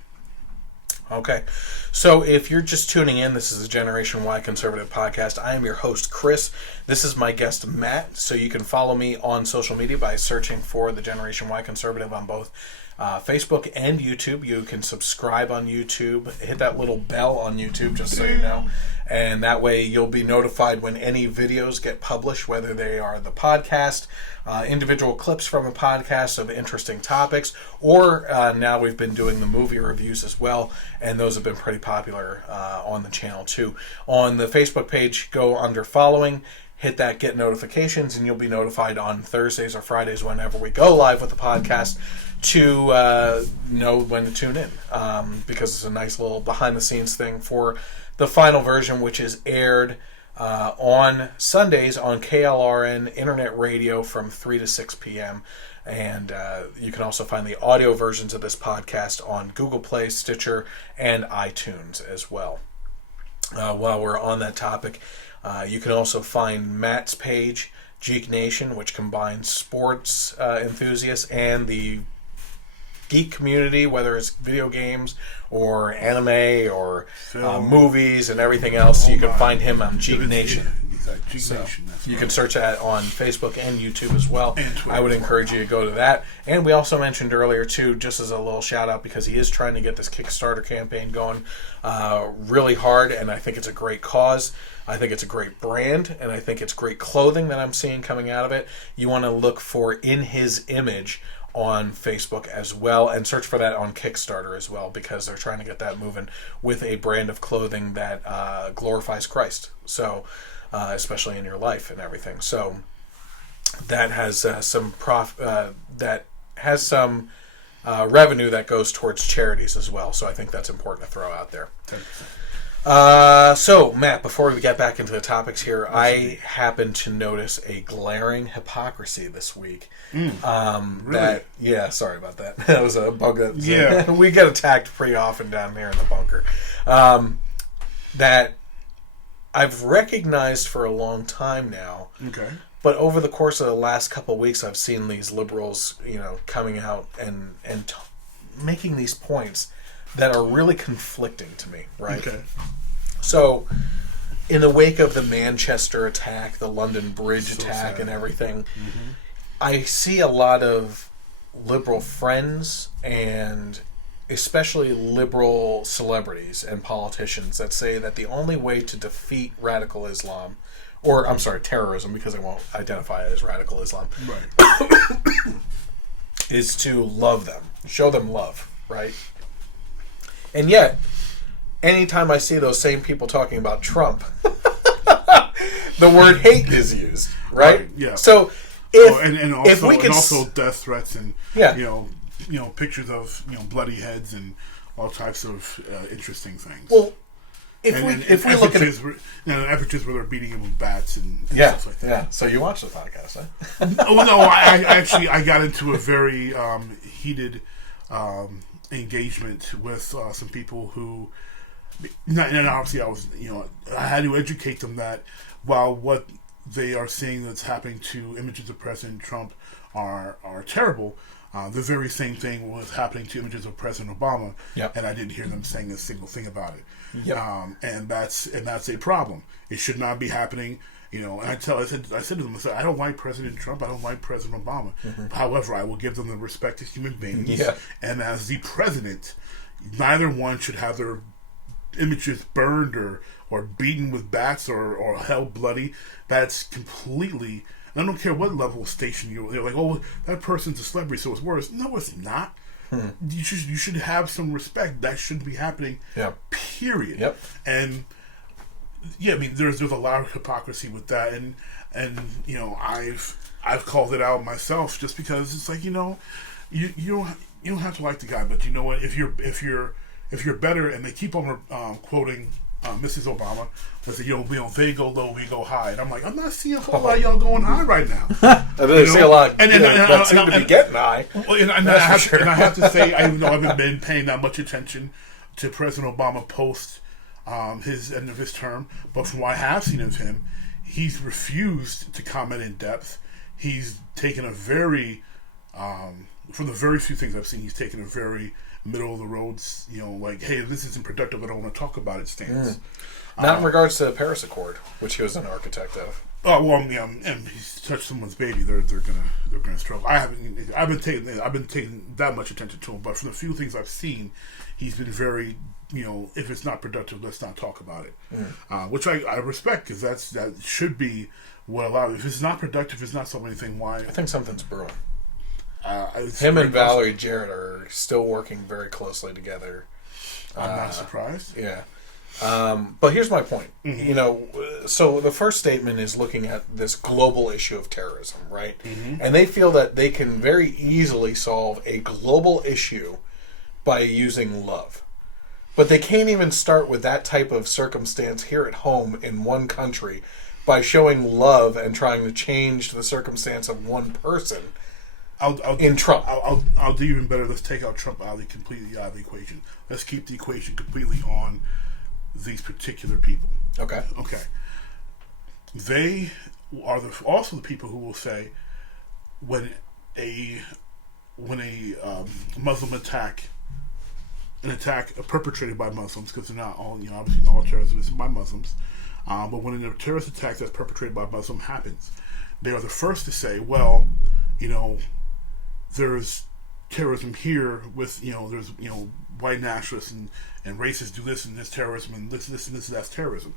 Okay, so if you're just tuning in, this is a Generation Y Conservative podcast. I am your host, Chris. This is my guest, Matt. So you can follow me on social media by searching for the Generation Y Conservative on both Facebook and YouTube. You can subscribe on YouTube. Hit that little bell on YouTube, just so you know. And that way you'll be notified when any videos get published, whether they are the podcast, individual clips from a podcast of interesting topics, or now we've been doing the movie reviews as well, and those have been pretty popular on the channel too. On the Facebook page, go under following, hit that get notifications, and you'll be notified on Thursdays or Fridays whenever we go live with the podcast to know when to tune in, because it's a nice little behind-the-scenes thing for the final version, which is aired on Sundays on KLRN Internet Radio from 3 to 6 p.m. And you can also find the audio versions of this podcast on Google Play, Stitcher, and iTunes as well. While we're on that topic, you can also find Matt's page, Geek Nation, which combines sports enthusiasts and the geek community, whether it's video games or anime or movies and everything else. You can find him on Geek Nation. You can search that on Facebook and YouTube as well. I would encourage you to go to that. And we also mentioned earlier too, just as a little shout out, because he is trying to get this Kickstarter campaign going really hard, and I think it's a great cause. I think it's a great brand, and I think it's great clothing that I'm seeing coming out of it. You want to look for In His Image on Facebook as well, and search for that on Kickstarter as well, because they're trying to get that moving with a brand of clothing that glorifies Christ. So, especially in your life and everything. So that has some revenue that goes towards charities as well. So I think that's important to throw out there. 10%. So, Matt, before we get back into the topics here, I happened to notice a glaring hypocrisy this week. Really? Sorry about that. That was a bug that we get attacked pretty often down here in the bunker. That I've recognized for a long time now. Okay. But over the course of the last couple of weeks, I've seen these liberals, coming out and making these points that are really conflicting to me, right? Okay. So, in the wake of the Manchester attack, the London Bridge attack, and everything, I see a lot of liberal friends and especially liberal celebrities and politicians that say that the only way to defeat radical Islam, or I'm sorry, terrorism, because I won't identify it as radical Islam, Right. is to love them, show them love, right? And yet, anytime I see those same people talking about Trump, the word hate is used, right? Yeah. So if we can, also death threats and pictures of bloody heads and all types of interesting things. Well, if we look at it, averages where they're beating him with bats and stuff like that. Yeah. So you watched the podcast, huh? No, I got into a very heated engagement with some people who, and obviously I had to educate them that while what they are seeing that's happening to images of President Trump are terrible, the very same thing was happening to images of President Obama, and I didn't hear them saying a single thing about it. And that's a problem. It should not be happening. And I said to them, I don't like President Trump. I don't like President Obama. However, I will give them the respect as human beings. And as the president, neither one should have their images burned or beaten with bats or held bloody. That's completely. I don't care what level of station they're like, oh, that person's a celebrity, so it's worse. No, it's not. You should have some respect. That shouldn't be happening. Yeah. Period. Yep. And yeah, I mean, there's a lot of hypocrisy with that, and I've called it out myself just because it's like, you don't have to like the guy, but you know what? If you're better, and they keep on quoting Mrs. Obama, they say, they go low, we go high, and I'm like, I'm not seeing a whole lot of y'all going high right now. I see a lot that seem to be getting high. And I have to say, even though I haven't been paying that much attention to President Obama post his end of his term, but from what I have seen of him, he's refused to comment in depth. He's taken a very from the very few things I've seen, he's taken a very middle of the roads, like, hey, this isn't productive, I don't want to talk about it stance. Not in regards to the Paris Accord, which he was an architect of. Oh well, and he's touched someone's baby. They're gonna struggle. I've been taking that much attention to him, but from the few things I've seen, he's been very, if it's not productive, let's not talk about it. Which I respect, because that should be what allows. If it's not productive, it's not anything. Why? I think something's brewing. Him and Valerie Jarrett are still working very closely together. I'm not surprised. Yeah. But here's my point. So the first statement is looking at this global issue of terrorism, right? And they feel that they can very easily solve a global issue by using love. But they can't even start with that type of circumstance here at home in one country by showing love and trying to change the circumstance of one person. In Trump. I'll do even better. Let's take out Trump completely out of the equation. Let's keep the equation completely on these particular people. Okay. They are also the people who will say when a Muslim attack, an attack perpetrated by Muslims, because they're not all, obviously not all terrorism is by Muslims, but when a terrorist attack that's perpetrated by a Muslim happens, they are the first to say, well, there's terrorism here with, there's, white nationalists and racists do this and this terrorism and this and this, that's terrorism.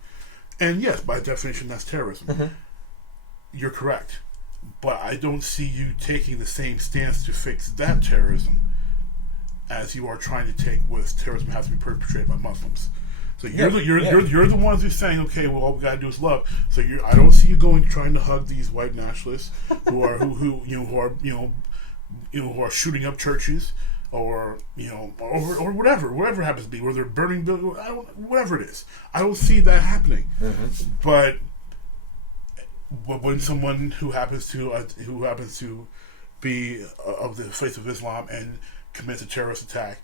And yes, by definition, that's terrorism. You're correct. But I don't see you taking the same stance to fix that terrorism as you are trying to take with terrorism has to be perpetrated by Muslims. So you're the ones who's saying, okay, well, all we gotta do is love. So I don't see you trying to hug these white nationalists who are shooting up churches or whatever happens to be, where they're burning buildings, whatever it is. I don't see that happening. But when someone who happens to be of the faith of Islam and commits a terrorist attack,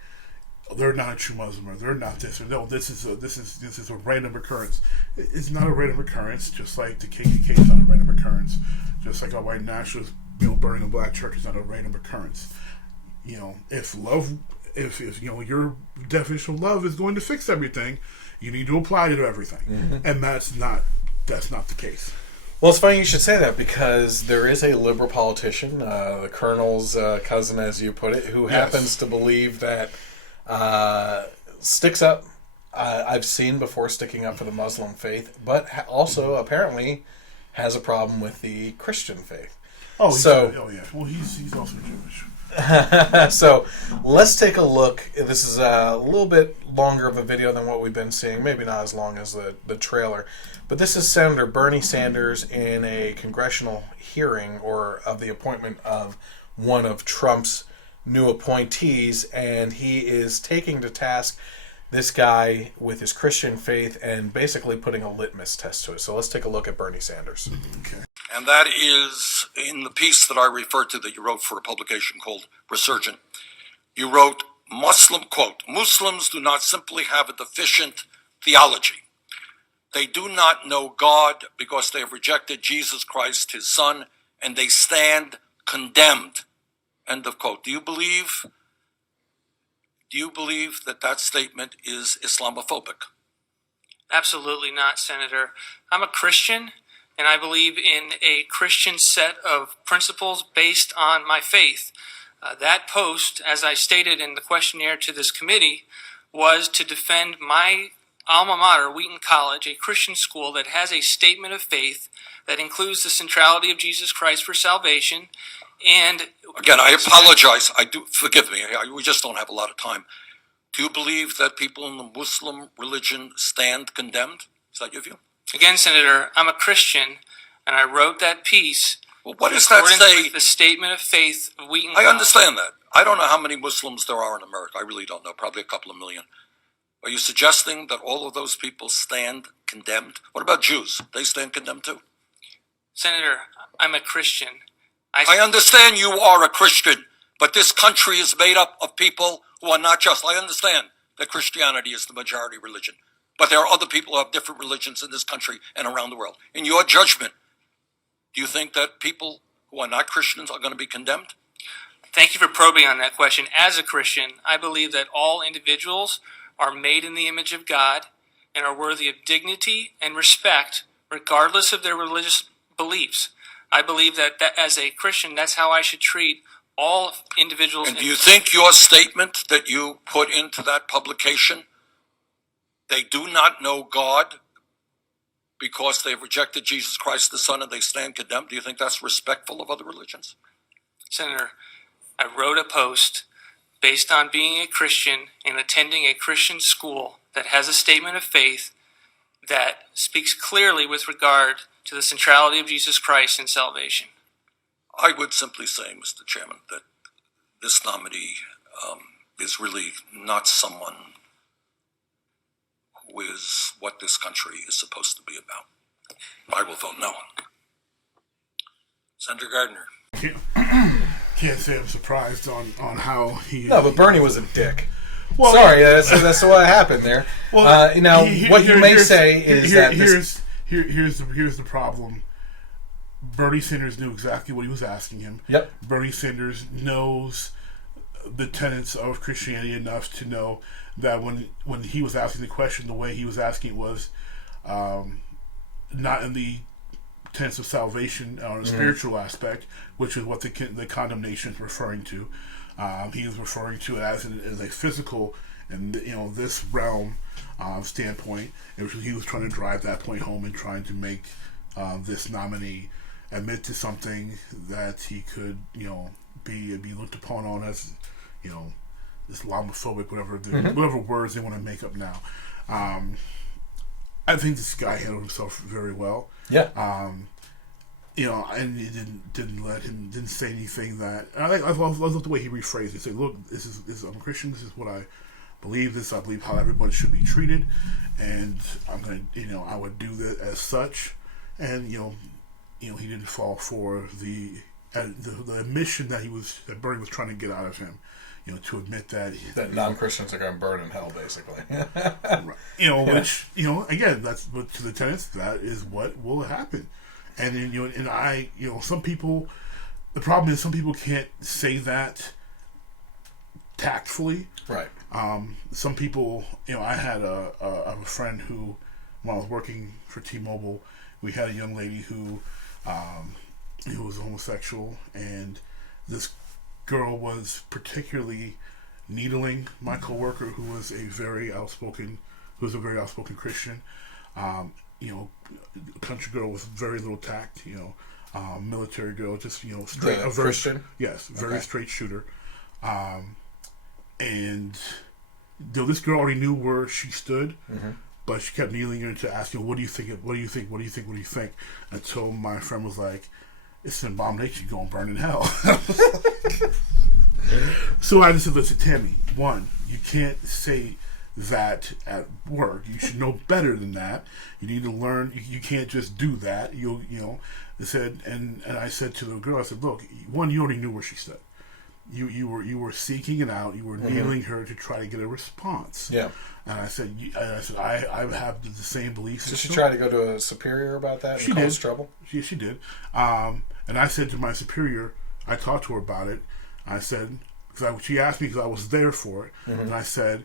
they're not a true Muslim, or they're not this, or no, this is a random occurrence. It's not a random occurrence, just like the KKK is not a random occurrence, just like a white nationalist burning a black church is not a random occurrence. If your definition of love is going to fix everything, you need to apply it to everything, and that's not the case. Well, it's funny you should say that, because there is a liberal politician, the Colonel's cousin, as you put it, who happens to believe that sticks up. I've seen before sticking up for the Muslim faith, but also apparently has a problem with the Christian faith. Oh, yeah. Well, he's also Jewish. So let's take a look. This is a little bit longer of a video than what we've been seeing. Maybe not as long as the trailer. But this is Senator Bernie Sanders in a congressional hearing or of the appointment of one of Trump's new appointees. And he is taking to task this guy with his Christian faith and basically putting a litmus test to it. So let's take a look at Bernie Sanders. Okay. And that is in the piece that I referred to that you wrote for a publication called Resurgent. You wrote, quote, Muslims do not simply have a deficient theology. They do not know God because they have rejected Jesus Christ, his son, and they stand condemned. End of quote. Do you believe that statement is Islamophobic? Absolutely not, Senator. I'm a Christian, and I believe in a Christian set of principles based on my faith. That post, as I stated in the questionnaire to this committee, was to defend my alma mater, Wheaton College, a Christian school that has a statement of faith that includes the centrality of Jesus Christ for salvation. And again, I apologize. Forgive me. We just don't have a lot of time. Do you believe that people in the Muslim religion stand condemned? Is that your view? Again, Senator, I'm a Christian, and I wrote that piece. Well, what does that say? The statement of faith of Wheaton I College. understand that. I don't know how many Muslims there are in America. I really don't know. Probably a couple of million. Are you suggesting that all of those people stand condemned? What about Jews? They stand condemned too. Senator, I'm a Christian. I understand you are a Christian, but this country is made up of people who are not just. I understand that Christianity is the majority religion, but there are other people who have different religions in this country and around the world. In your judgment, do you think that people who are not Christians are going to be condemned? Thank you for probing on that question. As a Christian, I believe that all individuals are made in the image of God and are worthy of dignity and respect, regardless of their religious beliefs. I believe that as a Christian, that's how I should treat all individuals. And do you think your statement that you put into that publication, they do not know God because they've rejected Jesus Christ the Son and they stand condemned, do you think that's respectful of other religions? Senator, I wrote a post based on being a Christian and attending a Christian school that has a statement of faith that speaks clearly with regard to the centrality of Jesus Christ in salvation. I would simply say, Mr. Chairman, that this nominee is really not someone who is what this country is supposed to be about. I will vote no. Senator Gardner. Can't say I'm surprised on how he... No, but Bernie was a dick. Well, sorry, that's what happened there. Well, what you may say is that here's the problem. Bernie Sanders knew exactly what he was asking him. Yep. Bernie Sanders knows the tenets of Christianity enough to know that when he was asking the question, the way he was asking it was not in the tenets of salvation or the spiritual aspect, which is what the condemnation is referring to. He is referring to it as a physical and this realm standpoint. He was trying to drive that point home and trying to make this nominee admit to something that he could be looked upon on as Islamophobic, whatever words they want to make up now. I think this guy handled himself very well. Yeah. And he didn't say anything that I love the way he rephrased it. He said, "Look, this is I'm a Christian. This is what I believe. I believe how everybody should be treated, and I'm gonna, I would do that as such." And he didn't fall for the admission that Bernie was trying to get out of him. To admit that non-Christians are going to burn in hell, basically. Which again, that's to the tenets. That is what will happen. And then, some people. The problem is some people can't say that tactfully. Right. Some people. I had a friend who, when I was working for T-Mobile, we had a young lady who was homosexual, and this girl was particularly needling my coworker, who was a very outspoken Christian. Country girl with very little tact. Military girl, just straight. A Christian. Yes, very straight shooter. And this girl already knew where she stood, but she kept kneeling her to ask, "What do you think? What do you think? What do you think? What do you think?" Until my friend was like, "It's an abomination. You're gonna burn in hell." So I just said, "Listen, Tammy. One, you can't say that at work. You should know better than that. You need to learn. You can't just do that. They said, and I said to the girl, I said, "Look, one, you already knew where she stood. You were seeking it out. You were needling her to try to get a response." Yeah. And I said, I have the same beliefs. Did she try to go to a superior about that and cause trouble? She did. And I said to my superior, I talked to her about it. I said, she asked me because I was there for it, and I said,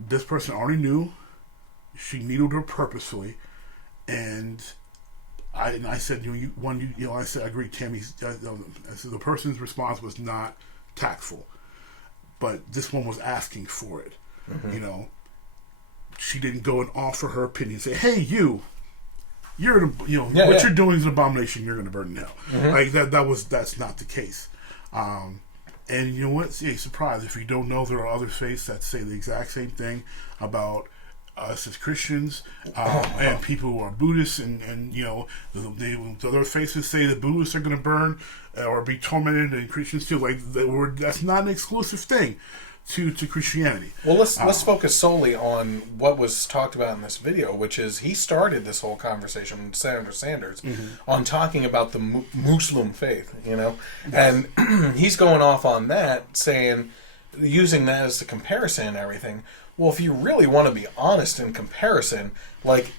this person already knew. She needled her purposefully, and I said, I said, I agree, Tammy. I said the person's response was not tactful, but this one was asking for it. she didn't go and offer her opinion, say, "Hey, you're what you're doing is an abomination. You're going to burn in hell." Like that's not the case. And you know what? Hey, surprise! If you don't know, there are other faiths that say the exact same thing about us as Christians, and people who are Buddhists, and the other faiths that say the Buddhists are going to burn or be tormented, and Christians feel like that's not an exclusive thing to Christianity. Well, let's focus solely on what was talked about in this video, which is he started this whole conversation with Senator Sanders on talking about the Muslim faith, and he's going off on that, saying, using that as the comparison and everything. Well, if you really want to be honest in comparison, like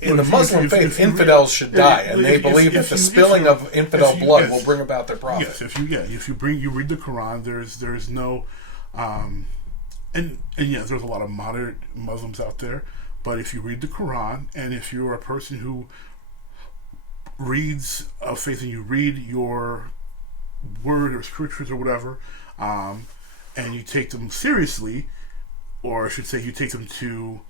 in the Muslim faith, infidels should die, and they believe that the spilling of infidel blood will bring about their prophet. Yes, if you read the Quran, there's no, and yes, there's a lot of moderate Muslims out there, but if you read the Quran, and if you're a person who reads a faith and you read your word or scriptures or whatever, and you take them seriously, or I should say you take them to,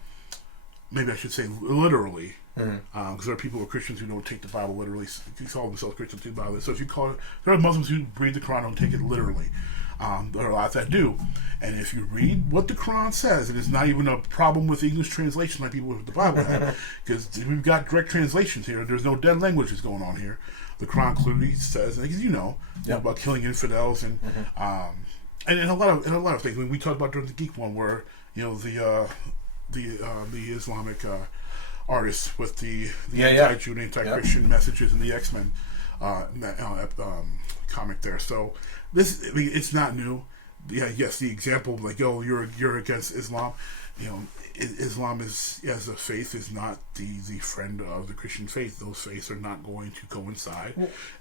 maybe I should say literally, because there are people who are Christians who don't take the Bible literally. They call themselves Christians who take the Bible. So if you there are Muslims who read the Quran and don't take it literally. There are a lot that do. And if you read what the Quran says, and it's not even a problem with English translation like people with the Bible have, because we've got direct translations here. There's no dead languages going on here. The Quran clearly says, and about killing infidels and a lot of things. I mean, we talked about during the Geek one where the Islamic artists with the anti-Jew, anti-Christian messages in the X-Men comic there. So it's not new. Yes, the example like, you're against Islam. Islam is, as a faith, is not the friend of the Christian faith. Those faiths are not going to coincide,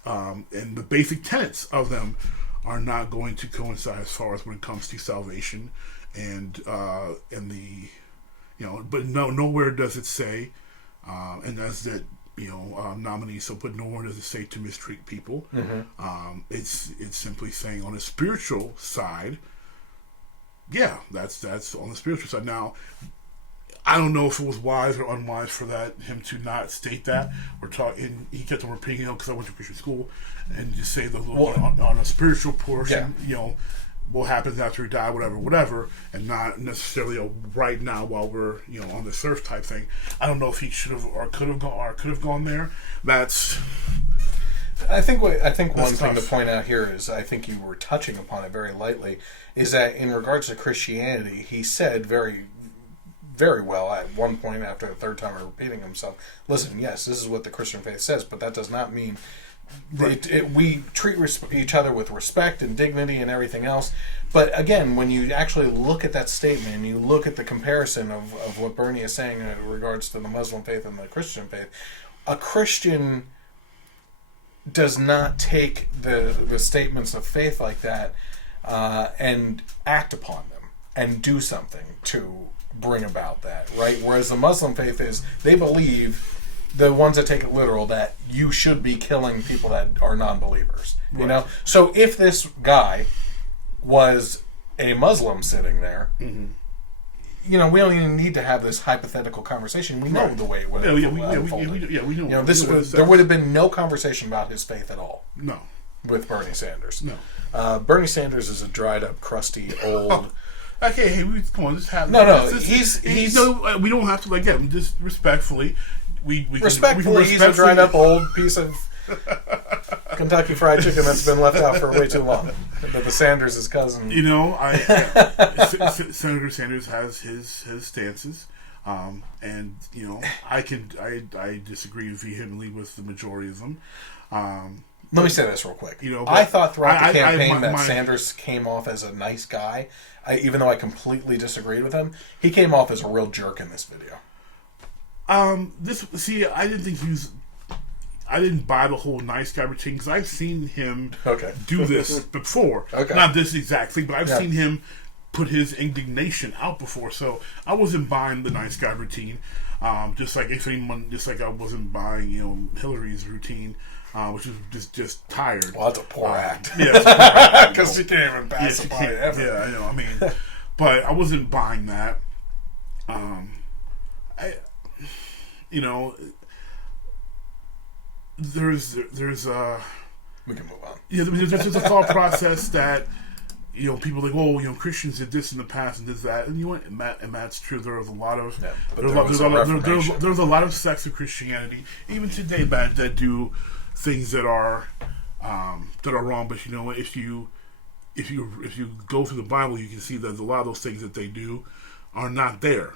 and the basic tenets of them are not going to coincide as far as when it comes to salvation and the but nowhere does it say, and that's that nominees. So, but nowhere does it say to mistreat people. It's simply saying on a spiritual side. Yeah, that's on the spiritual side. Now, I don't know if it was wise or unwise for him to not state that or talk. And he kept on repeating, because I went to Christian school, and just say on a spiritual portion, what happens after we die, whatever, and not necessarily right now while we're on this earth type thing. I don't know if he should have or could have gone there. I think one thing to point out here is, I think you were touching upon it very lightly, is that in regards to Christianity, he said very, very well at one point after the third time of repeating himself, listen, yes, this is what the Christian faith says, but that does not mean we treat each other with respect and dignity and everything else. But again, when you actually look at that statement and you look at the comparison of what Bernie is saying in regards to the Muslim faith and the Christian faith, a Christian does not take the statements of faith like that and act upon them and do something to bring about that, right? Whereas the Muslim faith is, they believe, the ones that take it literal, that you should be killing people that are non-believers. Right. So if this guy was a Muslim sitting there, we don't even need to have this hypothetical conversation. We know the way it would have unfolded. We know. There would have been no conversation about his faith at all. No. With Bernie Sanders. No. Bernie Sanders is a dried up, crusty, old. Okay, hey, come on, just have. No. He's we don't have to again. Just respectfully. We respectfully, he's a dried up old piece of Kentucky Fried Chicken that's been left out for way too long. But the Sanders is cousin. Senator Sanders has his stances, and I disagree vehemently with the majority of them. Let me say this real quick. I thought throughout the campaign that Sanders came off as a nice guy. Even though I completely disagreed with him, he came off as a real jerk in this video. I didn't buy the whole nice guy routine, because I've seen him do this before. Not this exact thing, but I've seen him put his indignation out before. So I wasn't buying the nice guy routine. Just like I wasn't buying Hillary's routine, which is just tired. Well, that's a poor act. Yeah, because she can't even pacify ever. Yeah, I know. I mean, but I wasn't buying that. you know, there's we can move on. Yeah, there's a thought process that, you know, people are like, oh, you know, Christians did this in the past and did that, and you know what, and that's true. There was a lot of there's a lot of sects of Christianity even today that do things that are wrong. But you know what, if you go through the Bible, you can see that a lot of those things that they do are not there.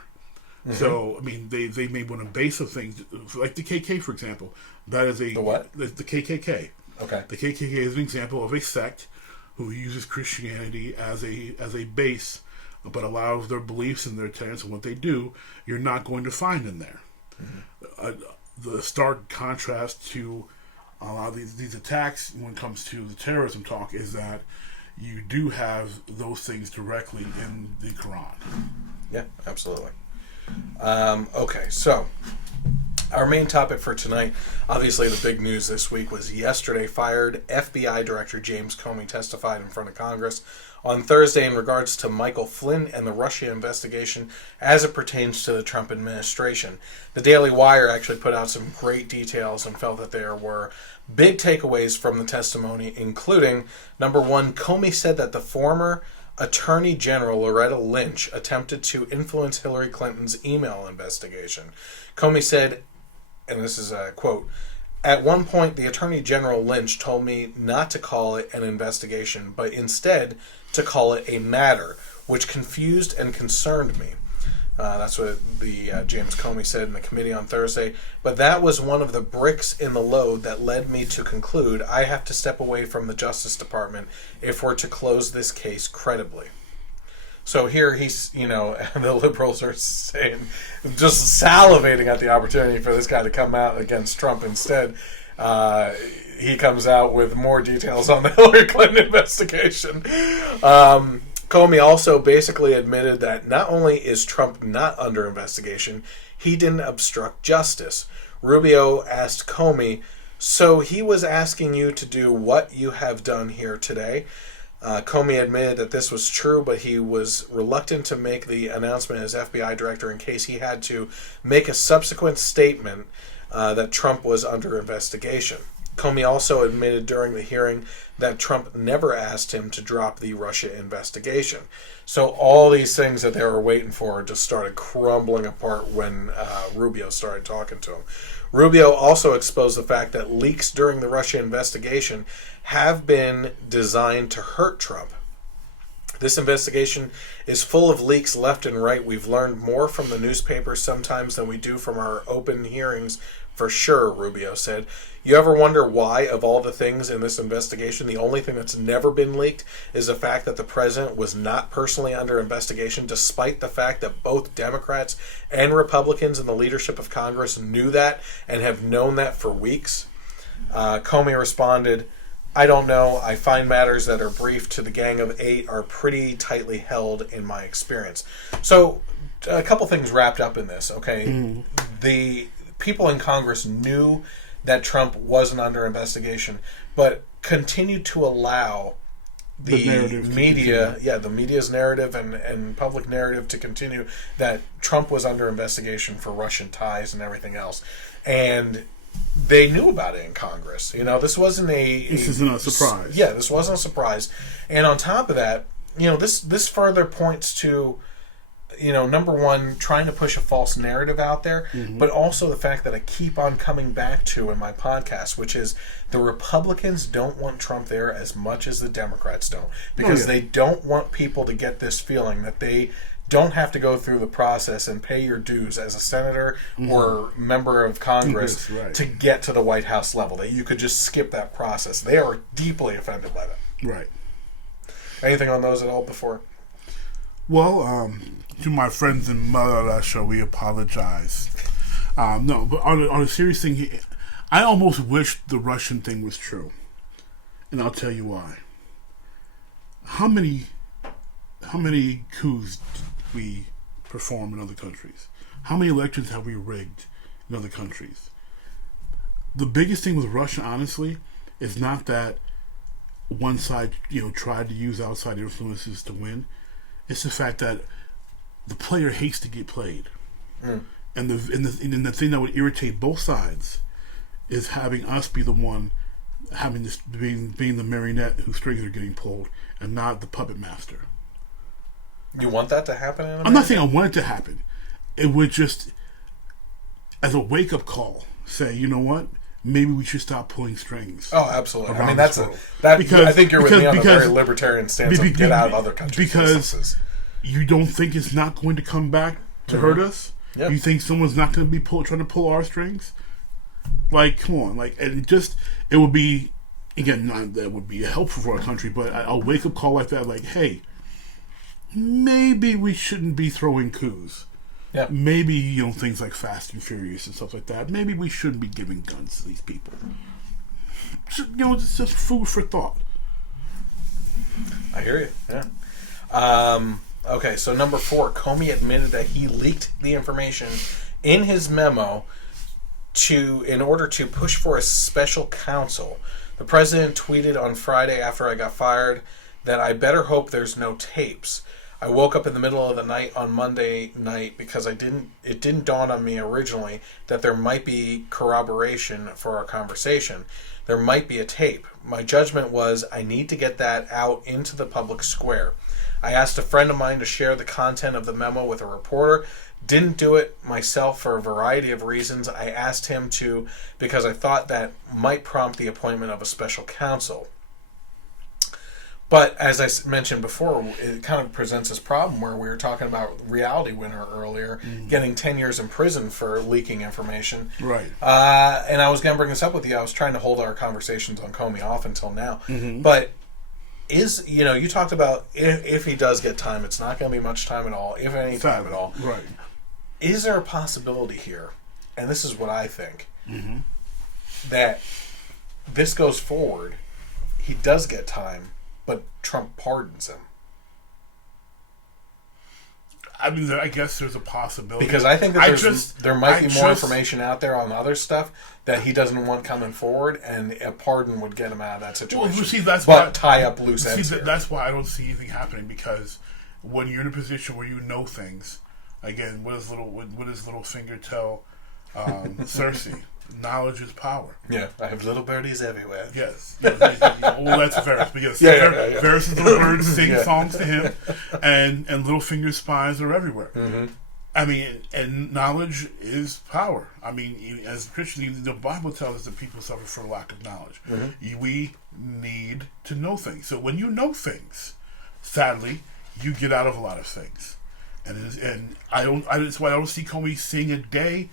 Mm-hmm. So I mean, they may want to base some things like the KK, for example. That is the what? The KKK. Okay. The KKK is an example of a sect who uses Christianity as a base, but a lot of their beliefs and their tenets and what they do, you're not going to find in there. Mm-hmm. The stark contrast to a lot of these attacks when it comes to the terrorism talk is that you do have those things directly in the Quran. Yeah, absolutely. Okay, so our main topic for tonight, obviously the big news this week was yesterday fired FBI Director James Comey testified in front of Congress on Thursday in regards to Michael Flynn and the Russia investigation as it pertains to the Trump administration. The Daily Wire actually put out some great details and felt that there were big takeaways from the testimony, including, number one, Comey said that the former Attorney General Loretta Lynch attempted to influence Hillary Clinton's email investigation. Comey said, and this is a quote, "At one point, the Attorney General Lynch told me not to call it an investigation, but instead to call it a matter, which confused and concerned me." That's what the James Comey said in the committee on Thursday. "But that was one of the bricks in the load that led me to conclude I have to step away from the Justice Department if we're to close this case credibly." So here he's, you know, the liberals are saying, just salivating at the opportunity for this guy to come out against Trump. Instead, he comes out with more details on the Hillary Clinton investigation. Comey also basically admitted that not only is Trump not under investigation, he didn't obstruct justice. Rubio asked Comey, "So he was asking you to do what you have done here today?" Comey admitted that this was true, but he was reluctant to make the announcement as FBI director in case he had to make a subsequent statement that Trump was under investigation. Comey also admitted during the hearing that Trump never asked him to drop the Russia investigation. So all these things that they were waiting for just started crumbling apart when Rubio started talking to him. Rubio also exposed the fact that leaks during the Russia investigation have been designed to hurt Trump. "This investigation is full of leaks left and right. We've learned more from the newspapers sometimes than we do from our open hearings, for sure," Rubio said. "You ever wonder why, of all the things in this investigation, the only thing that's never been leaked is the fact that the president was not personally under investigation, despite the fact that both Democrats and Republicans in the leadership of Congress knew that and have known that for weeks?" Comey responded, "I don't know. I find matters that are briefed to the Gang of Eight are pretty tightly held in my experience." So a couple things wrapped up in this, okay? The people in Congress knew that Trump wasn't under investigation, but continued to allow the media, the media's narrative and public narrative to continue that Trump was under investigation for Russian ties and everything else. And they knew about it in Congress. You know, this isn't a surprise. Yeah, this wasn't a surprise. And on top of that, you know, this further points to, you know, number one, trying to push a false narrative out there, but also the fact that I keep on coming back to in my podcast, which is the Republicans don't want Trump there as much as the Democrats don't, because they don't want people to get this feeling that they don't have to go through the process and pay your dues as a senator or member of Congress to get to the White House level, that you could just skip that process. They are deeply offended by that. Right. Anything on those at all before? Well, to my friends in Mahr, we apologize. No, but on a serious thing, I almost wish the Russian thing was true. And I'll tell you why. How many coups did we perform in other countries? How many elections have we rigged in other countries? The biggest thing with Russia, honestly, is not that one side, you know, tried to use outside influences to win. It's the fact that the player hates to get played. And the thing that would irritate both sides is having us be the one having this being the marionette whose strings are getting pulled, and not the puppet master. You want that to happen in America? I'm not saying I want it to happen. It would just, as a wake up call, say, you know what? Maybe we should stop pulling strings. Oh, absolutely. I mean, Because I think you're with me on a very because- libertarian stance of get out of other countries' Because businesses. you don't think it's not going to come back to hurt us? Yeah. You think someone's not going to be trying to pull our strings? Like, come on. Like, and it would be, again, not that would be helpful for our country, but a wake up call like that, like, hey, maybe we shouldn't be throwing coups. Yeah. Maybe, you know, things like Fast and Furious and stuff like that. Maybe we shouldn't be giving guns to these people. You know, it's just food for thought. I hear you. Yeah. Okay, so number 4, Comey admitted that he leaked the information in his memo in order to push for a special counsel. The president tweeted on Friday after I got fired that I better hope there's no tapes. I woke up in the middle of the night on Monday night because it didn't dawn on me originally that there might be corroboration for our conversation. There might be a tape. My judgment was I need to get that out into the public square. I asked a friend of mine to share the content of the memo with a reporter. Didn't do it myself for a variety of reasons. I asked him to because I thought that might prompt the appointment of a special counsel. But as I mentioned before, it kind of presents this problem where we were talking about Reality Winner earlier, getting 10 years in prison for leaking information. Right. And I was going to bring this up with you. I was trying to hold our conversations on Comey off until now. But you talked about if he does get time, it's not going to be much time at all, if any time at all. Right. Is there a possibility here, and this is what I think, that this goes forward, he does get time, but Trump pardons him? I mean, I guess there's a possibility. Because I think that there might be more information out there on other stuff that he doesn't want coming forward, and a pardon would get him out of that situation. Well, see, that's tie up loose ends here. That's why I don't see anything happening, because when you're in a position where you know things, again, what does Littlefinger tell Cersei? Knowledge is power. Yeah, I have little birdies everywhere. Yes. Well, that's Varys. But yes, Varys' little birds sing songs to him, and Littlefinger's spies are everywhere. I mean, and knowledge is power. I mean, as Christians, the Bible tells us that people suffer for lack of knowledge. We need to know things. So when you know things, sadly, you get out of a lot of things. And that's why I don't see Comey seeing a day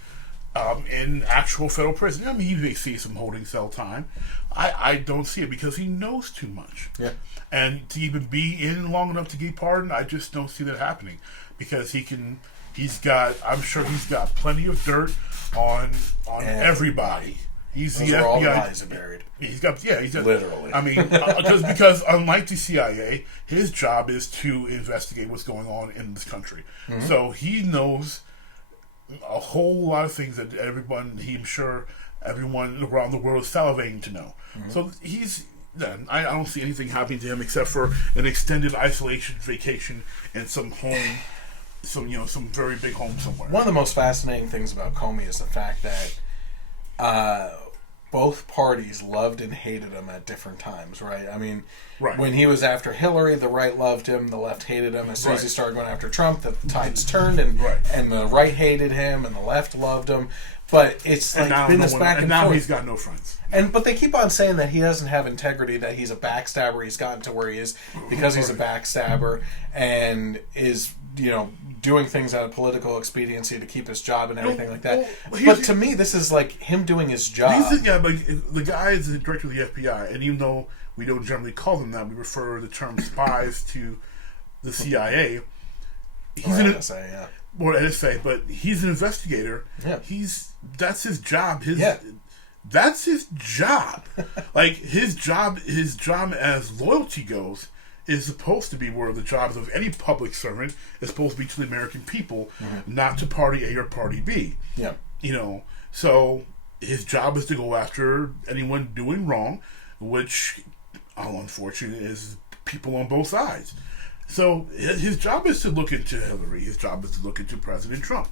in actual federal prison. I mean, you may see some holding cell time. I don't see it because he knows too much. Yeah. And to even be in long enough to get pardoned, I just don't see that happening, because I'm sure he's got plenty of dirt on everybody. He's Those the are FBI. all the bodies are buried. He's got literally. I mean, because unlike the CIA, his job is to investigate what's going on in this country. So he knows a whole lot of things that everyone around the world is salivating to know. So I don't see anything happening to him except for an extended isolation vacation in some home, some very big home somewhere. One of the most fascinating things about Comey is the fact that both parties loved and hated him at different times, right? I mean, when he was after Hillary, the right loved him, the left hated him. As soon as he started going after Trump, the tides turned, and the right hated him, and the left loved him. But it's been this back and forth. And now he's got no friends. But they keep on saying that he doesn't have integrity, that he's a backstabber. He's gotten to where he is because he's a backstabber and is, doing things out of political expediency to keep his job and everything like that. But to me, this is like him doing his job. The guy is the director of the FBI, and even though we don't generally call them that, we refer the term spies to the CIA. He's NSA, or NSA, but he's an investigator. Yeah. That's his job. That's his job. Like his job as loyalty goes is supposed to be where the jobs of any public servant is supposed to be to the American people, not to party A or party B. Yeah. So his job is to go after anyone doing wrong, which, unfortunately, is people on both sides. So his job is to look into Hillary. His job is to look into President Trump.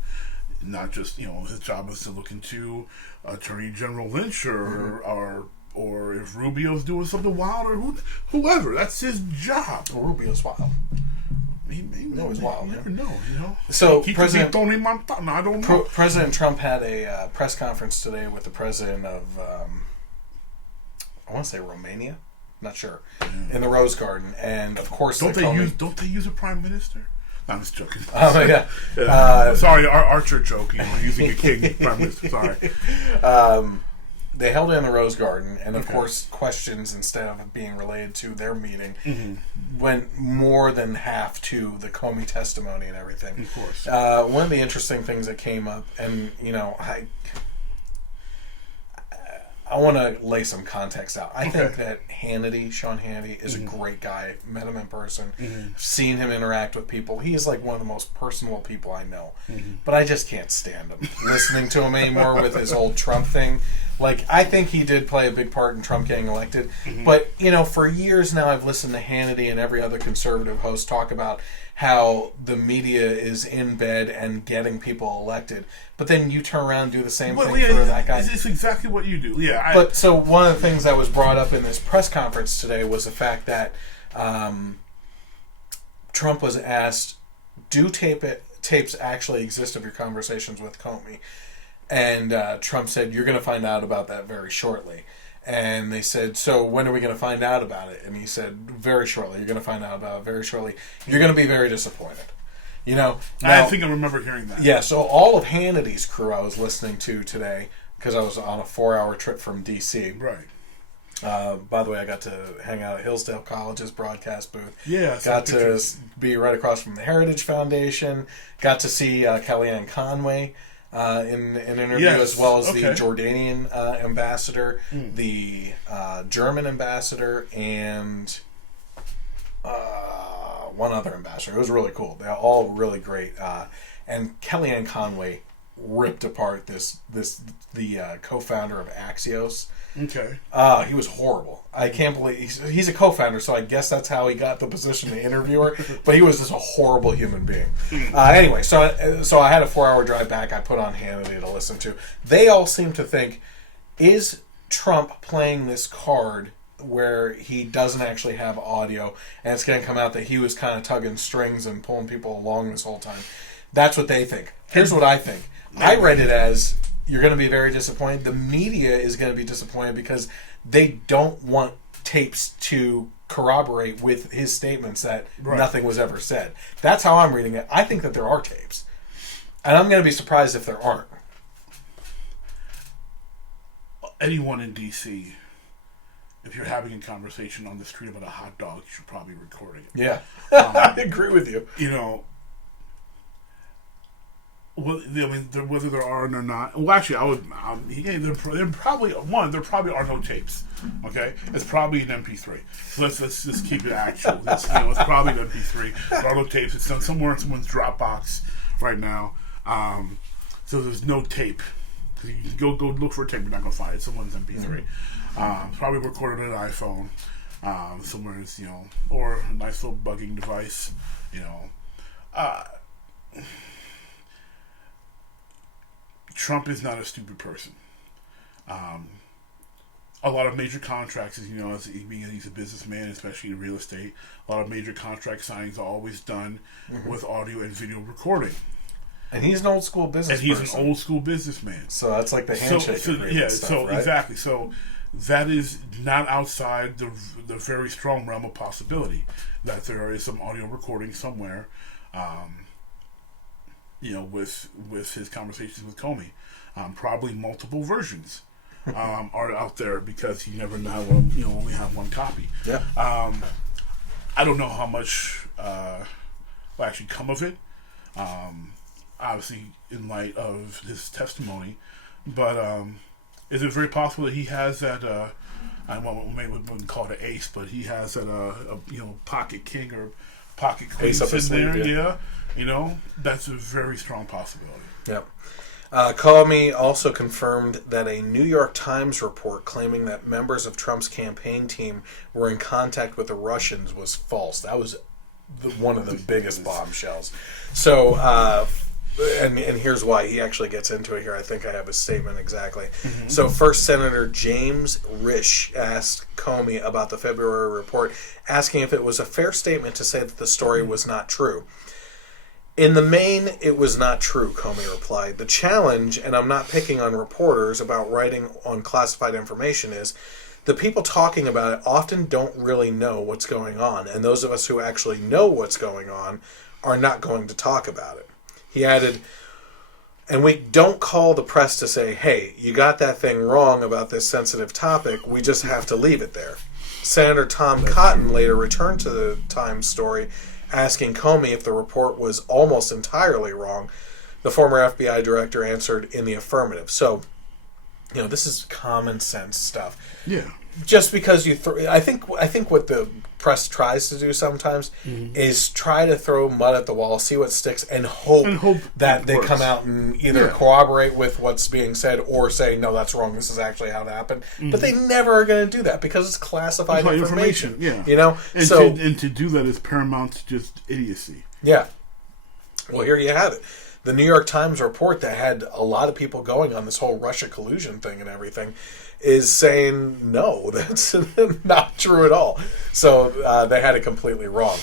not just, his job is to look into Attorney General Lynch or if Rubio's doing something wild or whoever. That's his job. Well, Rubio's wild. He was wild. You never know, So he President could be I don't know. President Trump had a press conference today with the president of I want to say Romania, not sure, in the Rose Garden, and of course don't they use a prime minister? No, I'm just joking. Oh my God! Sorry, our church joke. Using a king prime minister. Sorry. They held it in the Rose Garden, and of course, questions, instead of being related to their meeting, went more than half to the Comey testimony and everything. Of course. One of the interesting things that came up, and I want to lay some context out. I think that Sean Hannity, is a great guy. Met him in person. Seen him interact with people. He is like one of the most personable people I know. But I just can't stand him. Listening to him anymore with his old Trump thing. Like, I think he did play a big part in Trump getting elected. But, for years now I've listened to Hannity and every other conservative host talk about how the media is in bed and getting people elected. But then you turn around and do the same thing for that guy. It's exactly what you do. Yeah. But so one of the things that was brought up in this press conference today was the fact that Trump was asked, do tapes actually exist of your conversations with Comey? And Trump said, you're going to find out about that very shortly. And they said, so when are we going to find out about it? And he said, very shortly. You're going to find out about it very shortly. You're going to be very disappointed. Now, I think I remember hearing that. Yeah, so all of Hannity's crew I was listening to today, because I was on a 4-hour trip from D.C. Right. By the way, I got to hang out at Hillsdale College's broadcast booth. Yeah. Got to be right across from the Heritage Foundation. Got to see Kellyanne Conway in an interview, as well as the Jordanian ambassador, the German ambassador, and one other ambassador. It was really cool. They're all really great. And Kellyanne Conway ripped apart the co-founder of Axios. Okay. He was horrible. I can't believe he's a co-founder, so I guess that's how he got the position to interview her. But he was just a horrible human being. Anyway, so I had a 4-hour drive back. I put on Hannity to listen to. They all seem to think, is Trump playing this card where he doesn't actually have audio, and it's going to come out that he was kind of tugging strings and pulling people along this whole time? That's what they think. Here's what I think. I read it as, you're going to be very disappointed. The media is going to be disappointed because they don't want tapes to corroborate with his statements that nothing was ever said. That's how I'm reading it. I think that there are tapes. And I'm going to be surprised if there aren't. Anyone in D.C., if you're having a conversation on the street about a hot dog, you should probably be recording it. Yeah. I agree with you. Well, I mean, whether there are or not. Well, actually, there probably are no tapes. Okay, it's probably an MP3. So let's just keep it actual. It's probably an MP3. There are no tapes. It's done somewhere in someone's Dropbox right now. So there's no tape. You can go look for a tape. You're not gonna find it. Someone's MP3. Probably recorded on an iPhone. Somewhere, or a nice little bugging device. Trump is not a stupid person. A lot of major contracts, as he's a businessman, especially in real estate, a lot of major contract signings are always done with audio and video recording. And he's an old school businessman. An old school businessman. So that's like the handshake agreement stuff, right? Exactly. So that is not outside the very strong realm of possibility that there is some audio recording somewhere. With his conversations with Comey. Probably multiple versions are out there because you never know, only have one copy. Yeah. I don't know how much will actually come of it, obviously in light of his testimony, but is it very possible that he has that, I wouldn't call it an ace, but he has that, pocket king or pocket queen ace up his sleeve, yeah. That's a very strong possibility. Yep. Comey also confirmed that a New York Times report claiming that members of Trump's campaign team were in contact with the Russians was false. That was one of the biggest bombshells. So and here's why. He actually gets into it here. I think I have his statement exactly. So first, Senator James Risch asked Comey about the February report, asking if it was a fair statement to say that the story was not true. In the main, it was not true, Comey replied. The challenge, and I'm not picking on reporters about writing on classified information, is the people talking about it often don't really know what's going on, and those of us who actually know what's going on are not going to talk about it. He added, and we don't call the press to say, hey, you got that thing wrong about this sensitive topic, we just have to leave it there. Senator Tom Cotton later returned to the Times story, asking Comey if the report was almost entirely wrong. The former FBI director answered in the affirmative. So, this is common sense stuff. Yeah. Just because you I think what the press tries to do sometimes is try to throw mud at the wall, see what sticks, and hope that they come out and either corroborate with what's being said or say, no, that's wrong, this is actually how it happened. But they never are going to do that because it's classified information. Yeah. And to do that is paramount to just idiocy. Yeah. Well, here you have it. The New York Times report that had a lot of people going on this whole Russia collusion thing and everything is saying, no, that's not true at all. So they had it completely wrong.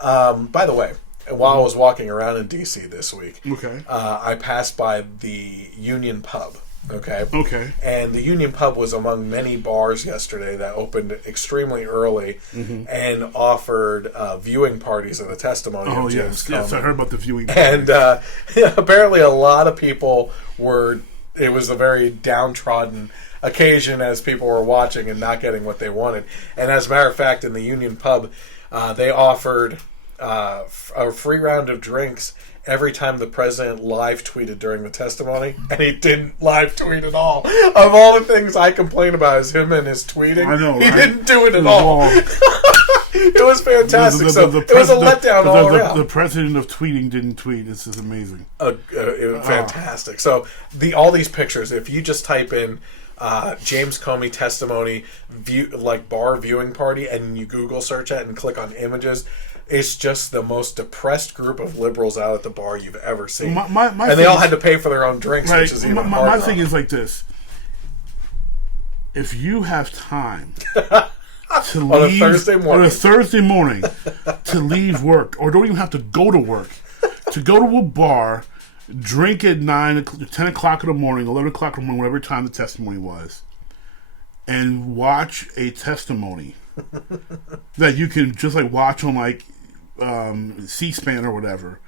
By the way, while I was walking around in D.C. this week, I passed by the Union Pub. Okay. And the Union Pub was among many bars yesterday that opened extremely early and offered viewing parties of the testimony of James Comey. Yes, I heard about the viewing party. And apparently a lot of people it was a very downtrodden occasion as people were watching and not getting what they wanted. And as a matter of fact, in the Union Pub, they offered a free round of drinks every time the president live tweeted during the testimony, and he didn't live tweet at all. Of all the things I complain about is him and his tweeting, I know, he right? didn't do it at all. It was fantastic. It was a letdown all around. The president of tweeting didn't tweet. This is amazing. It was fantastic. So all these pictures, if you just type in James Comey testimony bar viewing party and you Google search it and click on images, it's just the most depressed group of liberals out at the bar you've ever seen. And they all had to pay for their own drinks, which is even harder. My thing is like this. If you have time to leave on a Thursday morning to leave work, or don't even have to go to work, to go to a bar, drink at 10 o'clock in the morning, 11 o'clock in the morning, whatever time the testimony was, and watch a testimony that you can just watch on C-SPAN or whatever.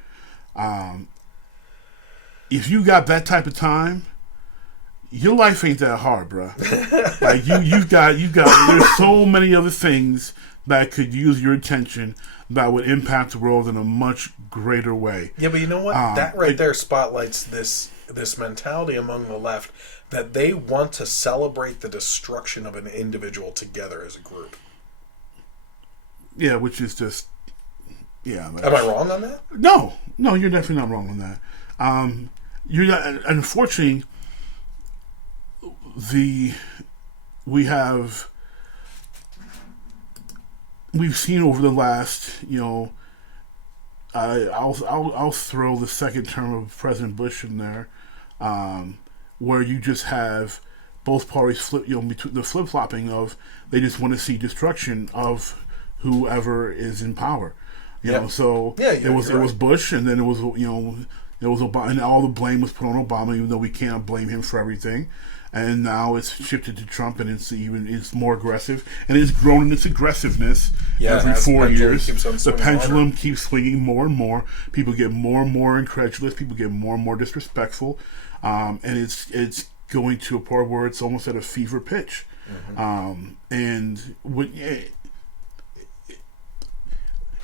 If you got that type of time, your life ain't that hard, bro. You've got. There's so many other things that could use your attention that would impact the world in a much greater way. Yeah, but you know what? That right there spotlights this mentality among the left that they want to celebrate the destruction of an individual together as a group. Yeah, which is just... Yeah. Am I wrong on that? No, you're definitely not wrong on that. You're not, unfortunately, we've seen over the last, I'll throw the second term of President Bush in there, where you just have both parties the flip-flopping of they just want to see destruction of whoever is in power. It was Bush, and then it was Obama, and all the blame was put on Obama, even though we can't blame him for everything. And now it's shifted to Trump, and it's more aggressive, and it's grown in its aggressiveness every 4 years. The pendulum keeps swinging more and more. People get more and more incredulous. People get more and more disrespectful, and it's going to a point where it's almost at a fever pitch.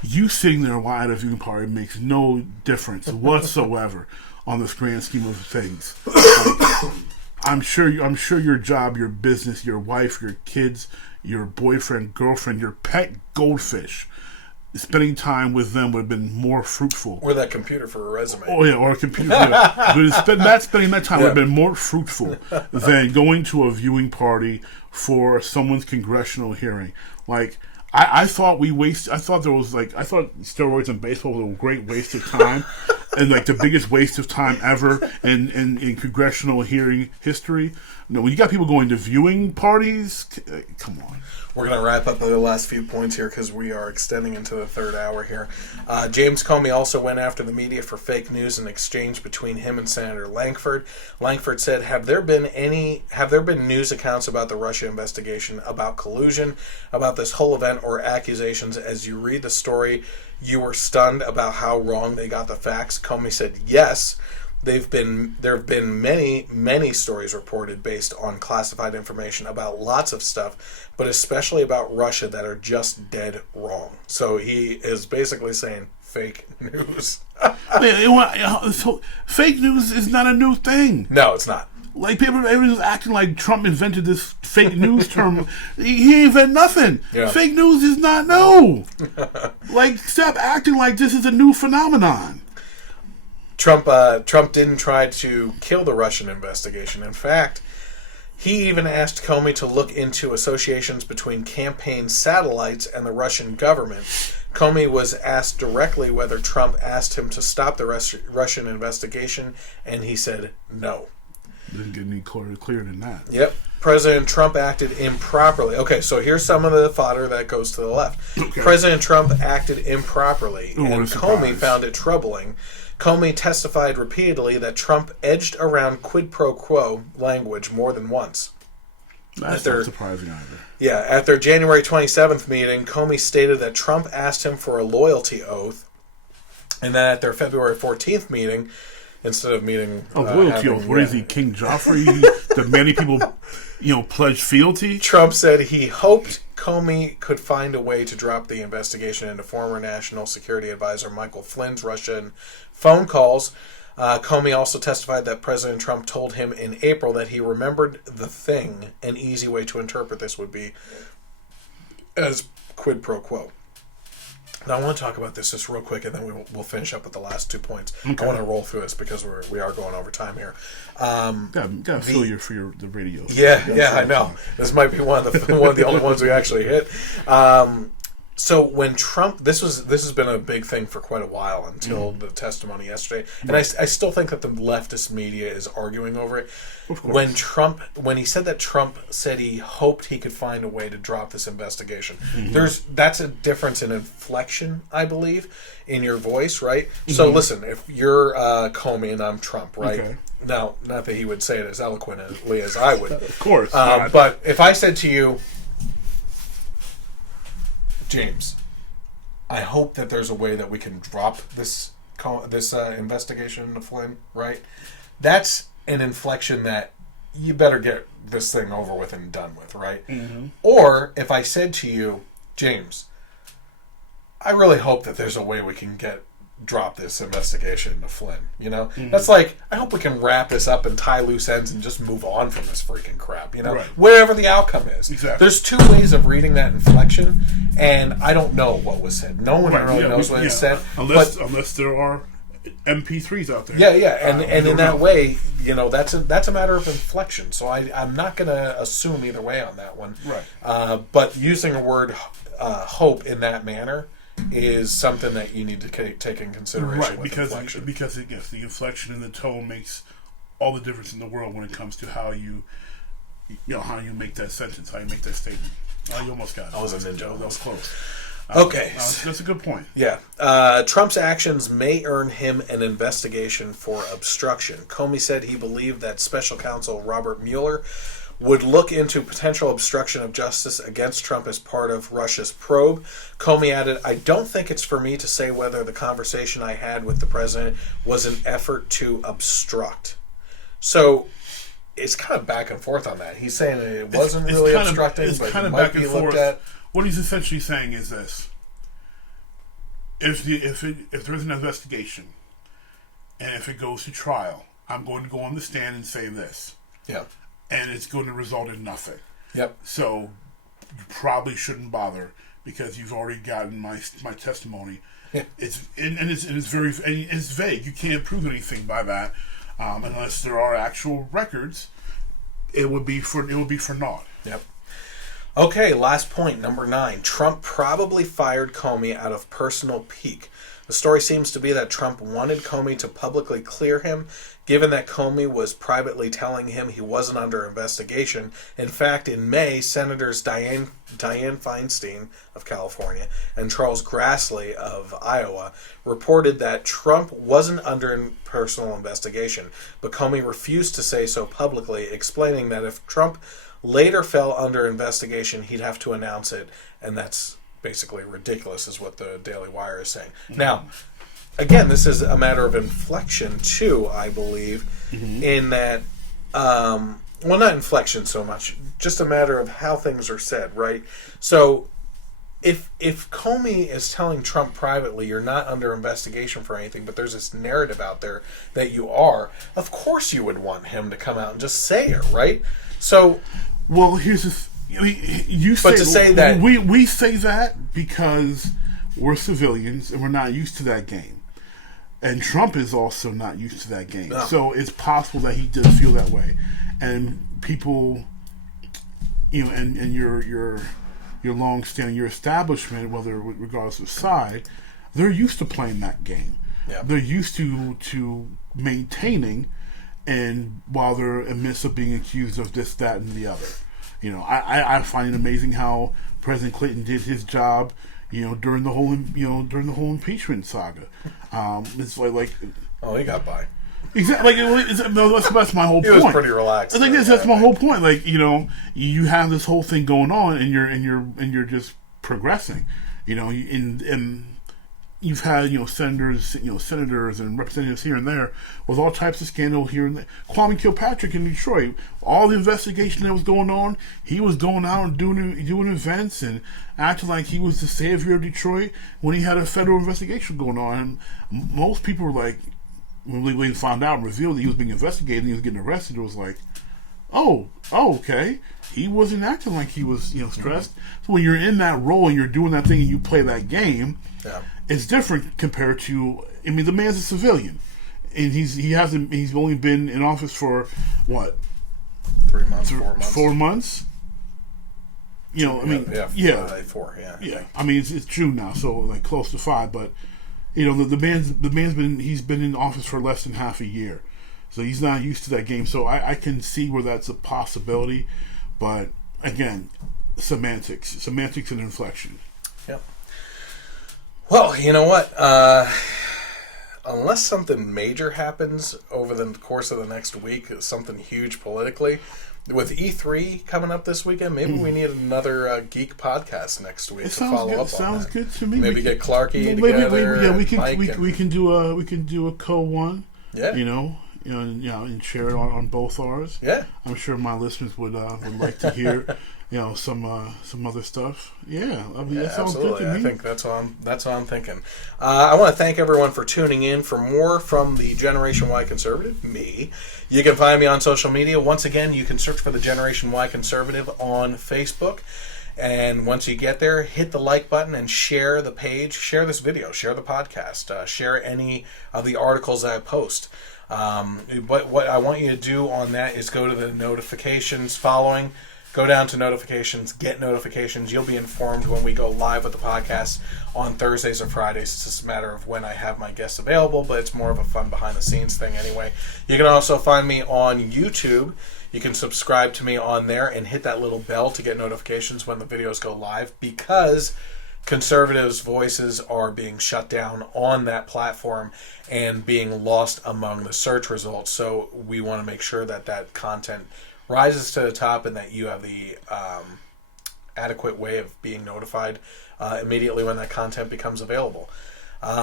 You sitting there at a viewing party makes no difference whatsoever on this grand scheme of things. I'm sure your job, your business, your wife, your kids, your boyfriend, girlfriend, your pet goldfish, spending time with them would have been more fruitful. Or that computer for a resume. Oh yeah, or a computer. But spending that time would have been more fruitful than going to a viewing party for someone's congressional hearing. I thought steroids in baseball was a great waste of time. and like the biggest waste of time ever in congressional hearing history. No, when you got people going to viewing parties, come on. We're going to wrap up the last few points here because we are extending into the third hour here. James Comey also went after the media for fake news in exchange between him and Senator Langford. Langford said, have there been news accounts about the Russia investigation, about collusion, about this whole event, or accusations? As you read the story, you were stunned about how wrong they got the facts. Comey said, yes. There have been many stories reported based on classified information about lots of stuff, but especially about Russia that are just dead wrong. So he is basically saying fake news. So fake news is not a new thing. No, it's not. Like everyone's acting like Trump invented this fake news term. He invented nothing. Yeah. Fake news is not new. Like, stop acting like this is a new phenomenon. Trump didn't try to kill the Russian investigation. In fact, he even asked Comey to look into associations between campaign satellites and the Russian government. Comey was asked directly whether Trump asked him to stop the Russian investigation, and he said no. Didn't get any clearer than that. Yep. President Trump acted improperly. Okay, so here's some of the fodder that goes to the left. Okay. President Trump acted improperly, and Comey found it troubling. Comey testified repeatedly that Trump edged around quid pro quo language more than once. That's not surprising either. Yeah, at their January 27th meeting, Comey stated that Trump asked him for a loyalty oath, and then at their February 14th meeting, instead of meeting... loyalty oath? What is he, King Joffrey? The many people, pledge fealty? Trump said he hoped Comey could find a way to drop the investigation into former National Security Advisor Michael Flynn's Russian phone calls. Comey also testified that President Trump told him in April that he remembered the thing. An easy way to interpret this would be as quid pro quo. Now, I want to talk about this just real quick, and then we'll finish up with the last 2 points. Okay. I want to roll through this because we are going over time here. Gotta fill the radio. Yeah, I know. This might be one of the only ones we actually hit. So when Trump, this has been a big thing for quite a while until the testimony yesterday, and I still think that the leftist media is arguing over it. When he said that Trump said he hoped he could find a way to drop this investigation, that's a difference in inflection, I believe, in your voice, right? So listen, if you're Comey and I'm Trump, right? Okay. Now, not that he would say it as eloquently as I would, of course, but if I said to you, James, I hope that there's a way that we can drop this investigation into Flynn, right? That's an inflection that you better get this thing over with and done with, right? Mm-hmm. Or if I said to you, James, I really hope that there's a way we can drop this investigation into Flynn, That's like, I hope we can wrap this up and tie loose ends and just move on from this freaking crap, right. Wherever the outcome is. Exactly. There's two ways of reading that inflection, and I don't know what was said. No one really knows what is said. Unless there are MP3s out there. Yeah, and in that way, that's a matter of inflection, so I'm not going to assume either way on that one. Right. But using a word hope in that manner is something that you need to take in consideration, right? Because the inflection and the tone makes all the difference in the world when it comes to how you make that sentence, how you make that statement. You almost got it. I was a ninja. That was close. Okay, that's a good point. Yeah, Trump's actions may earn him an investigation for obstruction. Comey said he believed that Special Counsel Robert Mueller would look into potential obstruction of justice against Trump as part of Russia's probe. Comey added, I don't think it's for me to say whether the conversation I had with the president was an effort to obstruct. So it's kind of back and forth on that. He's saying that it wasn't really obstructing, but it might be looked at. What he's essentially saying is this. If there's an investigation, and if it goes to trial, I'm going to go on the stand and say this. Yeah. And it's going to result in nothing. Yep. So you probably shouldn't bother because you've already gotten my testimony. Yeah. It's vague. You can't prove anything by that unless there are actual records. It would be for naught. Yep. Okay, last point, number 9. Trump probably fired Comey out of personal pique. The story seems to be that Trump wanted Comey to publicly clear him, given that Comey was privately telling him he wasn't under investigation. In fact, in May, Senators Dianne Feinstein of California and Charles Grassley of Iowa reported that Trump wasn't under personal investigation, but Comey refused to say so publicly, explaining that if Trump later fell under investigation, he'd have to announce it, and that's basically ridiculous, is what the Daily Wire is saying. Mm-hmm. Now, again, this is a matter of inflection, too, I believe, in that, well, not inflection so much, just a matter of how things are said, right? So, if Comey is telling Trump privately, you're not under investigation for anything, but there's this narrative out there that you are, of course you would want him to come out and just say it, right? So... Well, here's the you say, but to say that we say that because we're civilians and we're not used to that game, and Trump is also not used to that game. No. So it's possible that he does feel that way, and people, and your long-standing, your establishment, whether regardless of side, they're used to playing that game. Yeah. They're used to maintaining. And while they're amidst of being accused of this, that, and the other, I find it amazing how President Clinton did his job, during the whole impeachment saga. It's like oh, he got by. Exactly. That's my whole point. He was pretty relaxed. I think that's my whole point. Like, you have this whole thing going on, and you're just progressing. And you've had, senators and representatives here and there with all types of scandal here and there. Kwame Kilpatrick in Detroit, all the investigation that was going on, he was going out and doing events and acting like he was the savior of Detroit when he had a federal investigation going on. And most people were like, when we found out and revealed that he was being investigated and he was getting arrested, it was like, oh, okay. He wasn't acting like he was, stressed. So when you're in that role and you're doing that thing and you play that game, it's different compared to. I mean, the man's a civilian, and he's only been in office for what? 3 months, 4 months. 4 months. Four. Yeah. I mean, it's June now, so like close to 5. But the man's been in office for less than half a year, so he's not used to that game. So I can see where that's a possibility, but again, semantics and inflection. Yep. Well, you know what? Unless something major happens over the course of the next week, something huge politically, with E3 coming up this weekend, maybe we need another geek podcast next week to follow up on that. Sounds good to me. Maybe get Clarky together. We can do a co-one. Yeah. And share it on both ours. Yeah. I'm sure my listeners would like to hear. Some other stuff. Yeah, I mean, that sounds absolutely. good to me. I think that's all I'm thinking. I want to thank everyone for tuning in. For more from the Generation Y Conservative, me, you can find me on social media. Once again, you can search for the Generation Y Conservative on Facebook. And once you get there, hit the like button and share the page, share this video, share the podcast, share any of the articles that I post. But what I want you to do on that is go to the notifications following. Go down to notifications, get notifications. You'll be informed when we go live with the podcast on Thursdays or Fridays. It's just a matter of when I have my guests available, but it's more of a fun behind-the-scenes thing anyway. You can also find me on YouTube. You can subscribe to me on there and hit that little bell to get notifications when the videos go live, because conservatives' voices are being shut down on that platform and being lost among the search results. So we want to make sure that that content rises to the top and that you have the adequate way of being notified immediately when that content becomes available.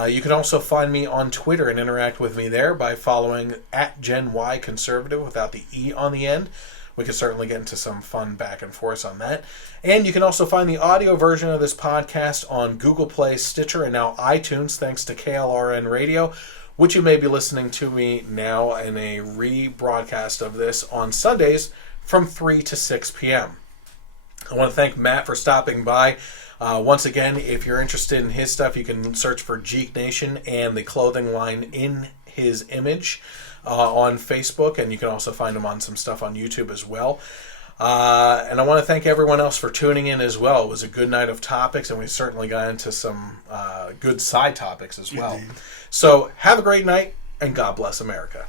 You can also find me on Twitter and interact with me there by following @GenYConservative without the E on the end. We can certainly get into some fun back and forth on that. And you can also find the audio version of this podcast on Google Play, Stitcher, and now iTunes, thanks to KLRN Radio, which you may be listening to me now in a rebroadcast of this on Sundays from 3 to 6 p.m. I want to thank Matt for stopping by. Once again, if you're interested in his stuff, you can search for Geek Nation and the clothing line in his image on Facebook, and you can also find him on some stuff on YouTube as well. And I want to thank everyone else for tuning in as well. It was a good night of topics, and we certainly got into some good side topics as well. So have a great night, and God bless America.